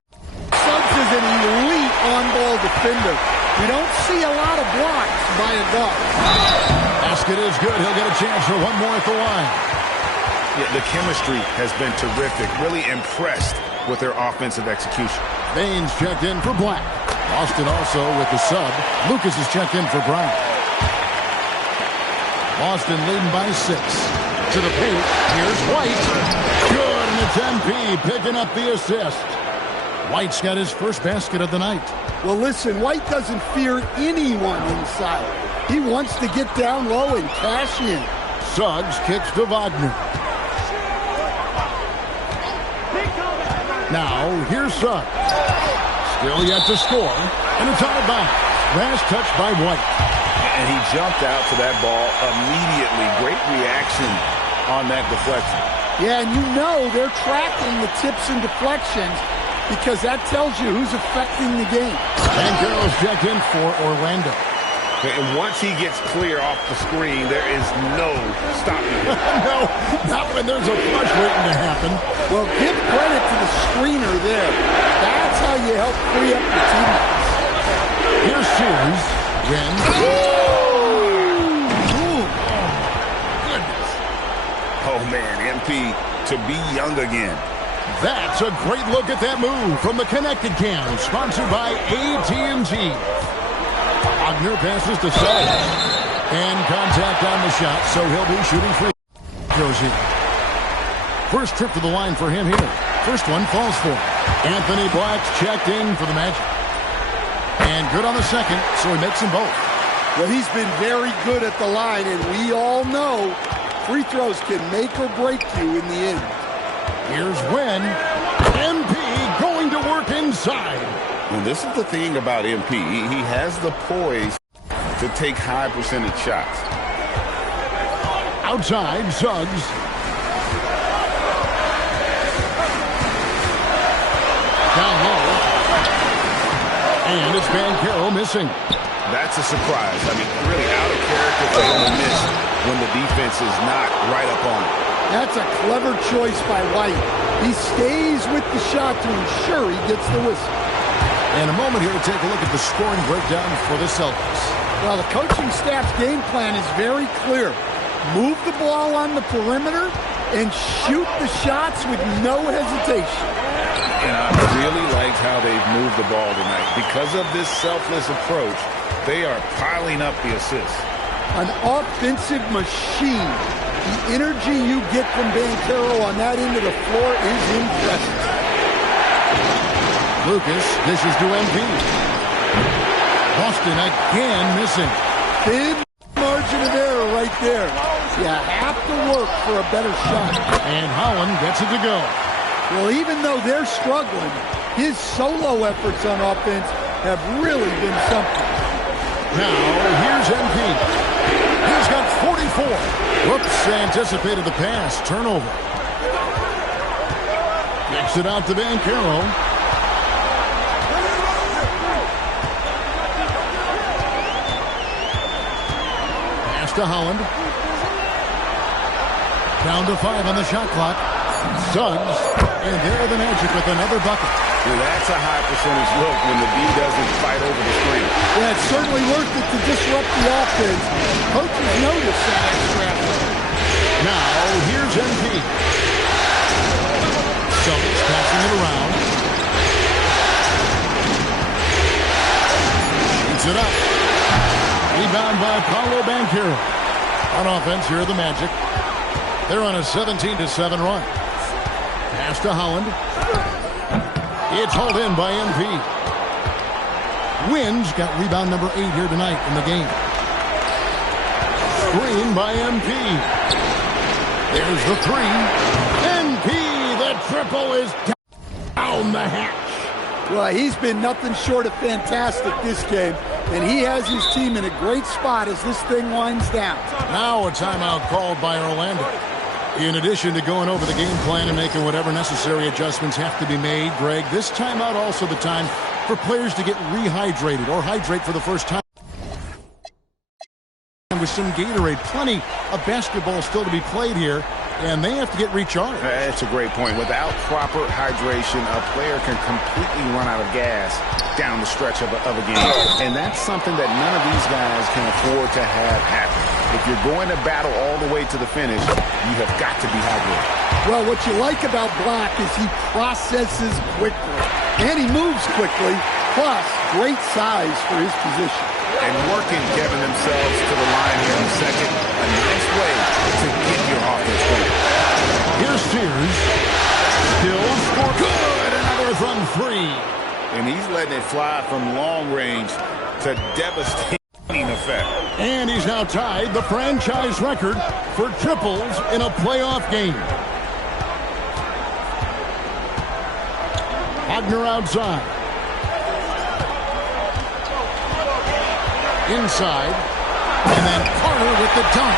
Suggs is an elite on-ball defender. We don't see a lot of blocks by a guard. Basket is good. He'll get a chance for one more at the line. Yeah, the chemistry has been terrific. Really impressed with their offensive execution. Baines checked in for Black. Boston also with the sub. Lucas is checked in for Brown. Boston leading by 6. To the paint. Here's White. Good, and it's MP picking up the assist. White's got his first basket of the night. Well, listen, White doesn't fear anyone inside. He wants to get down low and cash in. Suggs kicks to Wagner. Now, here's Suggs. Still yet to score. And it's out of bounds. Last touch by White. And he jumped out to that ball immediately. Great reaction on that deflection. Yeah, and you know they're tracking the tips and deflections because that tells you who's affecting the game. Banchero's checked in for Orlando. And once he gets clear off the screen, there is no stopping him. No, not when there's a flush waiting to happen. Well, give credit to the screener there. That's how you help free up your teammates. Here's Sears. When. Oh, man, MP to be young again. That's a great look at that move from the Connected Cam, sponsored by AT&T. Wagner passes to Suggs. And contact on the shot, so he'll be shooting free. Goes in. First trip to the line for him here. First one falls for him. Anthony Black's checked in for the Magic. And good on the second, so he makes them both. Well, he's been very good at the line, and we all know free throws can make or break you in the end. Here's when MP going to work inside. And this is the thing about MP. He has the poise to take high percentage shots. Outside, Suggs. Down low. And it's Banchero missing. That's a surprise. I mean, really out of character for him to miss when the defense is not right up on it. That's a clever choice by White. He stays with the shot to ensure he gets the whistle. And a moment here to take a look at the scoring breakdown for the Celtics. Well, the coaching staff's game plan is very clear. Move the ball on the perimeter and shoot the shots with no hesitation. And I really liked how they've moved the ball tonight. Because of this selfless approach, they are piling up the assists. An offensive machine. The energy you get from Banchero on that end of the floor is impressive. Lucas dishes to MP. Boston again missing. Thin margin of error right there. You have to work for a better shot. And Holland gets it to go. Well, even though they're struggling, his solo efforts on offense have really been something. Now, here's MP. He's got 44. Whoops, anticipated the pass. Turnover. Kicks it out to Banchero. To Holland. Down to 5 on the shot clock. Suggs, and there are the Magic with another bucket. Well, that's a high percentage look when the D doesn't fight over the screen. Yeah, it's certainly worth it to disrupt the offense. Coaches notice that extra effort. Now, here's MP. Suggs passing it around. Shoots it up. Rebound by Paolo Banchero. On offense, here are the Magic. They're on a 17-7 run. Pass to Holland. It's hauled in by MP. Wins got rebound number 8 here tonight in the game. Screen by MP. There's the 3. MP, the triple is down the hatch. Well, he's been nothing short of fantastic this game, and he has his team in a great spot as this thing winds down. Now a timeout called by Orlando. In addition to going over the game plan and making whatever necessary adjustments have to be made, Greg, this timeout also the time for players to get rehydrated or hydrate for the first time. With some Gatorade, plenty of basketball still to be played here, and they have to get recharged. That's a great point. Without proper hydration, a player can completely run out of gas down the stretch of a game. And that's something that none of these guys can afford to have happen. If you're going to battle all the way to the finish, you have got to be hydrated. Well, what you like about Black is he processes quickly, and he moves quickly, plus great size for his position. And working, Kevin, themselves to the line here in second. A nice way to get your offense going. Here's Sears. Still score good. Another from 3. And he's letting it fly from long range to devastating effect. And he's now tied the franchise record for triples in a playoff game. Wagner outside. Inside. And then Carter with the dunk.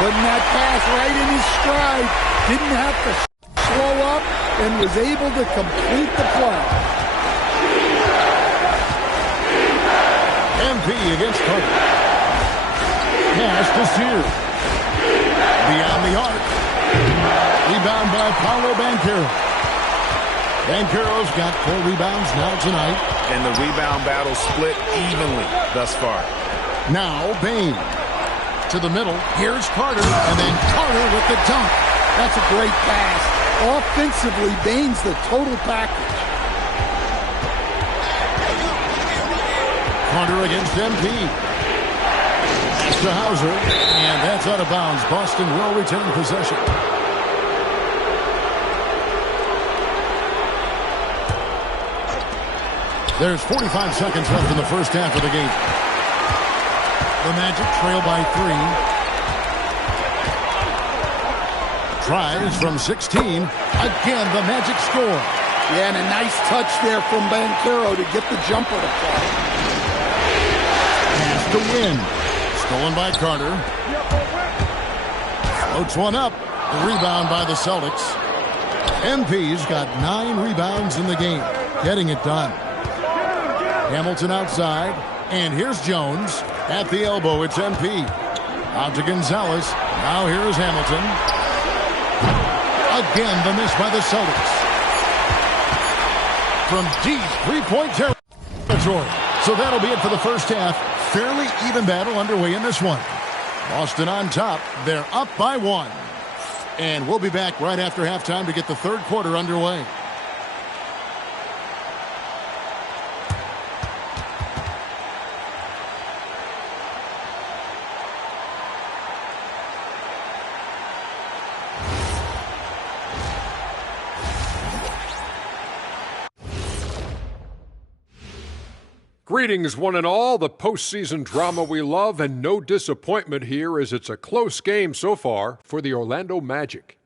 Putting that pass right in his stride. Didn't have to slow up and was able to complete the play. MP against Carter. Pass to Sears. Beyond the arc. Rebound by Paolo Banchero. Banchero's got 4 rebounds now tonight. And the rebound battle split evenly thus far. Now Bane to the middle. Here's Carter, and then Carter with the dunk. That's a great pass. Offensively, Bane's the total package. Carter against MP. Pass to Hauser, and that's out of bounds. Boston will retain possession. There's 45 seconds left in the first half of the game. The Magic trail by 3. Tries from 16. Again, the Magic score. Yeah, and a nice touch there from Banchero to get the jumper to fall. Pass to Win. Stolen by Carter. Floats one up. The rebound by the Celtics. MP's got 9 rebounds in the game. Getting it done. Hamilton outside. And here's Jones. At the elbow, it's MP. Out to Gonzalez. Now here is Hamilton. Again, the miss by the Celtics. From deep three-point territory. So that'll be it for the first half. Fairly even battle underway in this one. Boston on top. They're up by 1. And we'll be back right after halftime to get the third quarter underway. Greetings, one and all. The postseason drama we love, and no disappointment here as it's a close game so far for the Orlando Magic.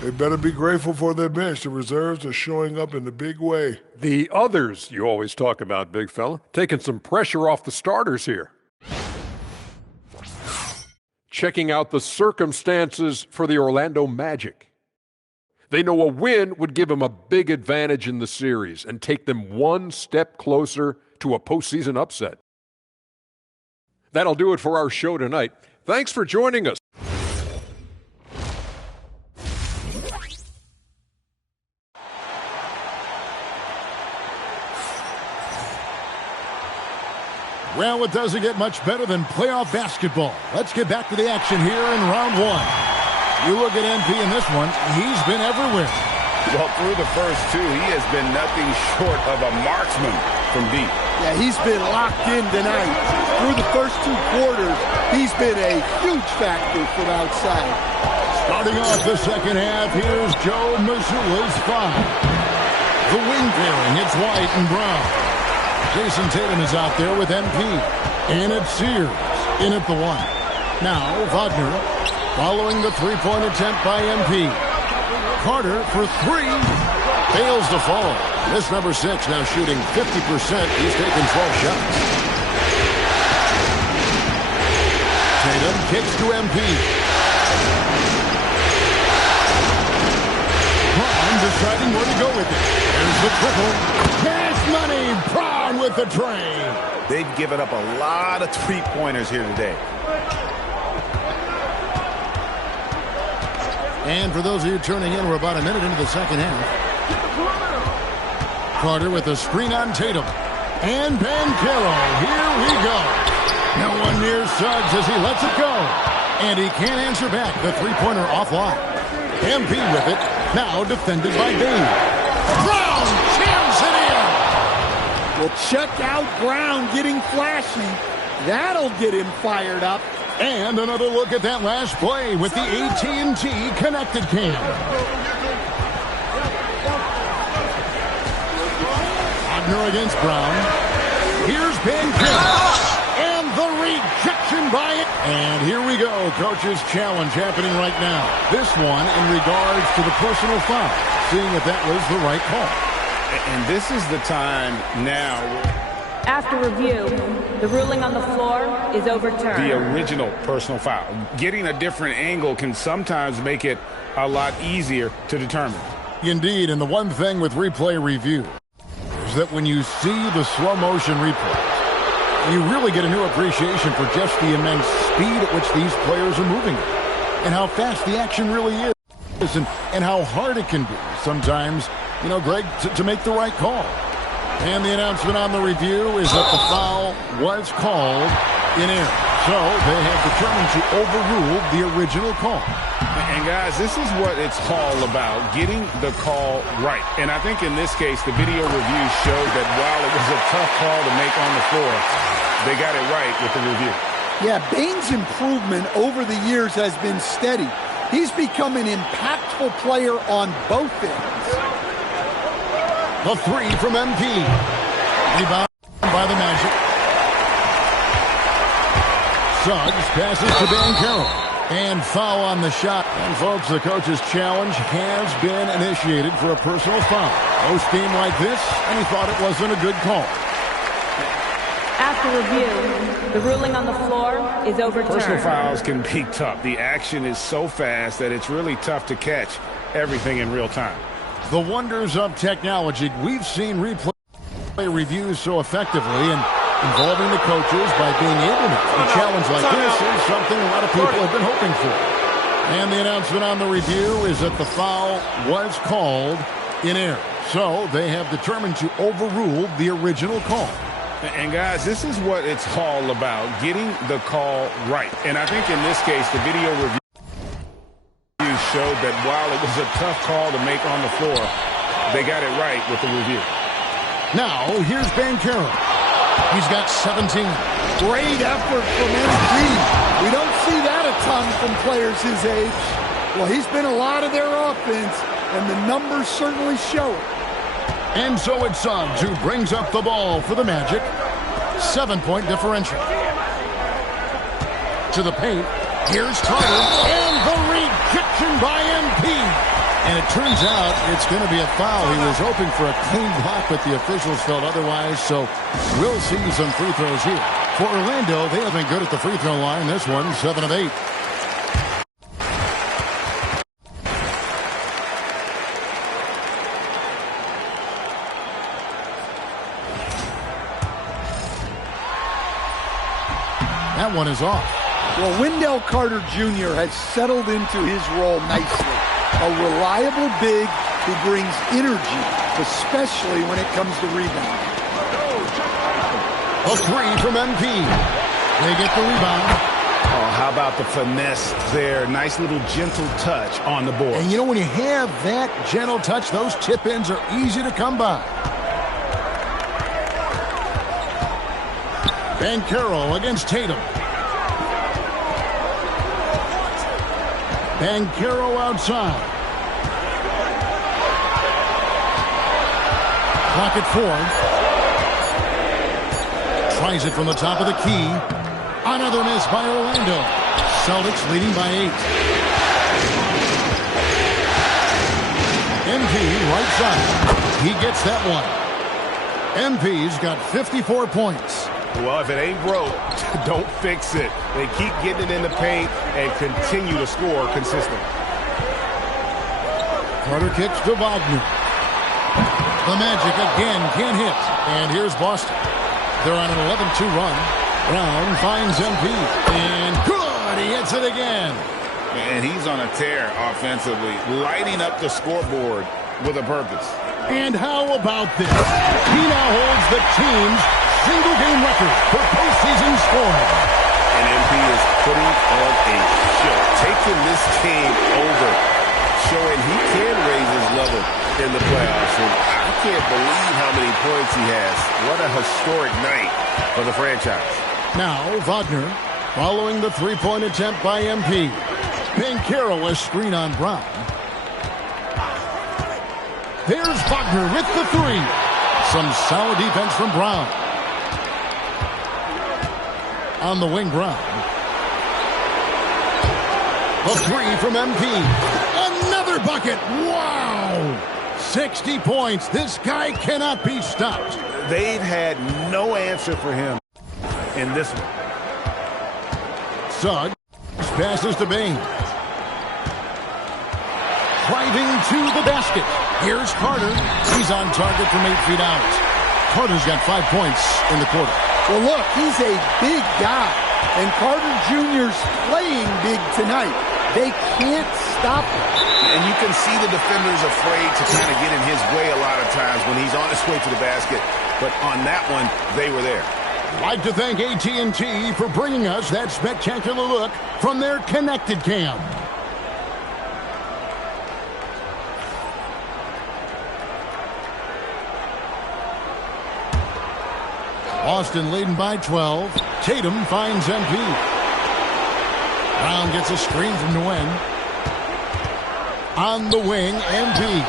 They better be grateful for their bench. The reserves are showing up in a big way. The others you always talk about, big fella, taking some pressure off the starters here. Checking out the circumstances for the Orlando Magic. They know a win would give them a big advantage in the series and take them one step closer to a postseason upset. That'll do it for our show tonight. Thanks for joining us. Well, it doesn't get much better than playoff basketball. Let's get back to the action here in round 1. You look at MP in this one, he's been everywhere. Well, through the first 2, he has been nothing short of a marksman from deep. Yeah, he's been locked in tonight. Through the first 2 quarters, he's been a huge factor from outside. Starting off the second half, here's Joe Mazzulla's 5. The wing pairing, it's White and Brown. Jason Tatum is out there with MP. And it's Sears in at the 1. Now Wagner following the three-point attempt by MP. Carter for 3. Fails to fall. This number 6 now shooting 50%. He's taken 12 shots. Tatum kicks to MP. Braun deciding where to go with it. There's the triple. Cash money. Braun with the tray. They've given up a lot of three-pointers here today. And for those of you tuning in, we're about a minute into the second half. Carter with a screen on Tatum. And Banchero. Here we go. No one near Suggs as he lets it go. And he can't answer back. The three-pointer offline. MP with it. Now defended by Bain. Brown jams it in. Well, check out Brown getting flashy. That'll get him fired up. And another look at that last play with the AT&T connected cam. Wagner against Brown. Here's Banchero. And the rejection by it. And here we go. Coach's challenge happening right now. This one in regards to the personal foul. Seeing if that was the right call. And this is the time now. After review, the ruling on the floor is overturned. The original personal foul. Getting a different angle can sometimes make it a lot easier to determine. Indeed, and the one thing with replay review is that when you see the slow motion replays, you really get a new appreciation for just the immense speed at which these players are moving and how fast the action really is and how hard it can be sometimes, Greg, to make the right call. And the announcement on the review is that the foul was called in error. So they have determined to overrule the original call. And guys, this is what it's all about, getting the call right. And I think in this case, the video review showed that while it was a tough call to make on the floor, they got it right with the review. Yeah, Bain's improvement over the years has been steady. He's become an impactful player on both ends. The 3 from MP. Rebound by the Magic. Suggs passes to Banchero. And foul on the shot. And folks, the coach's challenge has been initiated for a personal foul. Post game like this, and he thought it wasn't a good call. After review, the ruling on the floor is overturned. Personal fouls can be tough. The action is so fast that it's really tough to catch everything in real time. The wonders of technology. We've seen replay reviews so effectively, and involving the coaches by being able to make a challenge like this is something a lot of people have been hoping for. And the announcement on the review is that the foul was called in error. So they have determined to overrule the original call. And guys, this is what it's all about, getting the call right. And I think in this case, the video review showed that while it was a tough call to make on the floor, they got it right with the review. Now, here's Banchero. He's got 17. Great effort from MP. We don't see that a ton from players his age. Well, he's been a lot of their offense, and the numbers certainly show it. And so it's Suggs who brings up the ball for the Magic. 7-point differential. To the paint. Here's Carter. And the rejection by MP. And it turns out it's going to be a foul. He was hoping for a clean block, but the officials felt otherwise. So we'll see some free throws here. For Orlando, they have been good at the free throw line. This one, 7 of 8. That one is off. Well, Wendell Carter Jr. has settled into his role nicely. A reliable big who brings energy, especially when it comes to rebounding. A 3 from MP. They get the rebound. Oh, how about the finesse there? Nice little gentle touch on the board. And when you have that gentle touch, those tip-ins are easy to come by. Banchero against Tatum. Banchero outside. Pocket 4. Tries it from the top of the key. Another miss by Orlando. Celtics leading by 8. MP right side. He gets that one. MP's got 54 points. Well, if it ain't broke, don't fix it. They keep getting it in the paint and continue to score consistently. Carter kicks to Wagner. The Magic again can't hit. And here's Boston. They're on an 11-2 run. Brown finds MP. And good! He hits it again. And he's on a tear offensively, lighting up the scoreboard with a purpose. And how about this? He now holds the team's single-game record for postseason scoring. And MP is putting on a show, taking this team over, showing he can raise his level in the playoffs. And I can't believe how many points he has. What a historic night for the franchise. Now, Wagner, following the three-point attempt by MP. Banchero, a screen on Brown. There's Wagner with the three. Some solid defense from Brown. On the wing, Brown. A three from MP. Another bucket. Wow! 60 points. This guy cannot be stopped. They've had no answer for him in this one. Suggs passes to Bain. Driving to the basket. Here's Carter. He's on target from 8 feet out. Carter's got 5 points in the quarter. Well, look, he's a big guy. And Carter Jr.'s playing big tonight. They can't stop him. And you can see the defenders afraid to kind of get in his way a lot of times when he's on his way to the basket. But on that one, they were there. I'd like to thank AT&T for bringing us that spectacular look from their Connected Cam. Boston leading by 12. Tatum finds MP. Brown gets a screen from Nguyen. On the wing, MP.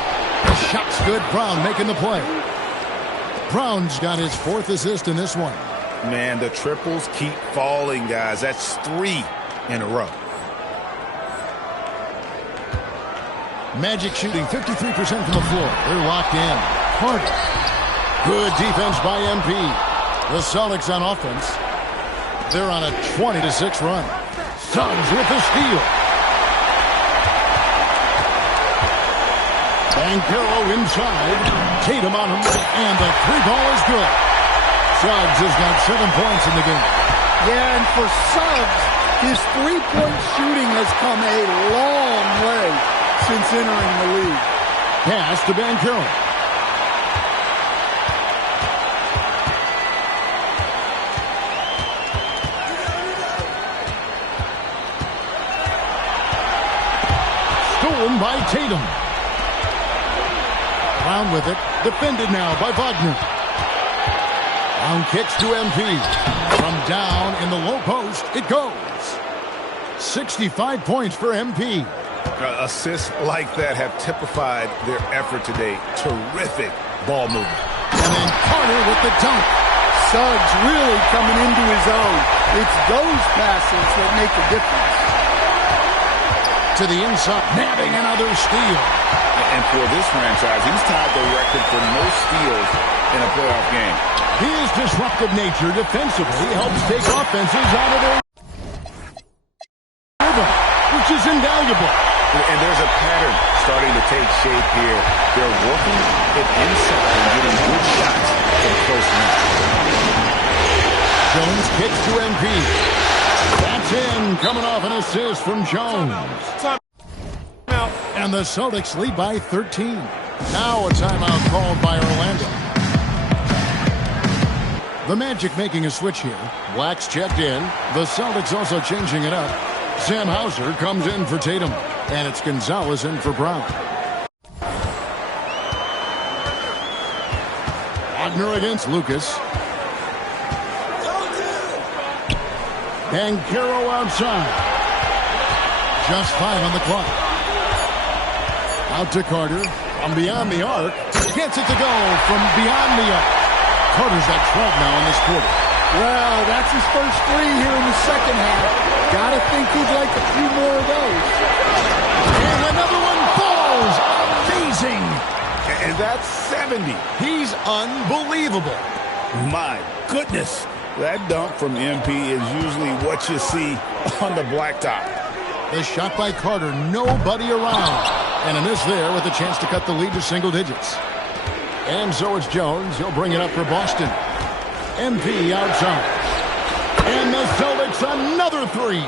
The shot's good. Brown making the play. Brown's got his 4th assist in this one. Man, the triples keep falling, guys. That's 3 in a row. Magic shooting 53% from the floor. They're locked in. Carter. Good defense by MP. The Celtics on offense. They're on a 20-6 run. Suggs with the steal. Banchero inside. Tatum on him. And the three ball is good. Suggs has got 7 points in the game. Yeah, and for Suggs, his three-point shooting has come a long way since entering the league. Pass to Banchero. Stolen by Tatum. Brown with it. Defended now by Wagner. Brown kicks to MP. From down in the low post, it goes. 65 points for MP. Assists like that have typified their effort today. Terrific ball movement. And then Carter with the dunk. Suggs really coming into his own. It's those passes that make the difference. To the inside, nabbing another steal. And for this franchise, he's tied the record for most steals in a playoff game. His disruptive nature defensively helps take offenses out of their rhythm, which is invaluable. And there's a pattern starting to take shape here. They're working it inside and getting good shots from close range. Jones kicks to MP. That's in, coming off an assist from Jones. And the Celtics lead by 13. Now a timeout called by Orlando. The Magic making a switch here. Black's checked in. The Celtics also changing it up. Sam Hauser comes in for Tatum. And it's Gonzalez in for Brown. Wagner against Lucas. Banchero outside. Just 5 on the clock. Out to Carter. From beyond the arc. Gets it to go from beyond the arc. Carter's at 12 now in this quarter. Well, that's his first three here in the second half. Gotta think he'd like a few more of those. And another one falls. Amazing. And that's 70. He's unbelievable. My goodness. That dunk from MP is usually what you see on the blacktop. The shot by Carter, nobody around. And a miss there with a chance to cut the lead to single digits. And so it's Jones. He'll bring it up for Boston. MP outside. And the Celtics another three.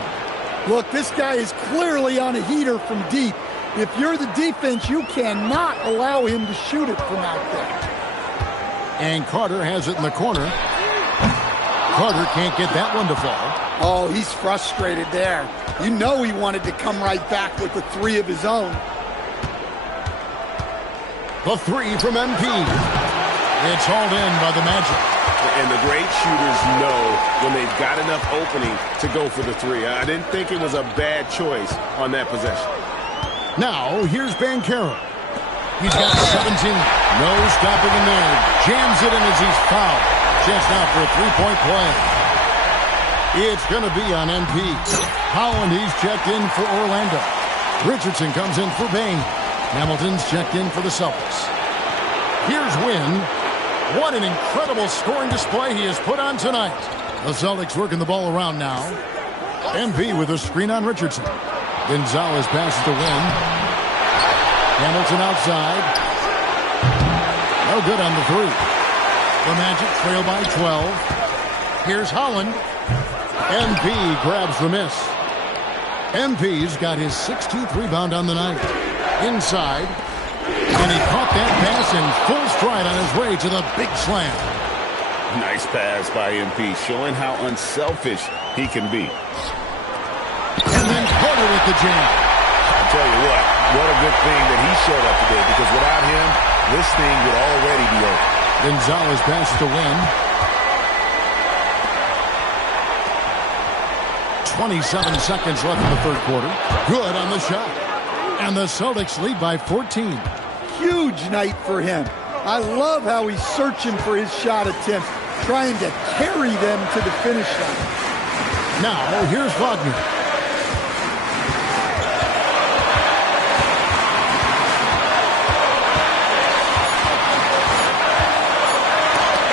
Look, this guy is clearly on a heater from deep. If you're the defense, you cannot allow him to shoot it from out there. And Carter has it in the corner. Carter can't get that one to fall. Oh, he's frustrated there. You know he wanted to come right back with the three of his own. The three from MP. It's hauled in by the Magic. And the great shooters know when they've got enough opening to go for the three. I didn't think it was a bad choice on that possession. Now, here's Banchero. He's got 17. No stopping him there. Jams it in as he's fouled. Chance now for a three-point play. It's going to be on MP. Holland, he's checked in for Orlando. Richardson comes in for Bain. Hamilton's checked in for the Celtics. Here's Wynn. What an incredible scoring display he has put on tonight. The Celtics working the ball around now. MP with a screen on Richardson. Gonzalez passes to Wynn. Hamilton outside. No good on the three. The Magic trail by 12. Here's Holland. MP grabs the miss. MP's got his 16th rebound on the night. Inside. And he caught that pass in full stride on his way to the big slam. Nice pass by MP, showing how unselfish he can be. And then Carter with the jam. I'll tell you what a good thing that he showed up today, because without him, this thing would already be over. Gonzalez passes to Wynn. 27 seconds left in the third quarter. Good on the shot. And the Celtics lead by 14. Huge night for him. I love how he's searching for his shot attempts, trying to carry them to the finish line. Now, here's Wagner.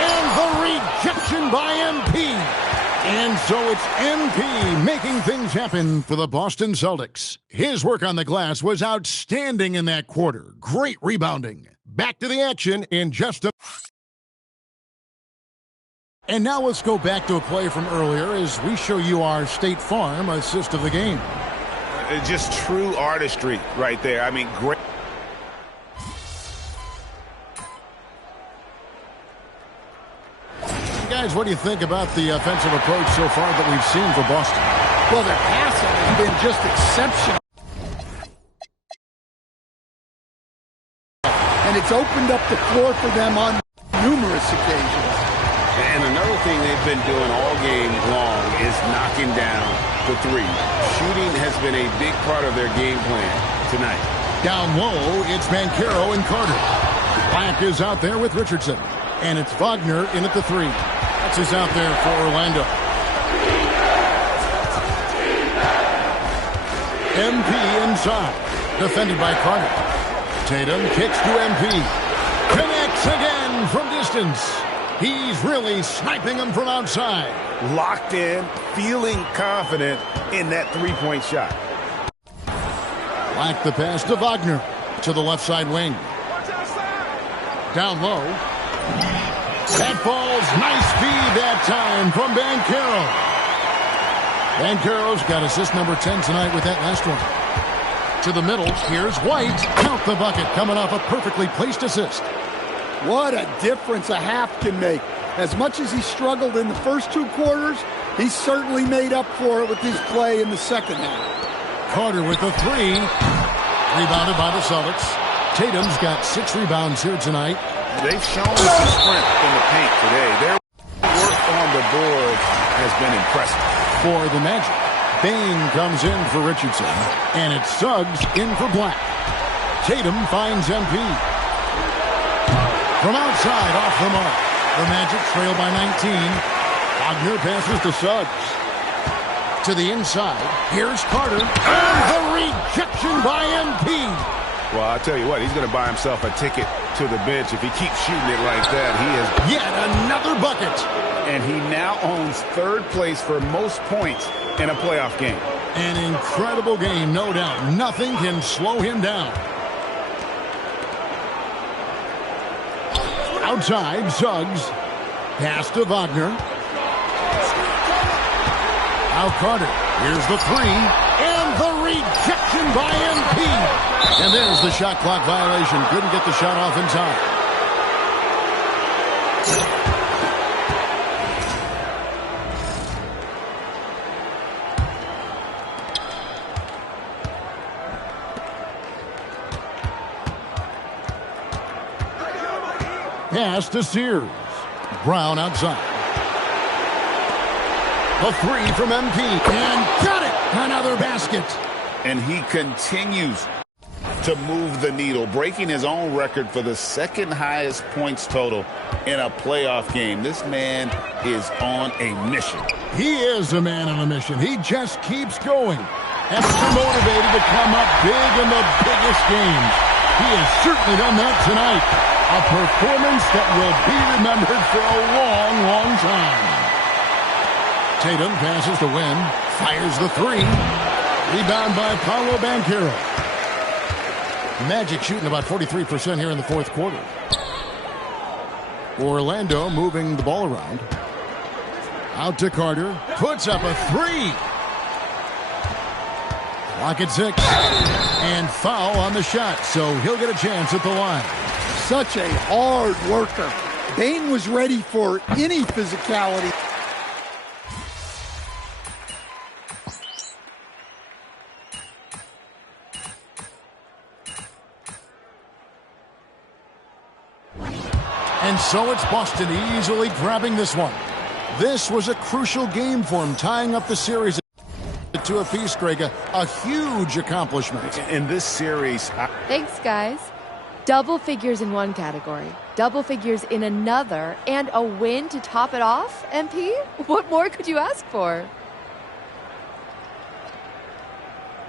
And the rejection by MP. And so it's MP making things happen for the Boston Celtics. His work on the glass was outstanding in that quarter. Great rebounding. Back to the action in just a... And now let's go back to a play from earlier as we show you our State Farm assist of the game. Just true artistry right there. I mean, great. Guys, what do you think about the offensive approach so far that we've seen for Boston? Well, their passing has been just exceptional. And it's opened up the floor for them on numerous occasions. And another thing they've been doing all game long is knocking down the three. Shooting has been a big part of their game plan tonight. Down low, it's Banchero and Carter. Black is out there with Richardson. And it's Wagner in at the three. That's who's out there for Orlando. MP inside. Defended by Carter. Tatum kicks to MP. Connects again from distance. He's really sniping them from outside. Locked in, feeling confident in that three-point shot. Black the pass to Wagner. To the left side wing. Down low. That falls. Nice feed that time from Banchero. Banchero's got assist number 10 tonight with that last one. To the middle. Here's White. Count the bucket. Coming off a perfectly placed assist. What a difference a half can make. As much as he struggled in the first two quarters, he certainly made up for it with his play in the second half. Carter with the three. Rebounded by the Celtics. Tatum's got 6 rebounds here tonight. They've shown some strength in the paint today. Their work on the board has been impressive. For the Magic, Bain comes in for Richardson, and it's Suggs in for Black. Tatum finds MP. From outside, off the mark. The Magic trail by 19. Wagner passes to Suggs. To the inside. Here's Carter. And the rejection by MP. Well, I'll tell you what, he's going to buy himself a ticket to the bench. If he keeps shooting it like that, he has yet another bucket. And he now owns third place for most points in a playoff game. An incredible game, no doubt. Nothing can slow him down. Outside, Suggs. Pass to Wagner. Now Carter. Here's the three. And the rejection by MP. And there's the shot clock violation. Couldn't get the shot off in time. Pass to Sears. Brown outside. The three from MP. And got it! Another basket. And he continues to move the needle, breaking his own record for the second highest points total in a playoff game. This man is on a mission. He is a man on a mission. He just keeps going. Extra motivated to come up big in the biggest games. He has certainly done that tonight. A performance that will be remembered for a long, long time. Tatum passes to Wynn. Fires the three. Rebound by Paolo Banchero. Magic shooting about 43% here in the fourth quarter. Orlando moving the ball around. Out to Carter. Puts up a three. Clock at 6. And foul on the shot, so he'll get a chance at the line. Such a hard worker. Bane was ready for any physicality. And so it's Boston easily grabbing this one. This was a crucial game for him, tying up the series to a piece, Greg. A huge accomplishment. In this series. Thanks, guys. Double figures in one category, double figures in another, and a win to top it off, MP? What more could you ask for?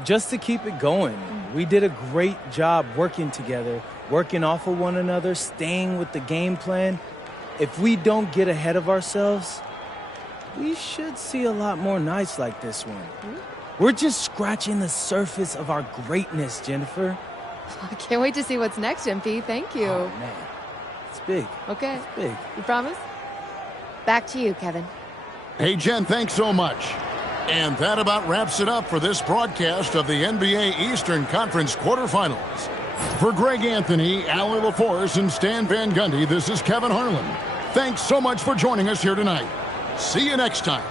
Just to keep it going. We did a great job working together, working off of one another, staying with the game plan. If we don't get ahead of ourselves, we should see a lot more nights like this one. We're just scratching the surface of our greatness, Jennifer. I can't wait to see what's next, MP. Thank you. Oh, man. It's big. Okay. It's big. You promise? Back to you, Kevin. Hey, Jen, thanks so much. And that about wraps it up for this broadcast of the NBA Eastern Conference quarterfinals. For Greg Anthony, Allie LaForce, and Stan Van Gundy, this is Kevin Harlan. Thanks so much for joining us here tonight. See you next time.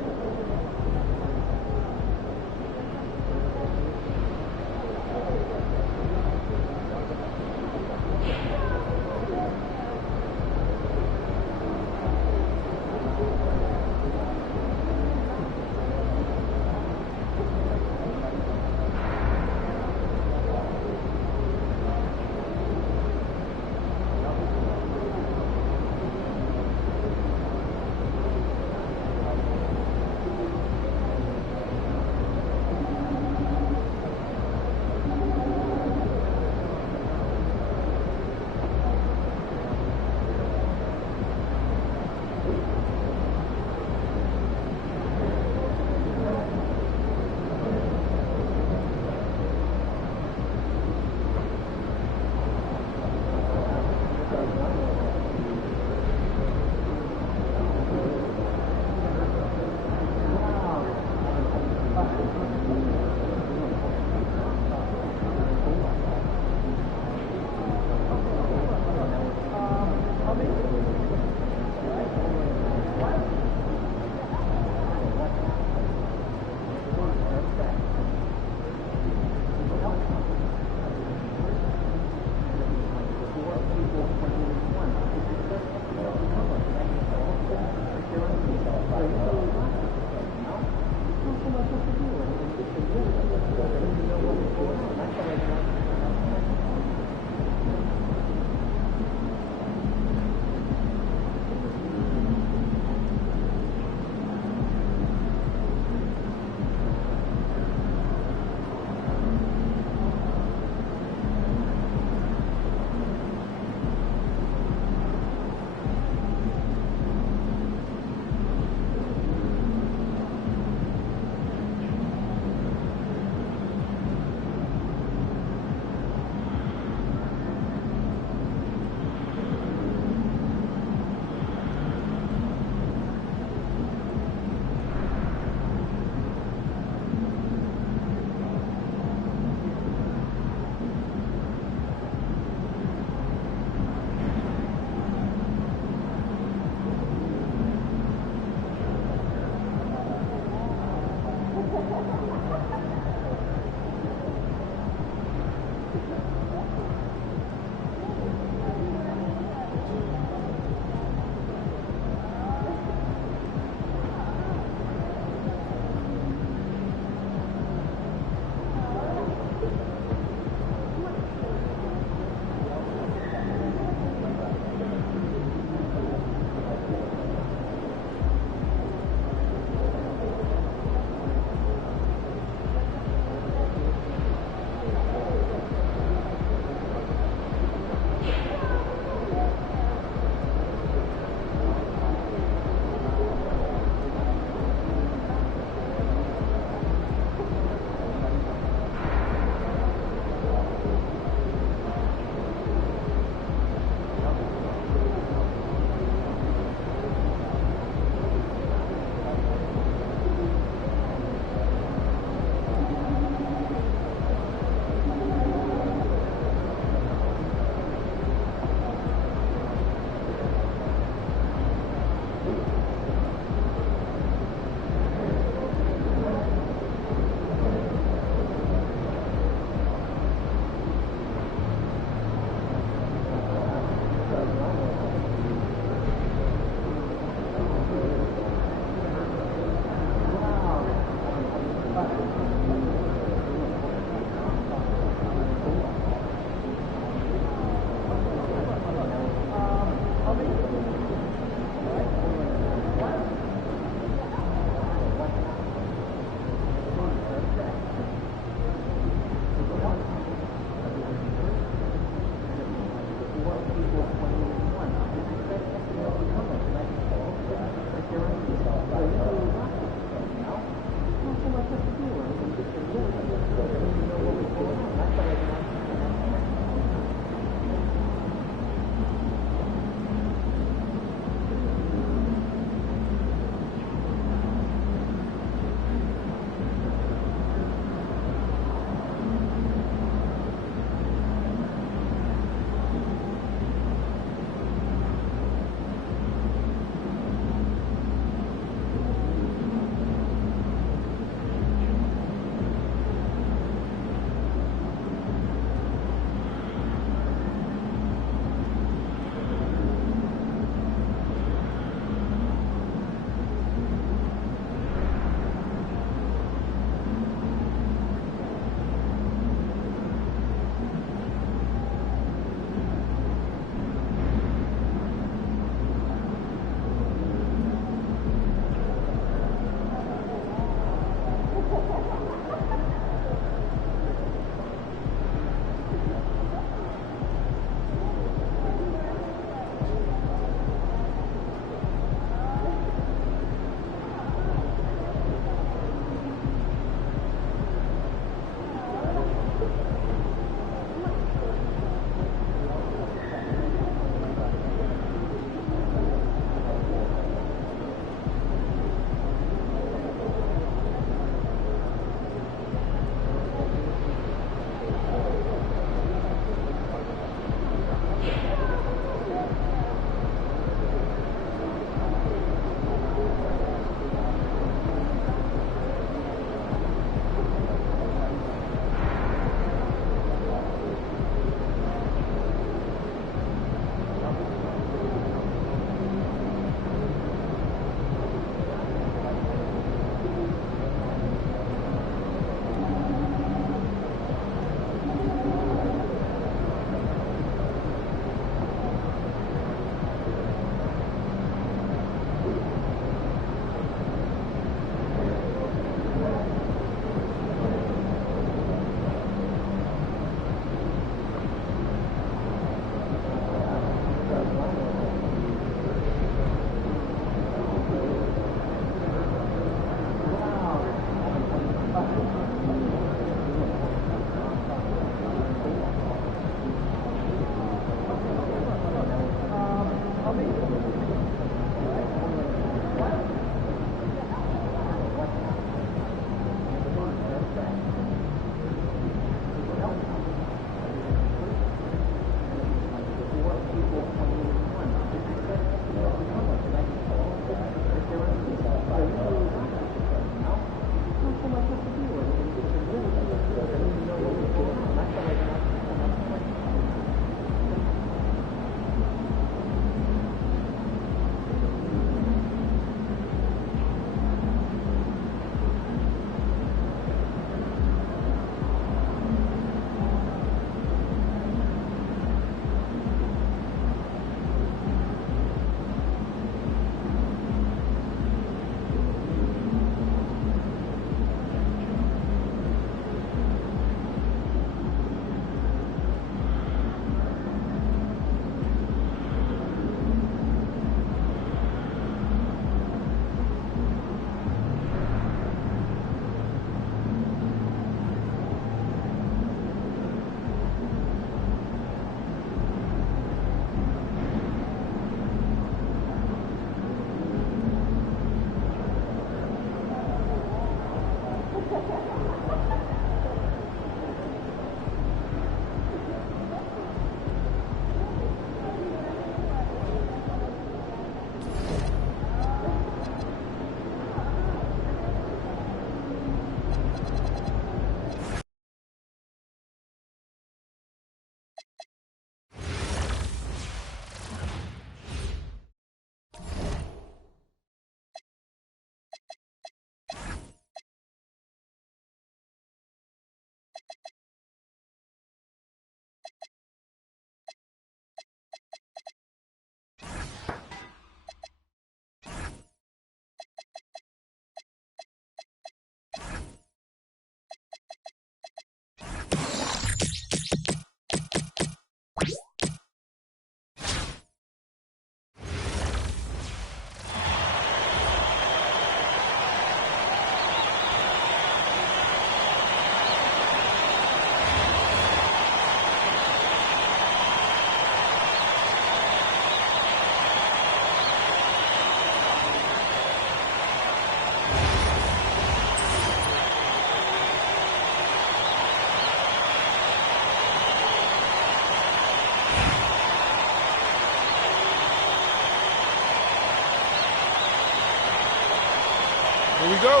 Here we go.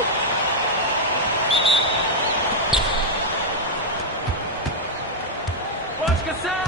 Watch Gasol.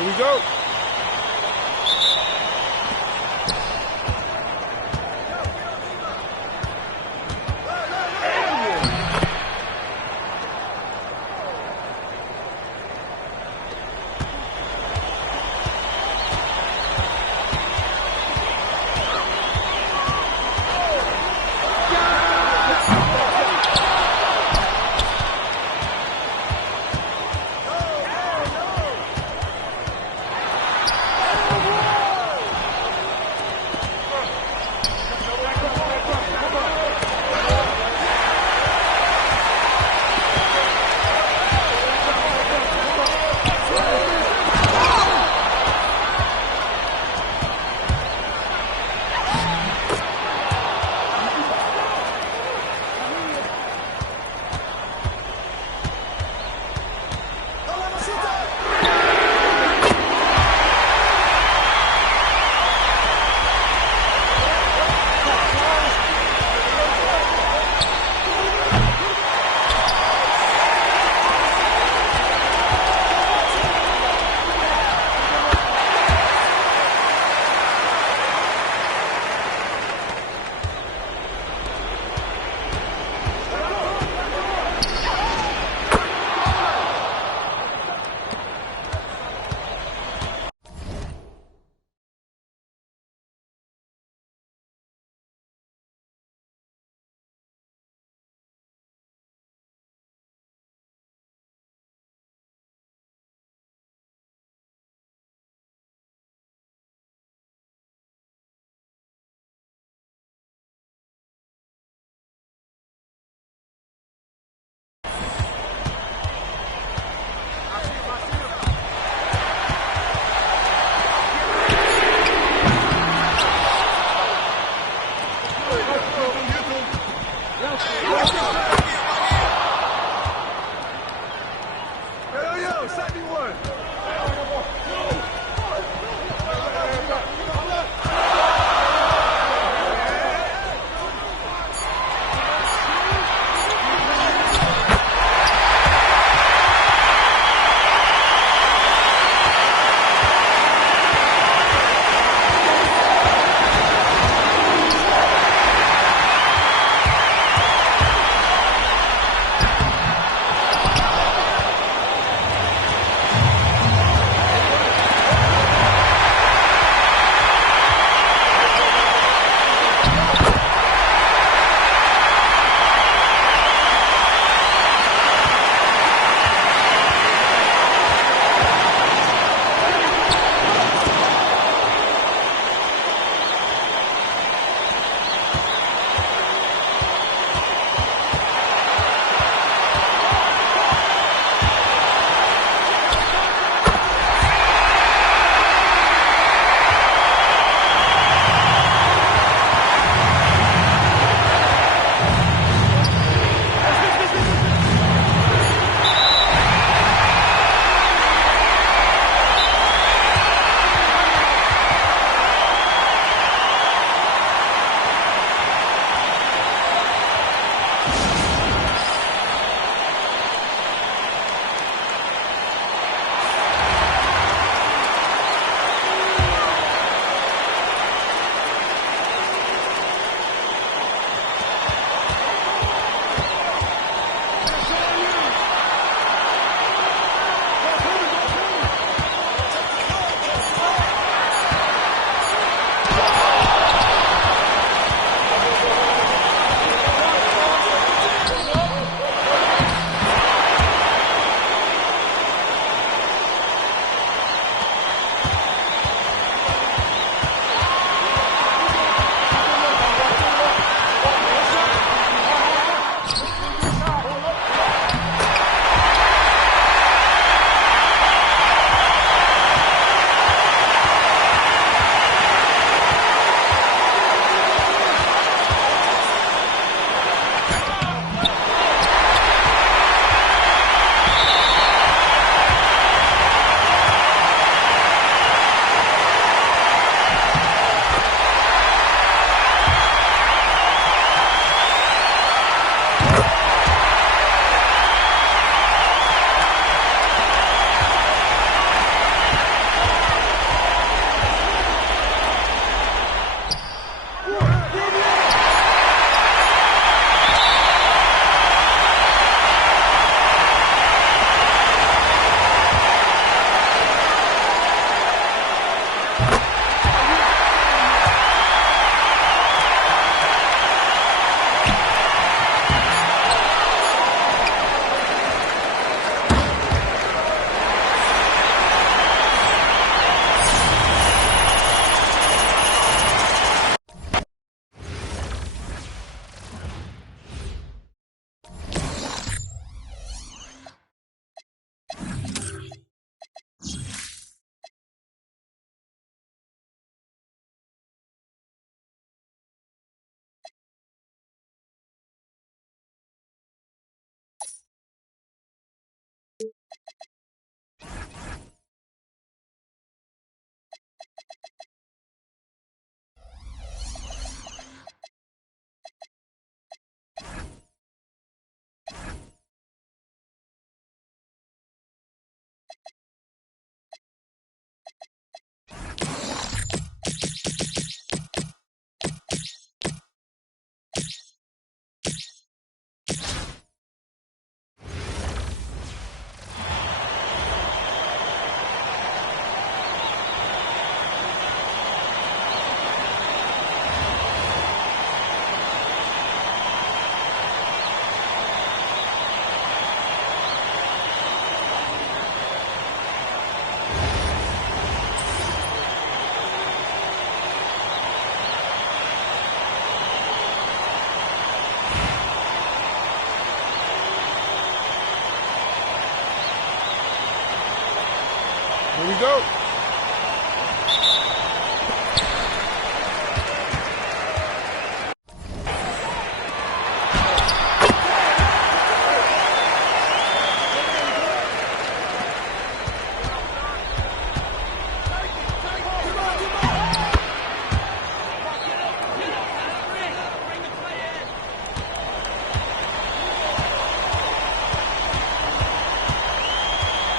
Here we go. Here we go.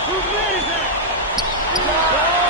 Who made that?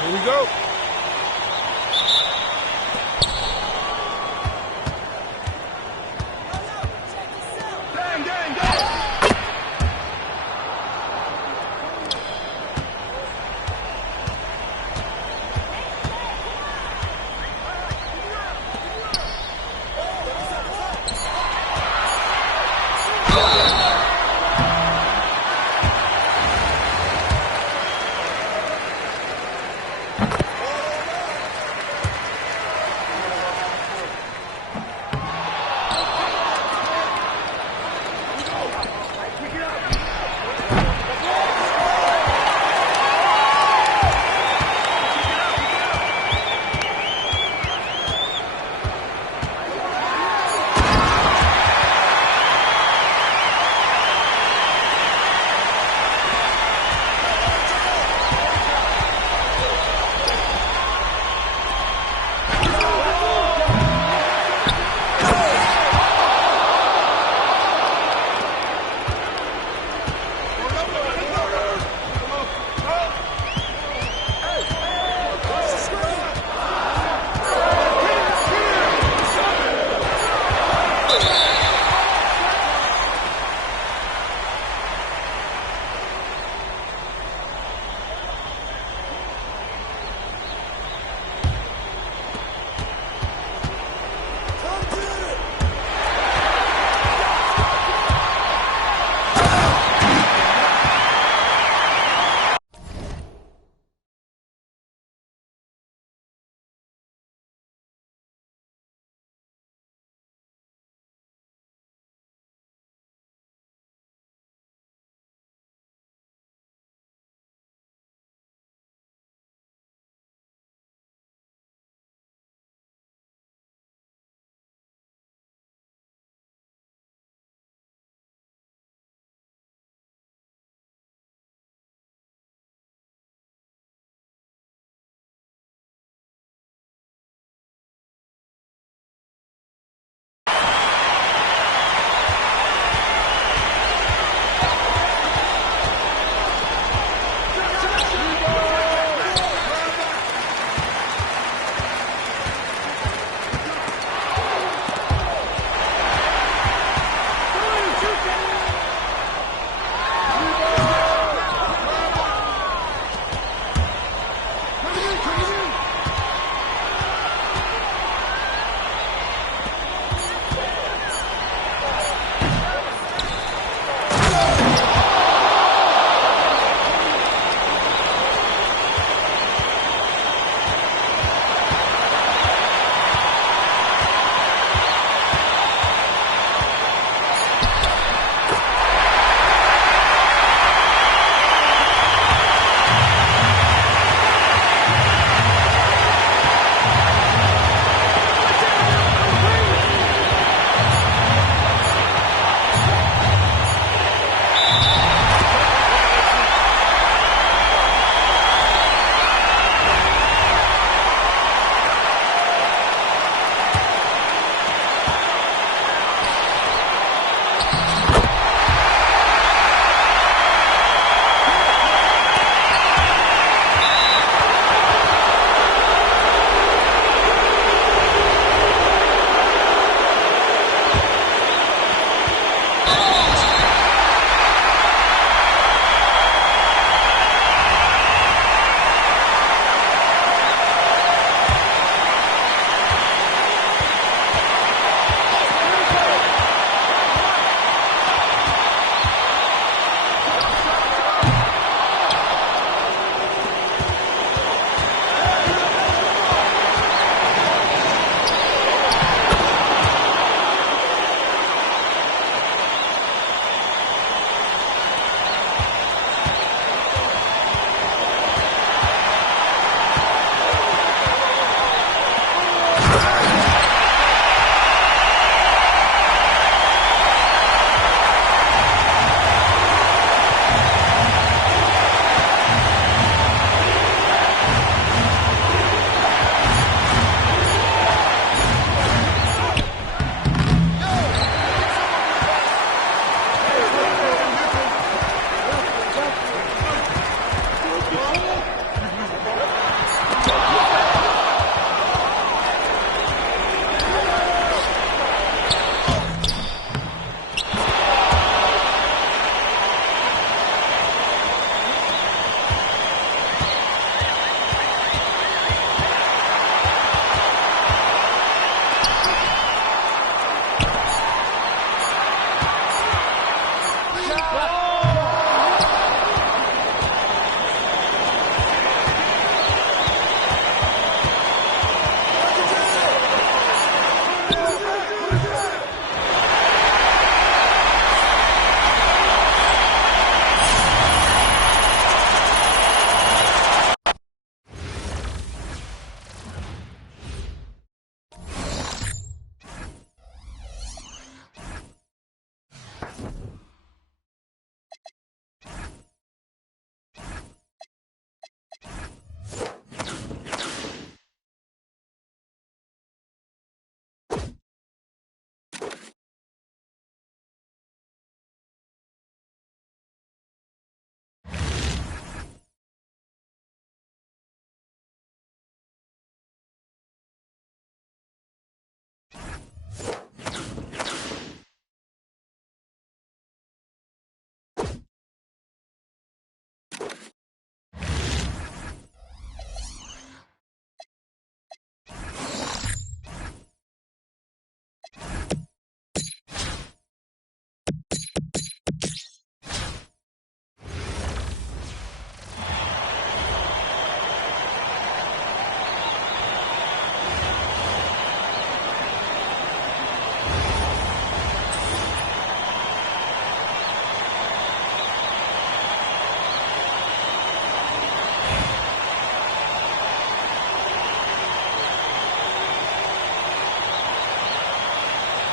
Here we go.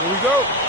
Here we go.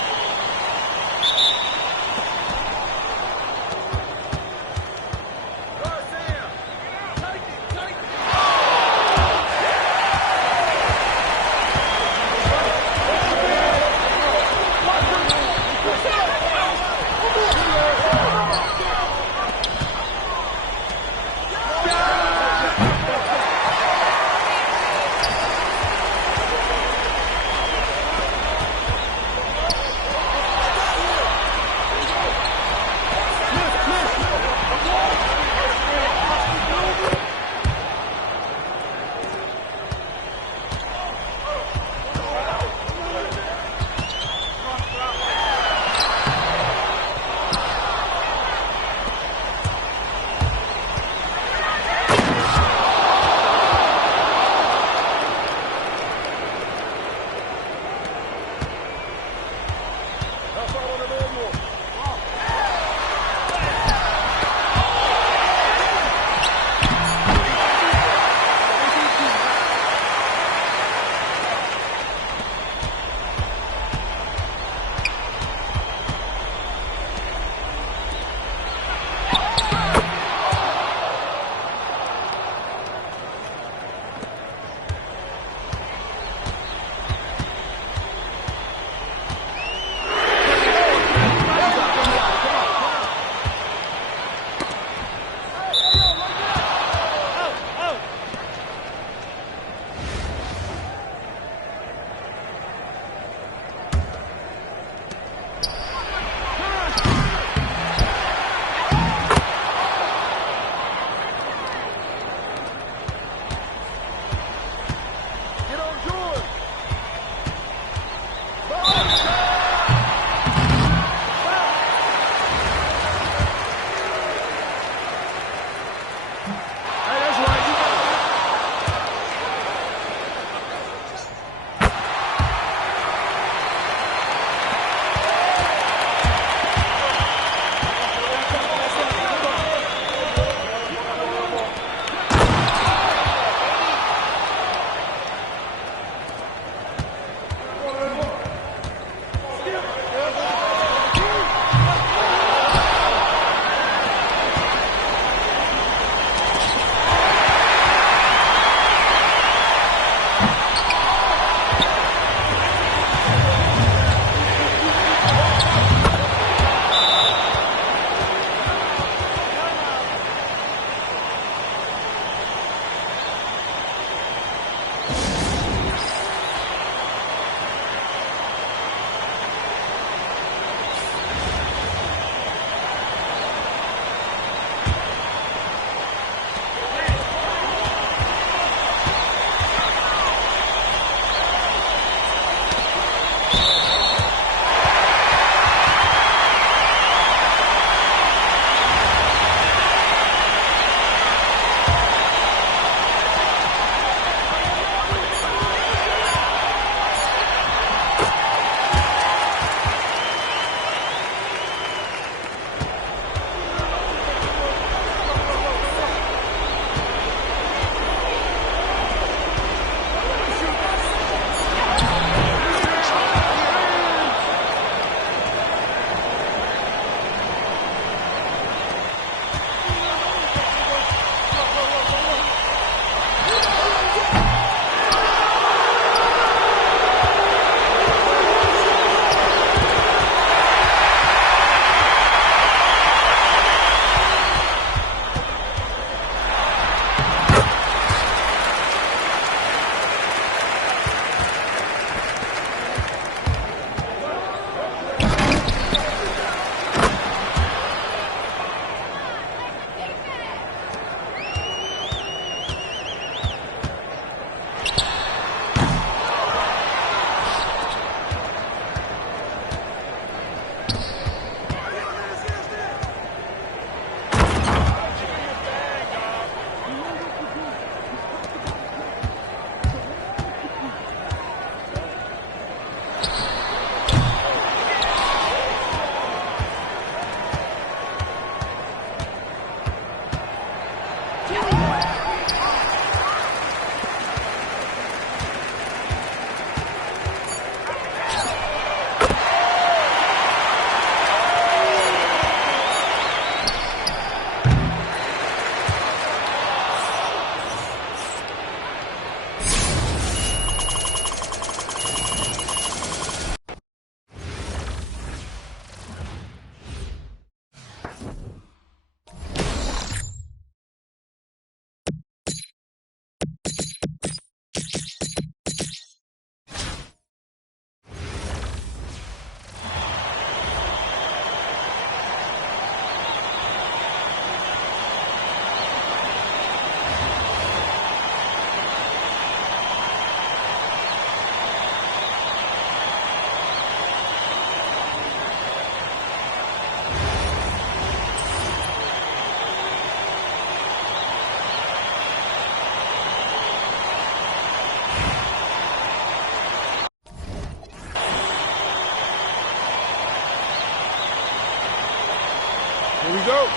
go.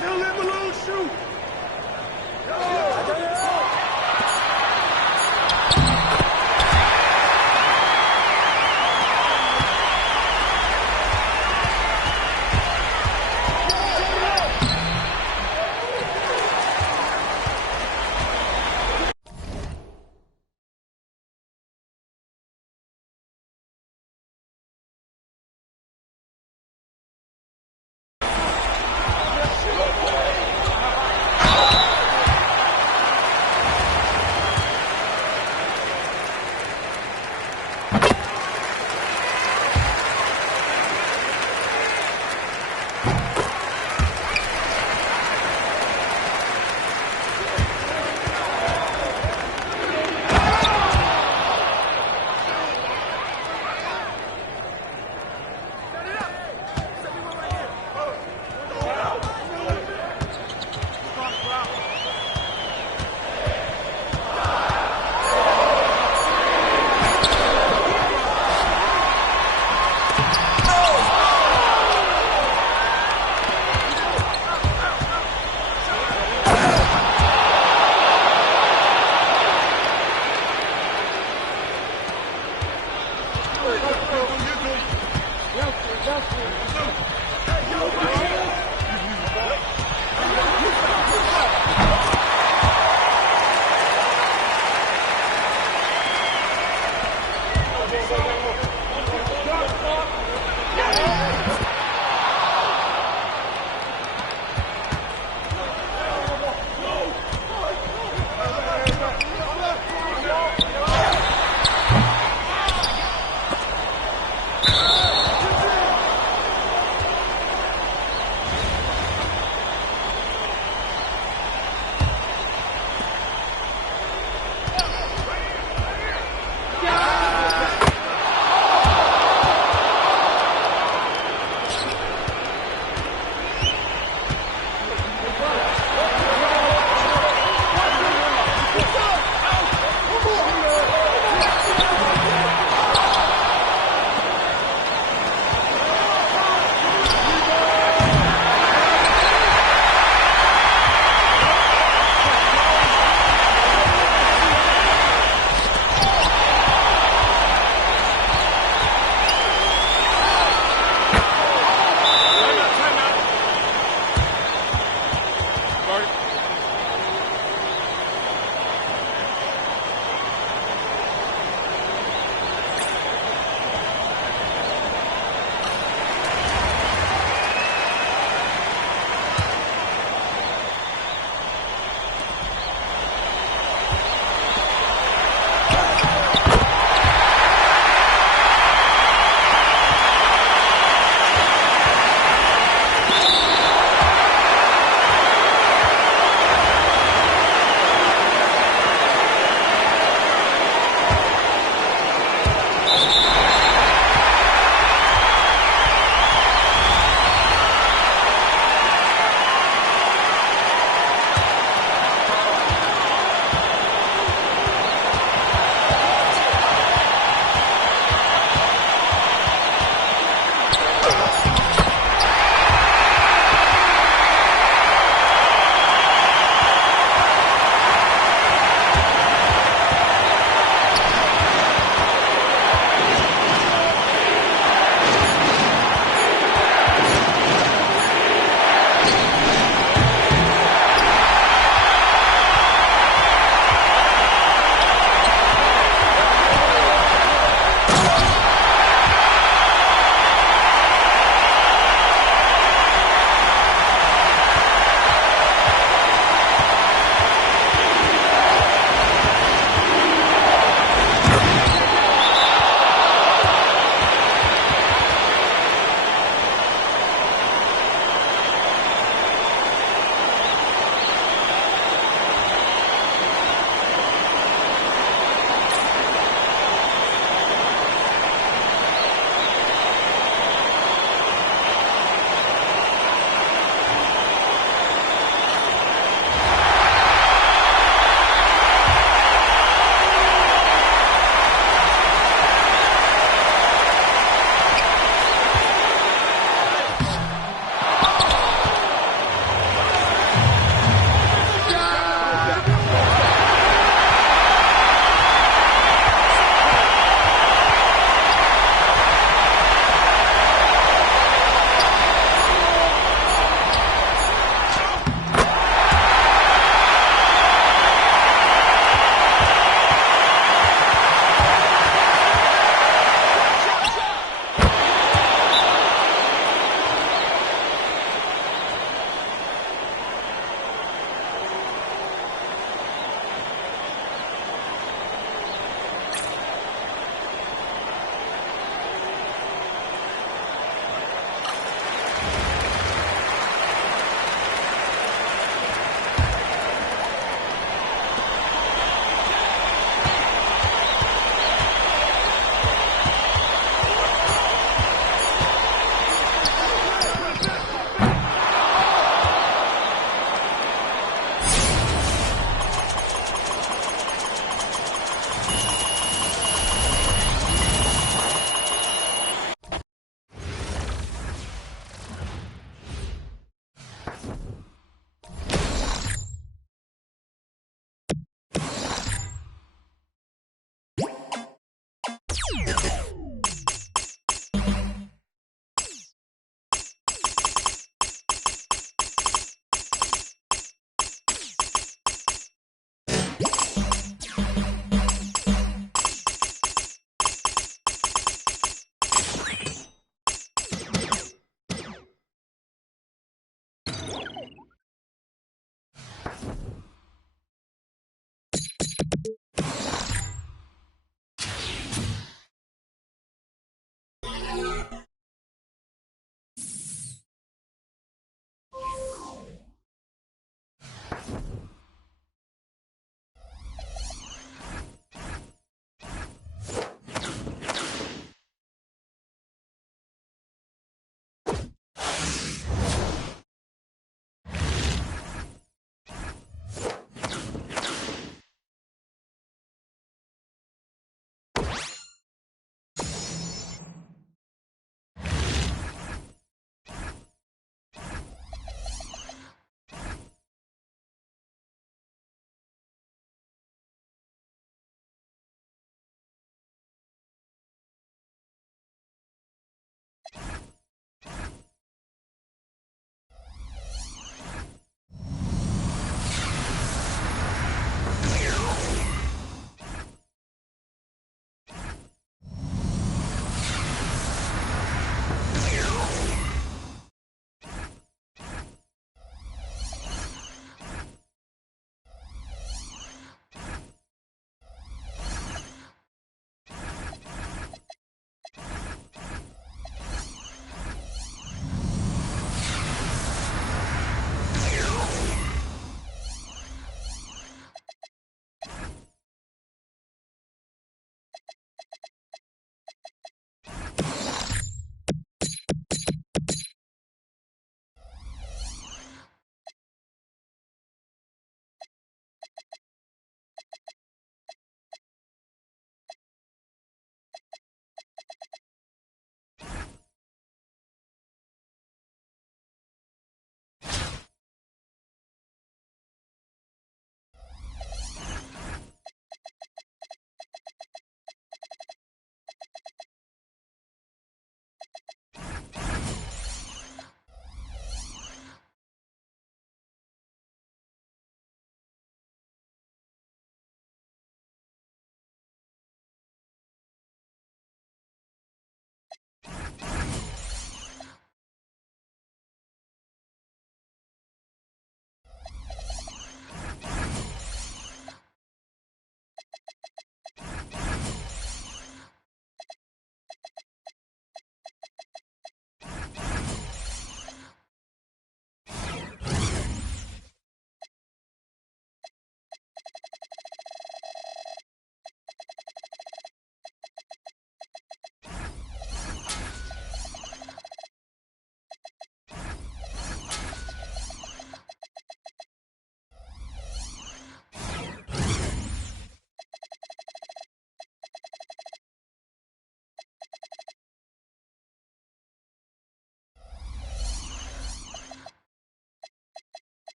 Don't let Malone shoot.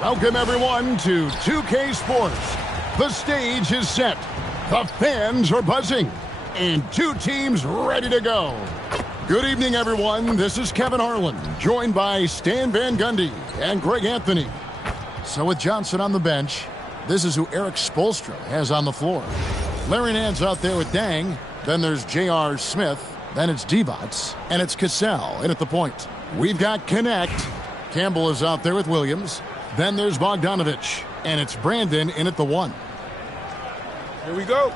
Welcome, everyone, to 2K Sports. The stage is set. The fans are buzzing. And two teams ready to go. Good evening, everyone. This is Kevin Harlan, joined by Stan Van Gundy and Greg Anthony. So with Johnson on the bench, this is who Eric Spoelstra has on the floor. Larry Nance out there with Dang. Then there's J.R. Smith. Then it's Divac. And it's Cassell in at the point. We've got Connect. Campbell is out there with Williams. Then there's Bogdanovich. And it's Brandon in at the one. Here we go.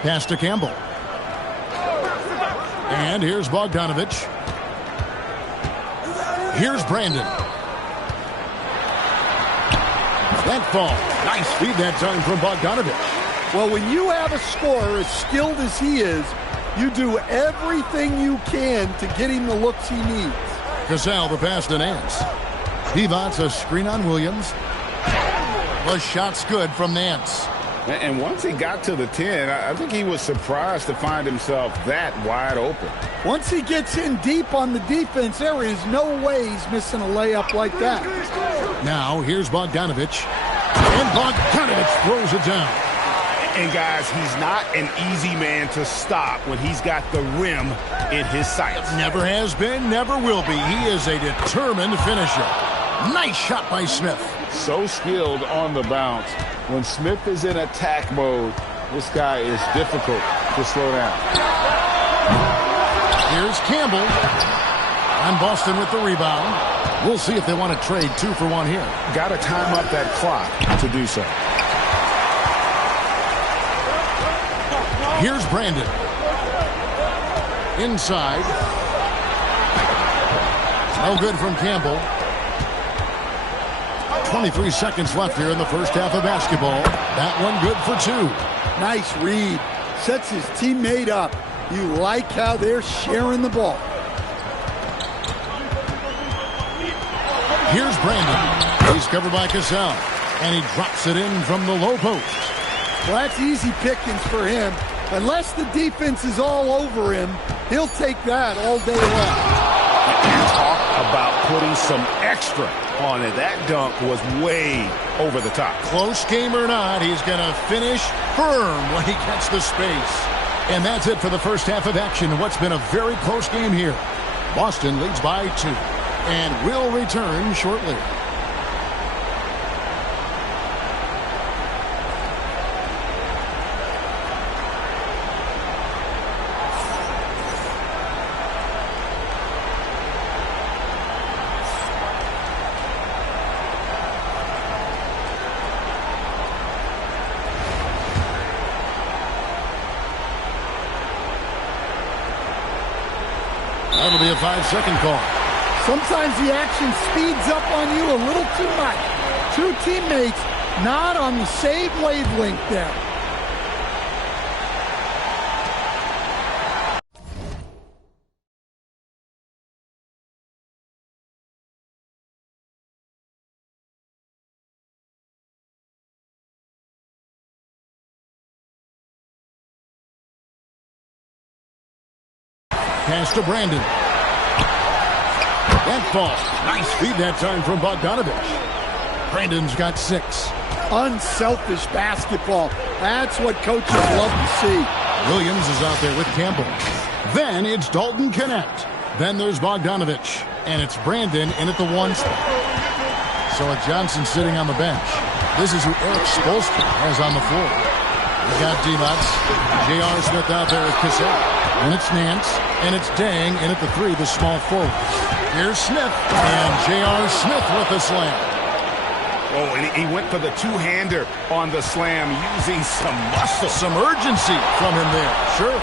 Pass to Campbell. And here's Bogdanovich. Here's Brandon. That fall. Nice feed that time from Bogdanovich. Well, when you have a scorer as skilled as he is, You do everything you can to get him the looks he needs. Cassell, the pass to Nance. Divac, a screen on Williams. The shot's good from Nance. And once he got to the 10, I think he was surprised to find himself that wide open. Once he gets in deep on the defense, there is no way he's missing a layup like that. Now, here's Bogdanovich. And Bogdanovich throws it down. And, guys, he's not an easy man to stop when he's got the rim in his sights. Never has been, never will be. He is a determined finisher. Nice shot by Smith. So skilled on the bounce. When Smith is in attack mode, this guy is difficult to slow down. Here's Campbell. And Boston with the rebound. We'll see if they want to trade 2 for 1 here. Got to time up that clock to do so. Here's Brandon. Inside. No good from Campbell. 23 seconds left here in the first half of basketball. That one good for 2. Nice read. Sets his teammate up. You like how they're sharing the ball. Here's Brandon. He's covered by Cassell. And he drops it in from the low post. Well, that's easy pickings for him. Unless the defense is all over him, he'll take that all day long. And talk about putting some extra on it. That dunk was way over the top. Close game or not, he's going to finish firm when he gets the space. And that's it for the first half of action in what's been a very close game here. Boston leads by 2. And will return shortly. That'll be a 5-second call. Sometimes the action speeds up on you a little too much. 2 teammates not on the same wavelength there. Pass to Brandon. That ball. Nice feed that time from Bogdanovich. Brandon's got 6. Unselfish basketball. That's what coaches love to see. Williams is out there with Campbell. Then it's Dalton Connect. Then there's Bogdanovich. And it's Brandon in at the 1 spot. So it's Johnson sitting on the bench. This is who Eric Spoelstra has on the floor. We got Divac. J.R. Smith out there with Cassell. And it's Nance. And it's Dang in at the 3, the small forward. Here's Smith. And J.R. Smith with the slam. Oh, and he went for the 2-hander on the slam using some muscle. Some urgency from him there. Sure.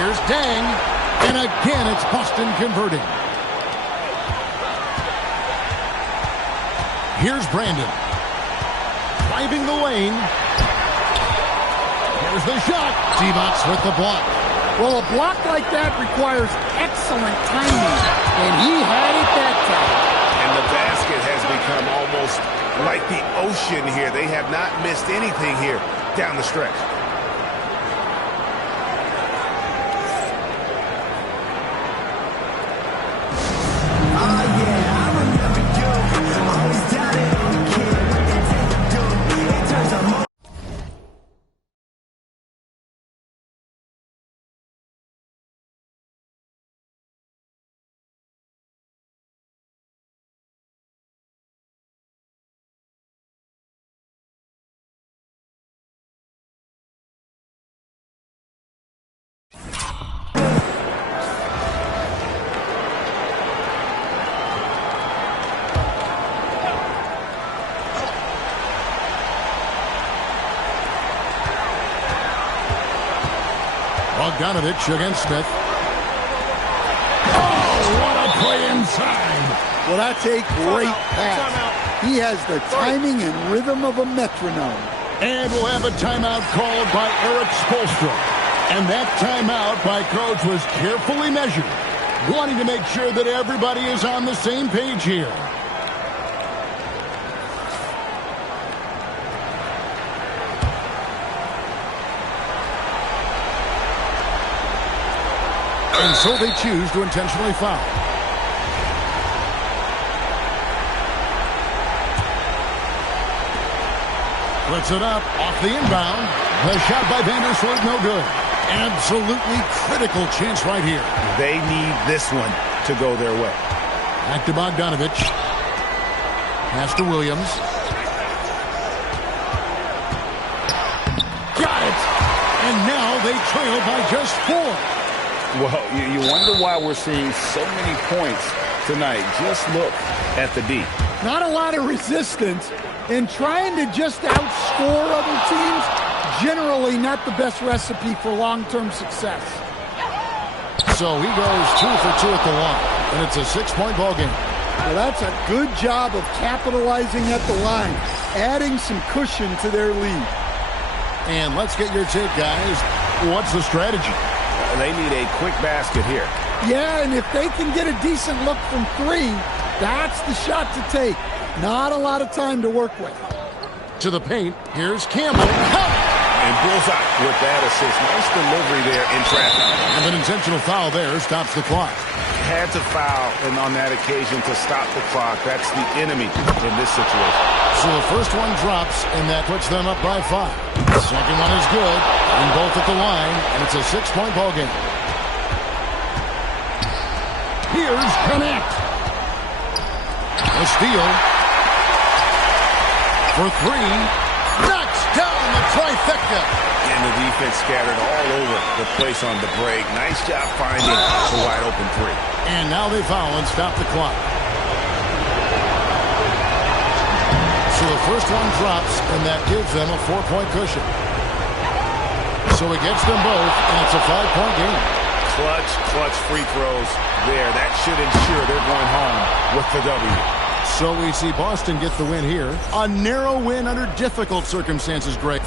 Here's Dang. And again, it's Boston converting. Here's Brandon. Driving the lane. Here's the shot. Divac with the block. Well, a block like that requires excellent timing, and he had it that time. And the basket has become almost like the ocean here. They have not missed anything here down the stretch. Bogdanovich against Smith. Oh, what a play inside. Well, that's a great pass. He has the timing and rhythm of a metronome. And we'll have a timeout called by Eric Spoelstra. And that timeout by Coach was carefully measured, wanting to make sure that everybody is on the same page here. And so they choose to intentionally foul. Puts it up off the inbound. The shot by Vandersloot, no good. Absolutely critical chance right here. They need this one to go their way. Back to Bogdanovich. Pass to Williams. Got it. And now they trail by just 4. Well, you wonder why we're seeing so many points tonight. Just look at the D. Not a lot of resistance, and trying to just outscore other teams, generally not the best recipe for long-term success. So he goes 2 for 2 at the line, and it's a 6-point ball game. Well, that's a good job of capitalizing at the line, adding some cushion to their lead. And let's get your take, guys. What's the strategy? They need a quick basket here. Yeah, and if they can get a decent look from 3, that's the shot to take. Not a lot of time to work with. To the paint, here's Campbell. And bullseye with that assist. Nice delivery there in traffic. And an intentional foul there stops the clock. Had to foul on that occasion to stop the clock. That's the enemy in this situation. So the first one drops, and that puts them up by 5. The second one is good, and both at the line, and it's a 6-point ball game. Here's Connect. A steal. For 3. Knocks down the trifecta. And the defense scattered all over the place on the break. Nice job finding the wide open 3. And now they foul and stop the clock. So the first one drops, and that gives them a 4-point cushion. So it gets them both, and it's a 5-point game. Clutch free throws there. That should ensure they're going home with the W. So we see Boston get the win here. A narrow win under difficult circumstances, Greg.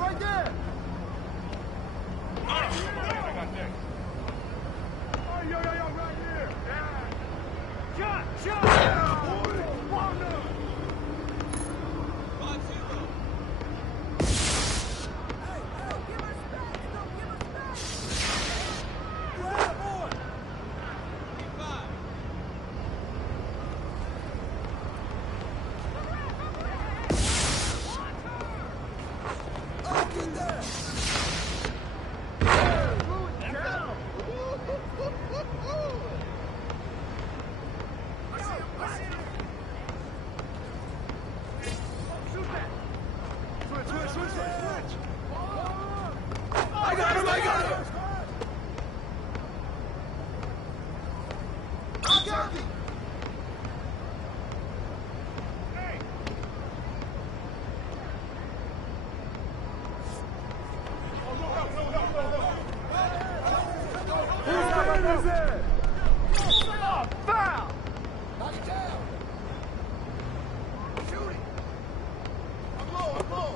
right there. Yo, right here. Yeah. Shot.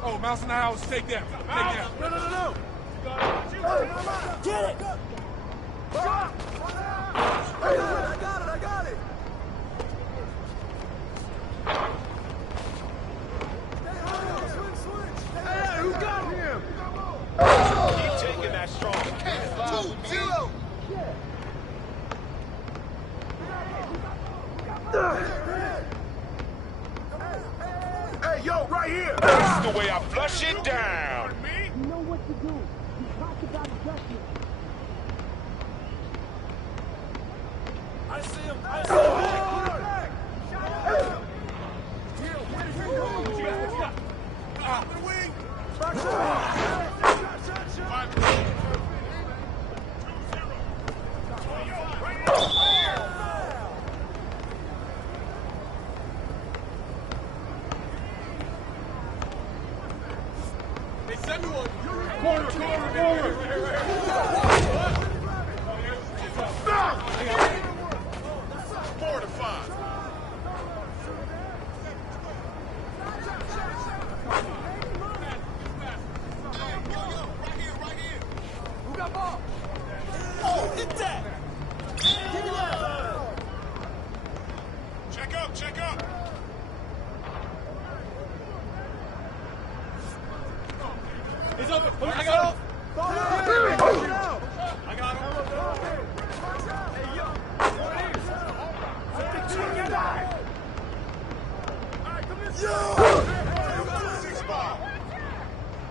Oh, mouse in the house. Take that. Take that. No. Get it! Shot! I got it! Hey, who got him? Keep taking that strong. 2-0. Hey, yo, right here. This is the way I flush it down. You know what to do. You talked about adjustment. I see him. Check up. He's open. I got him.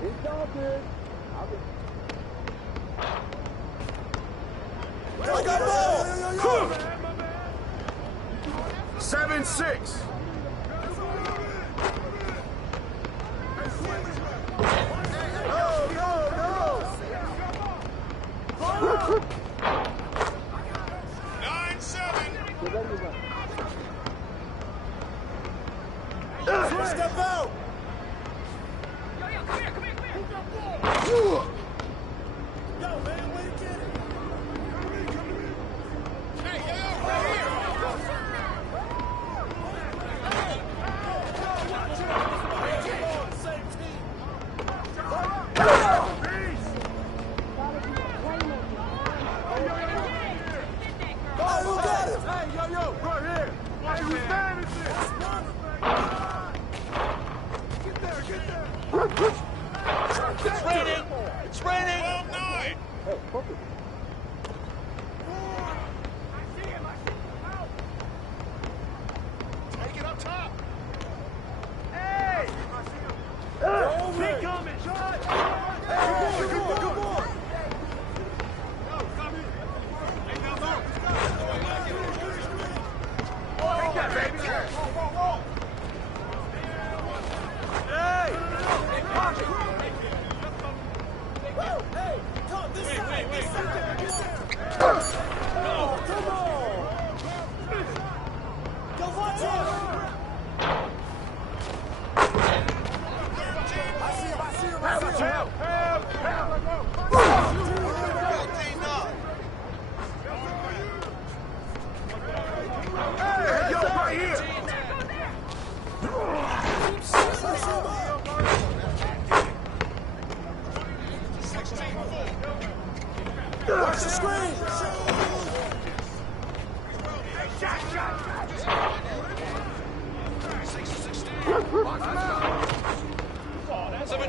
It's all good. I got ball. 7-6. Step out! Yo, come here. Yo, man, where you get it? Hey, yo, right here! Same team. Oh, who got it? Hey, yo, right here. Watch who's standing there. It's raining. 12-9. Take it up top. Hey! Keep coming, John. Hey, good boy. Take that, baby. Whoa. Hey, Tom, this side.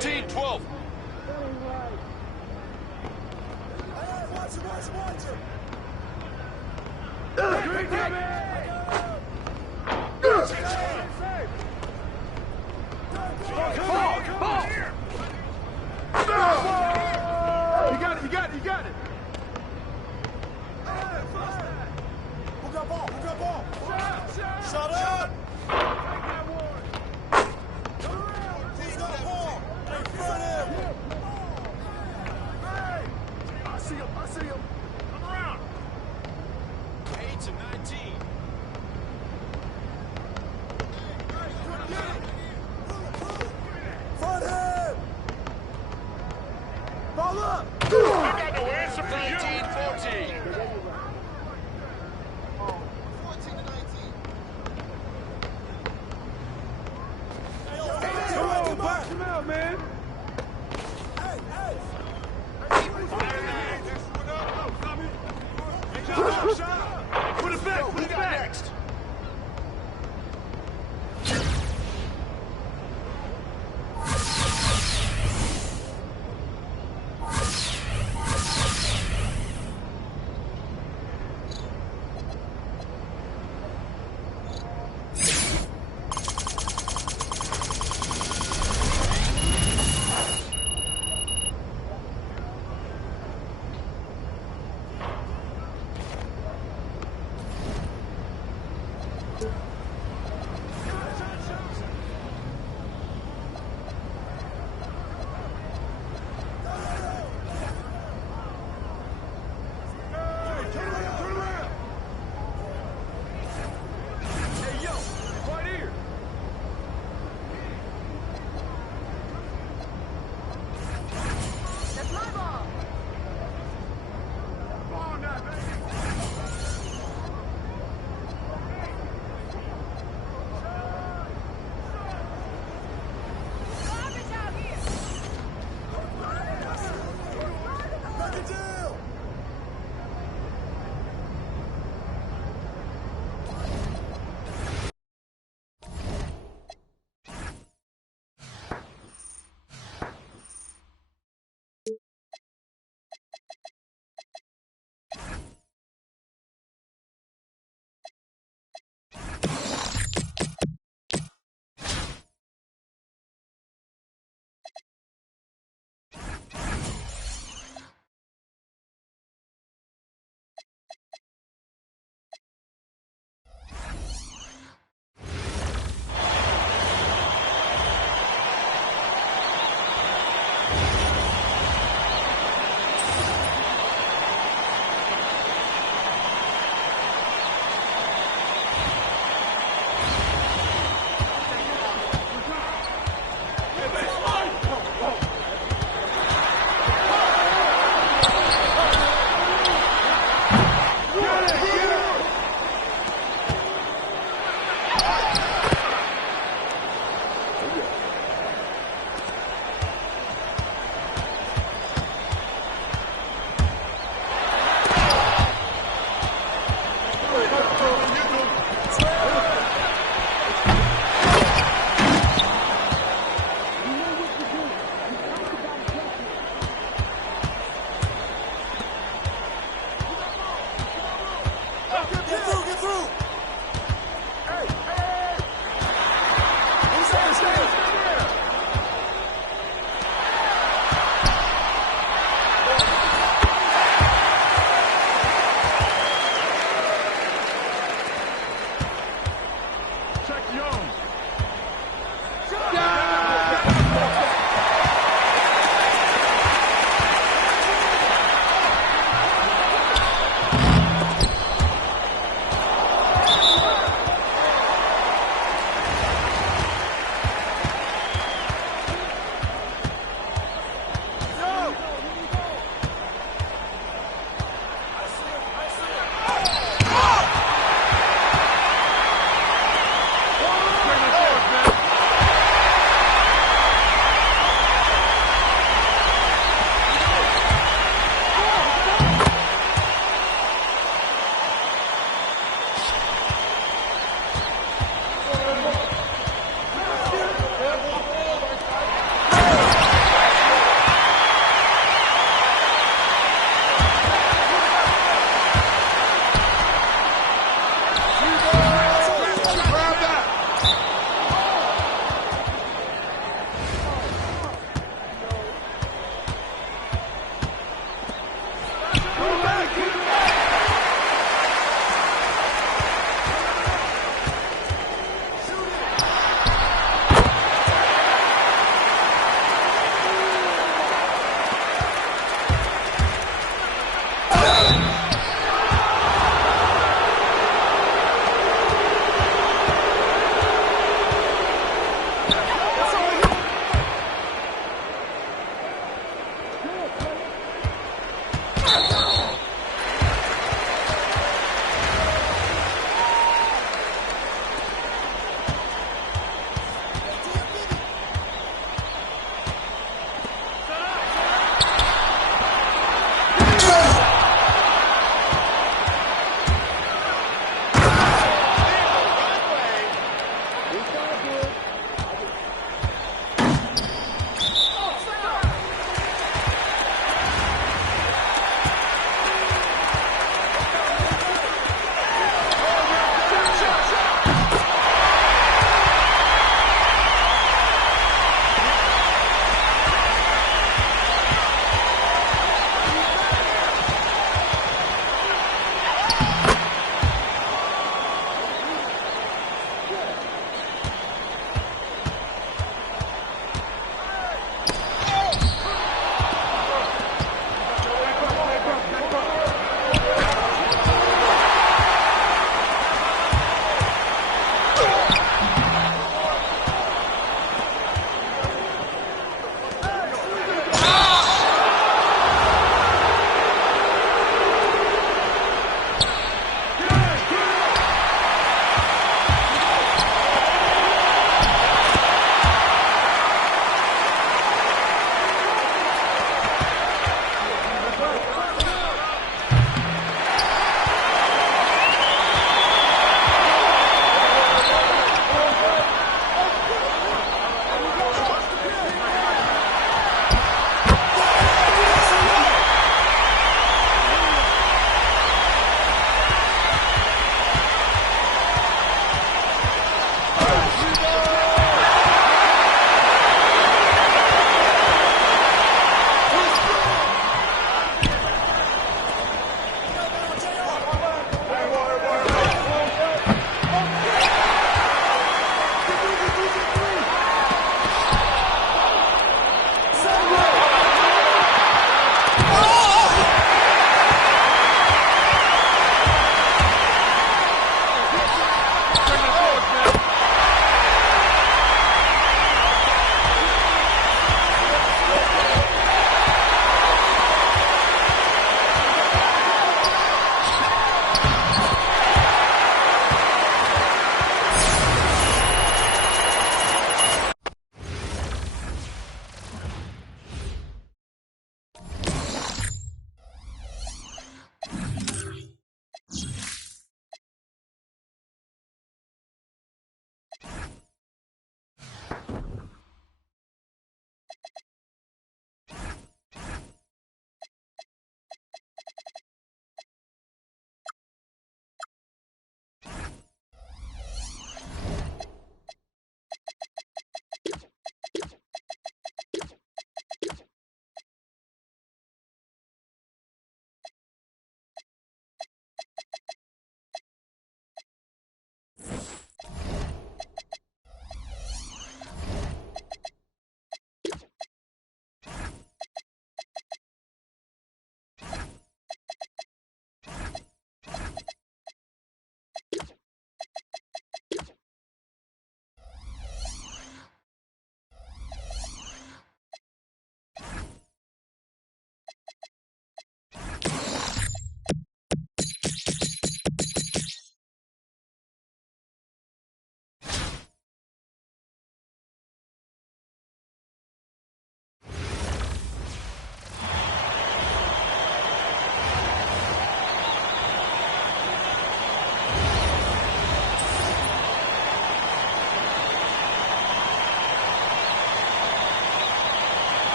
14-12. You got it. Who got ball? Shut up! Who's got ball? In front of him! Hey! I see him. Come around! 8 to 19. Front him! Ball up! I got no answer for you. 19-14. Box him out, man! Put it back. Put it back. Next.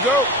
we go.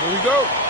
Here we go.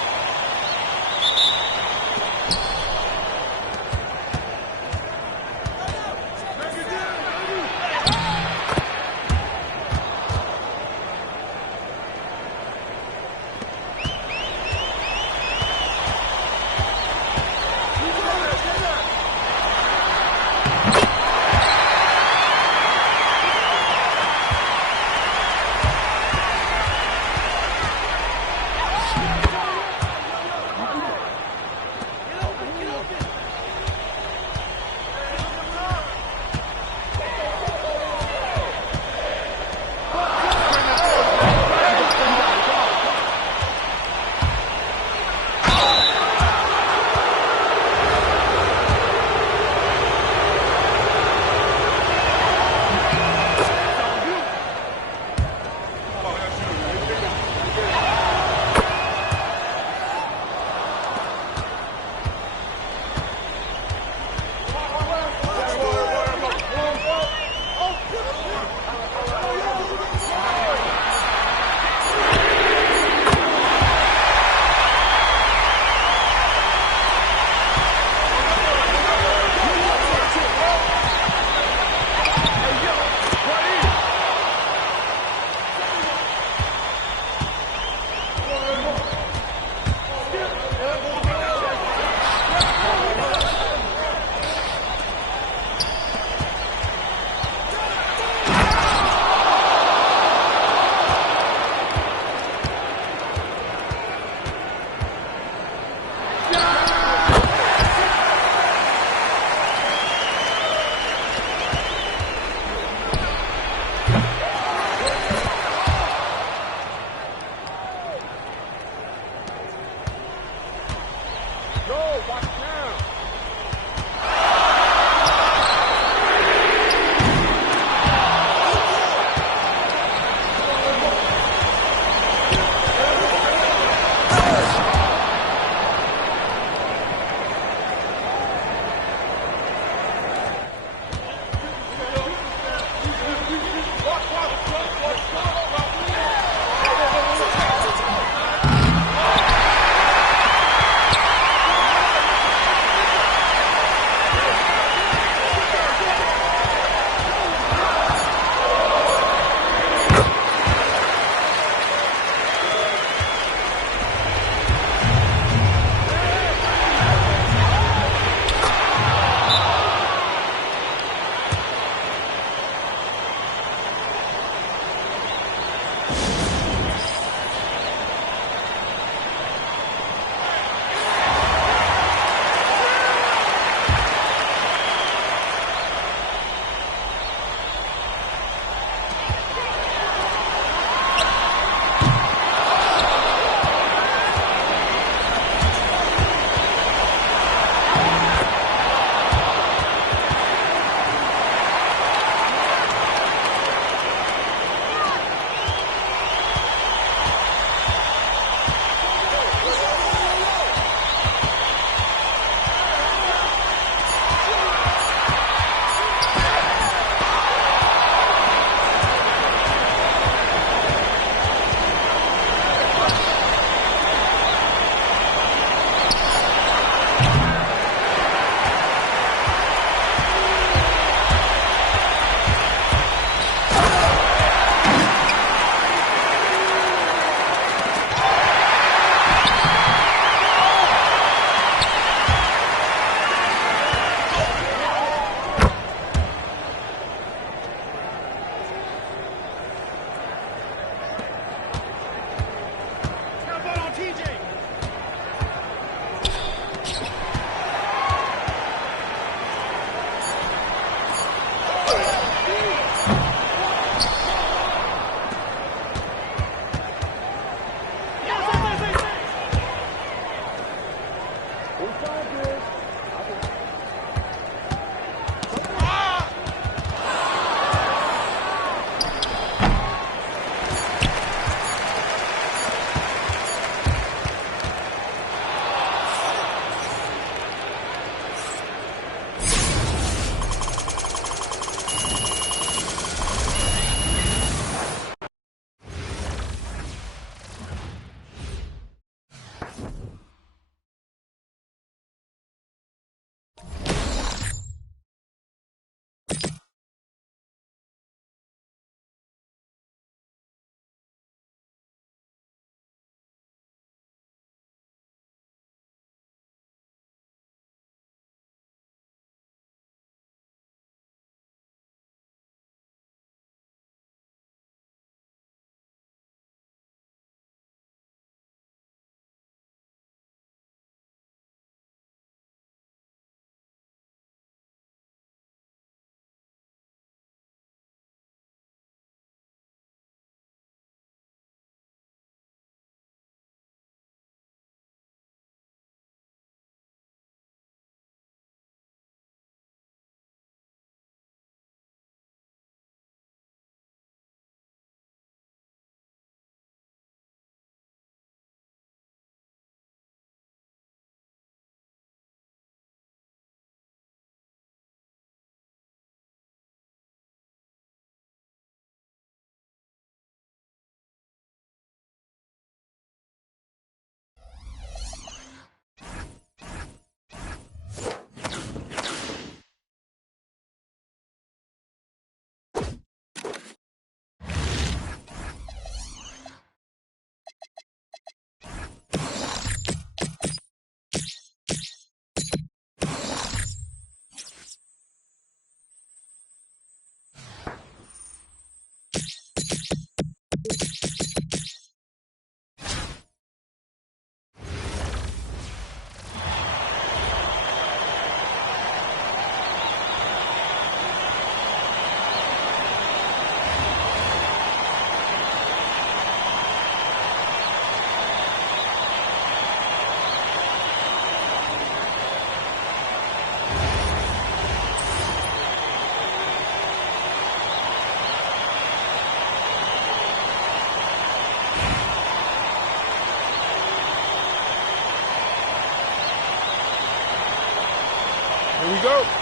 we go.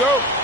go.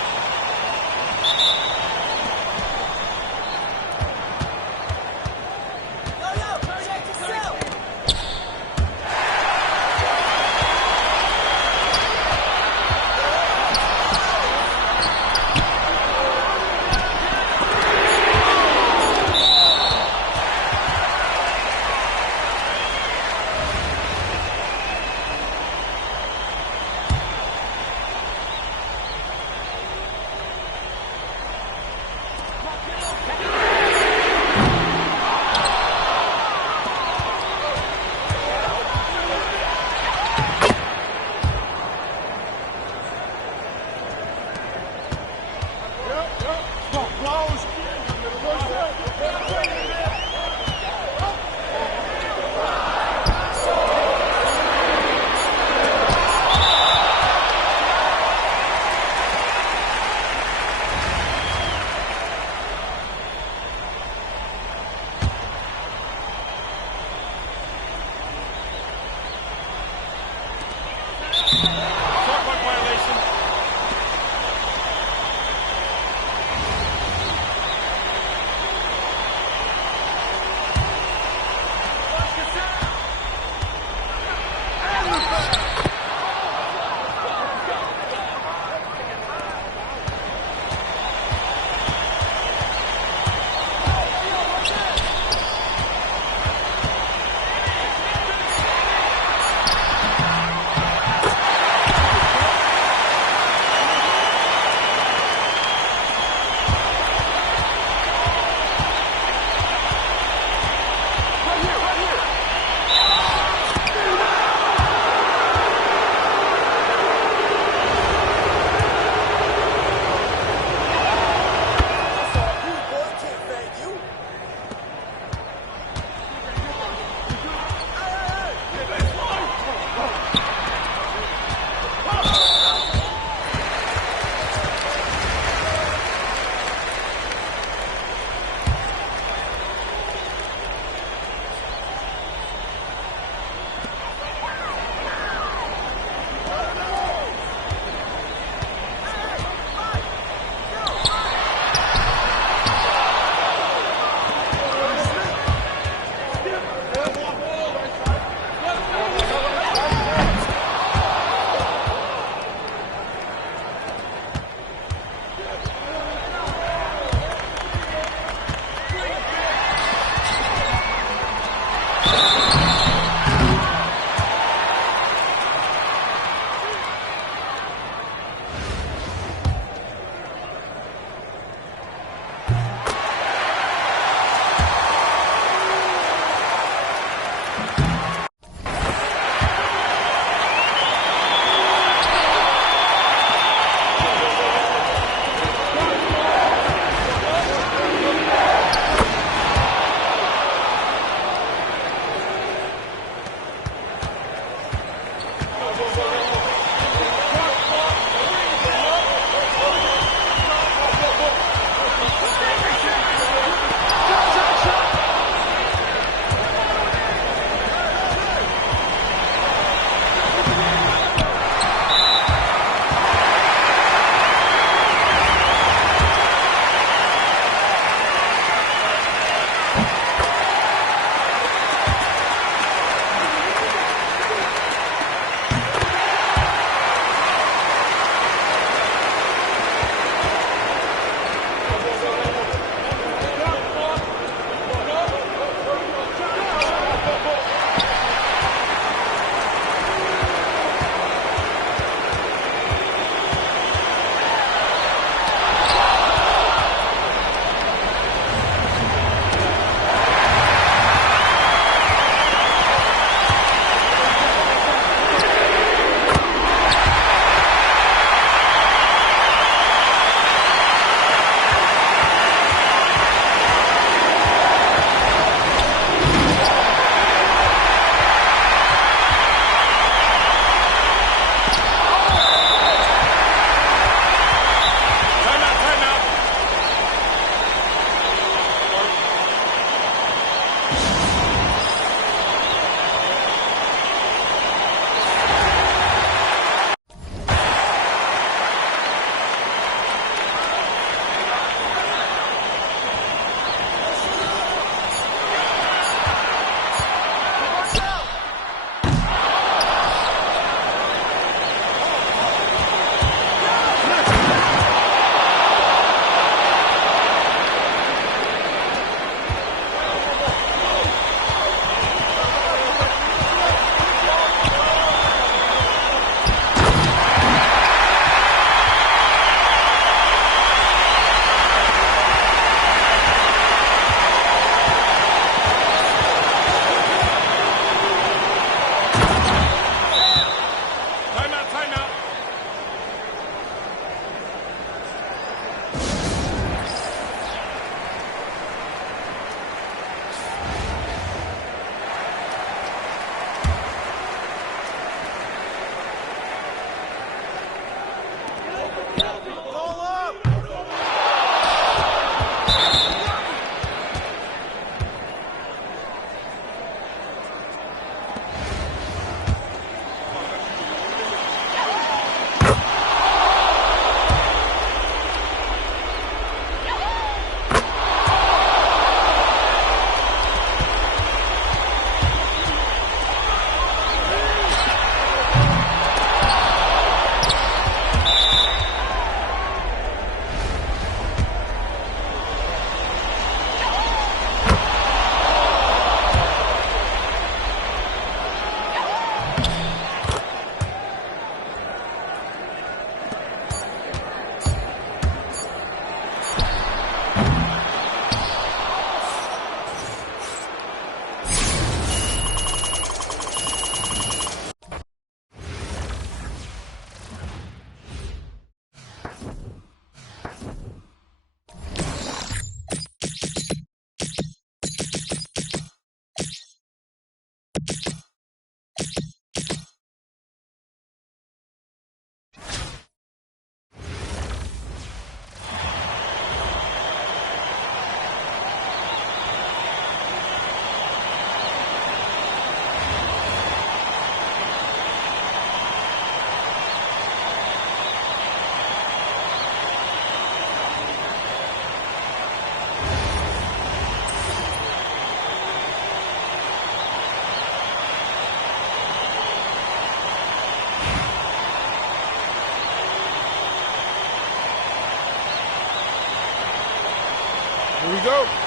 Here we go.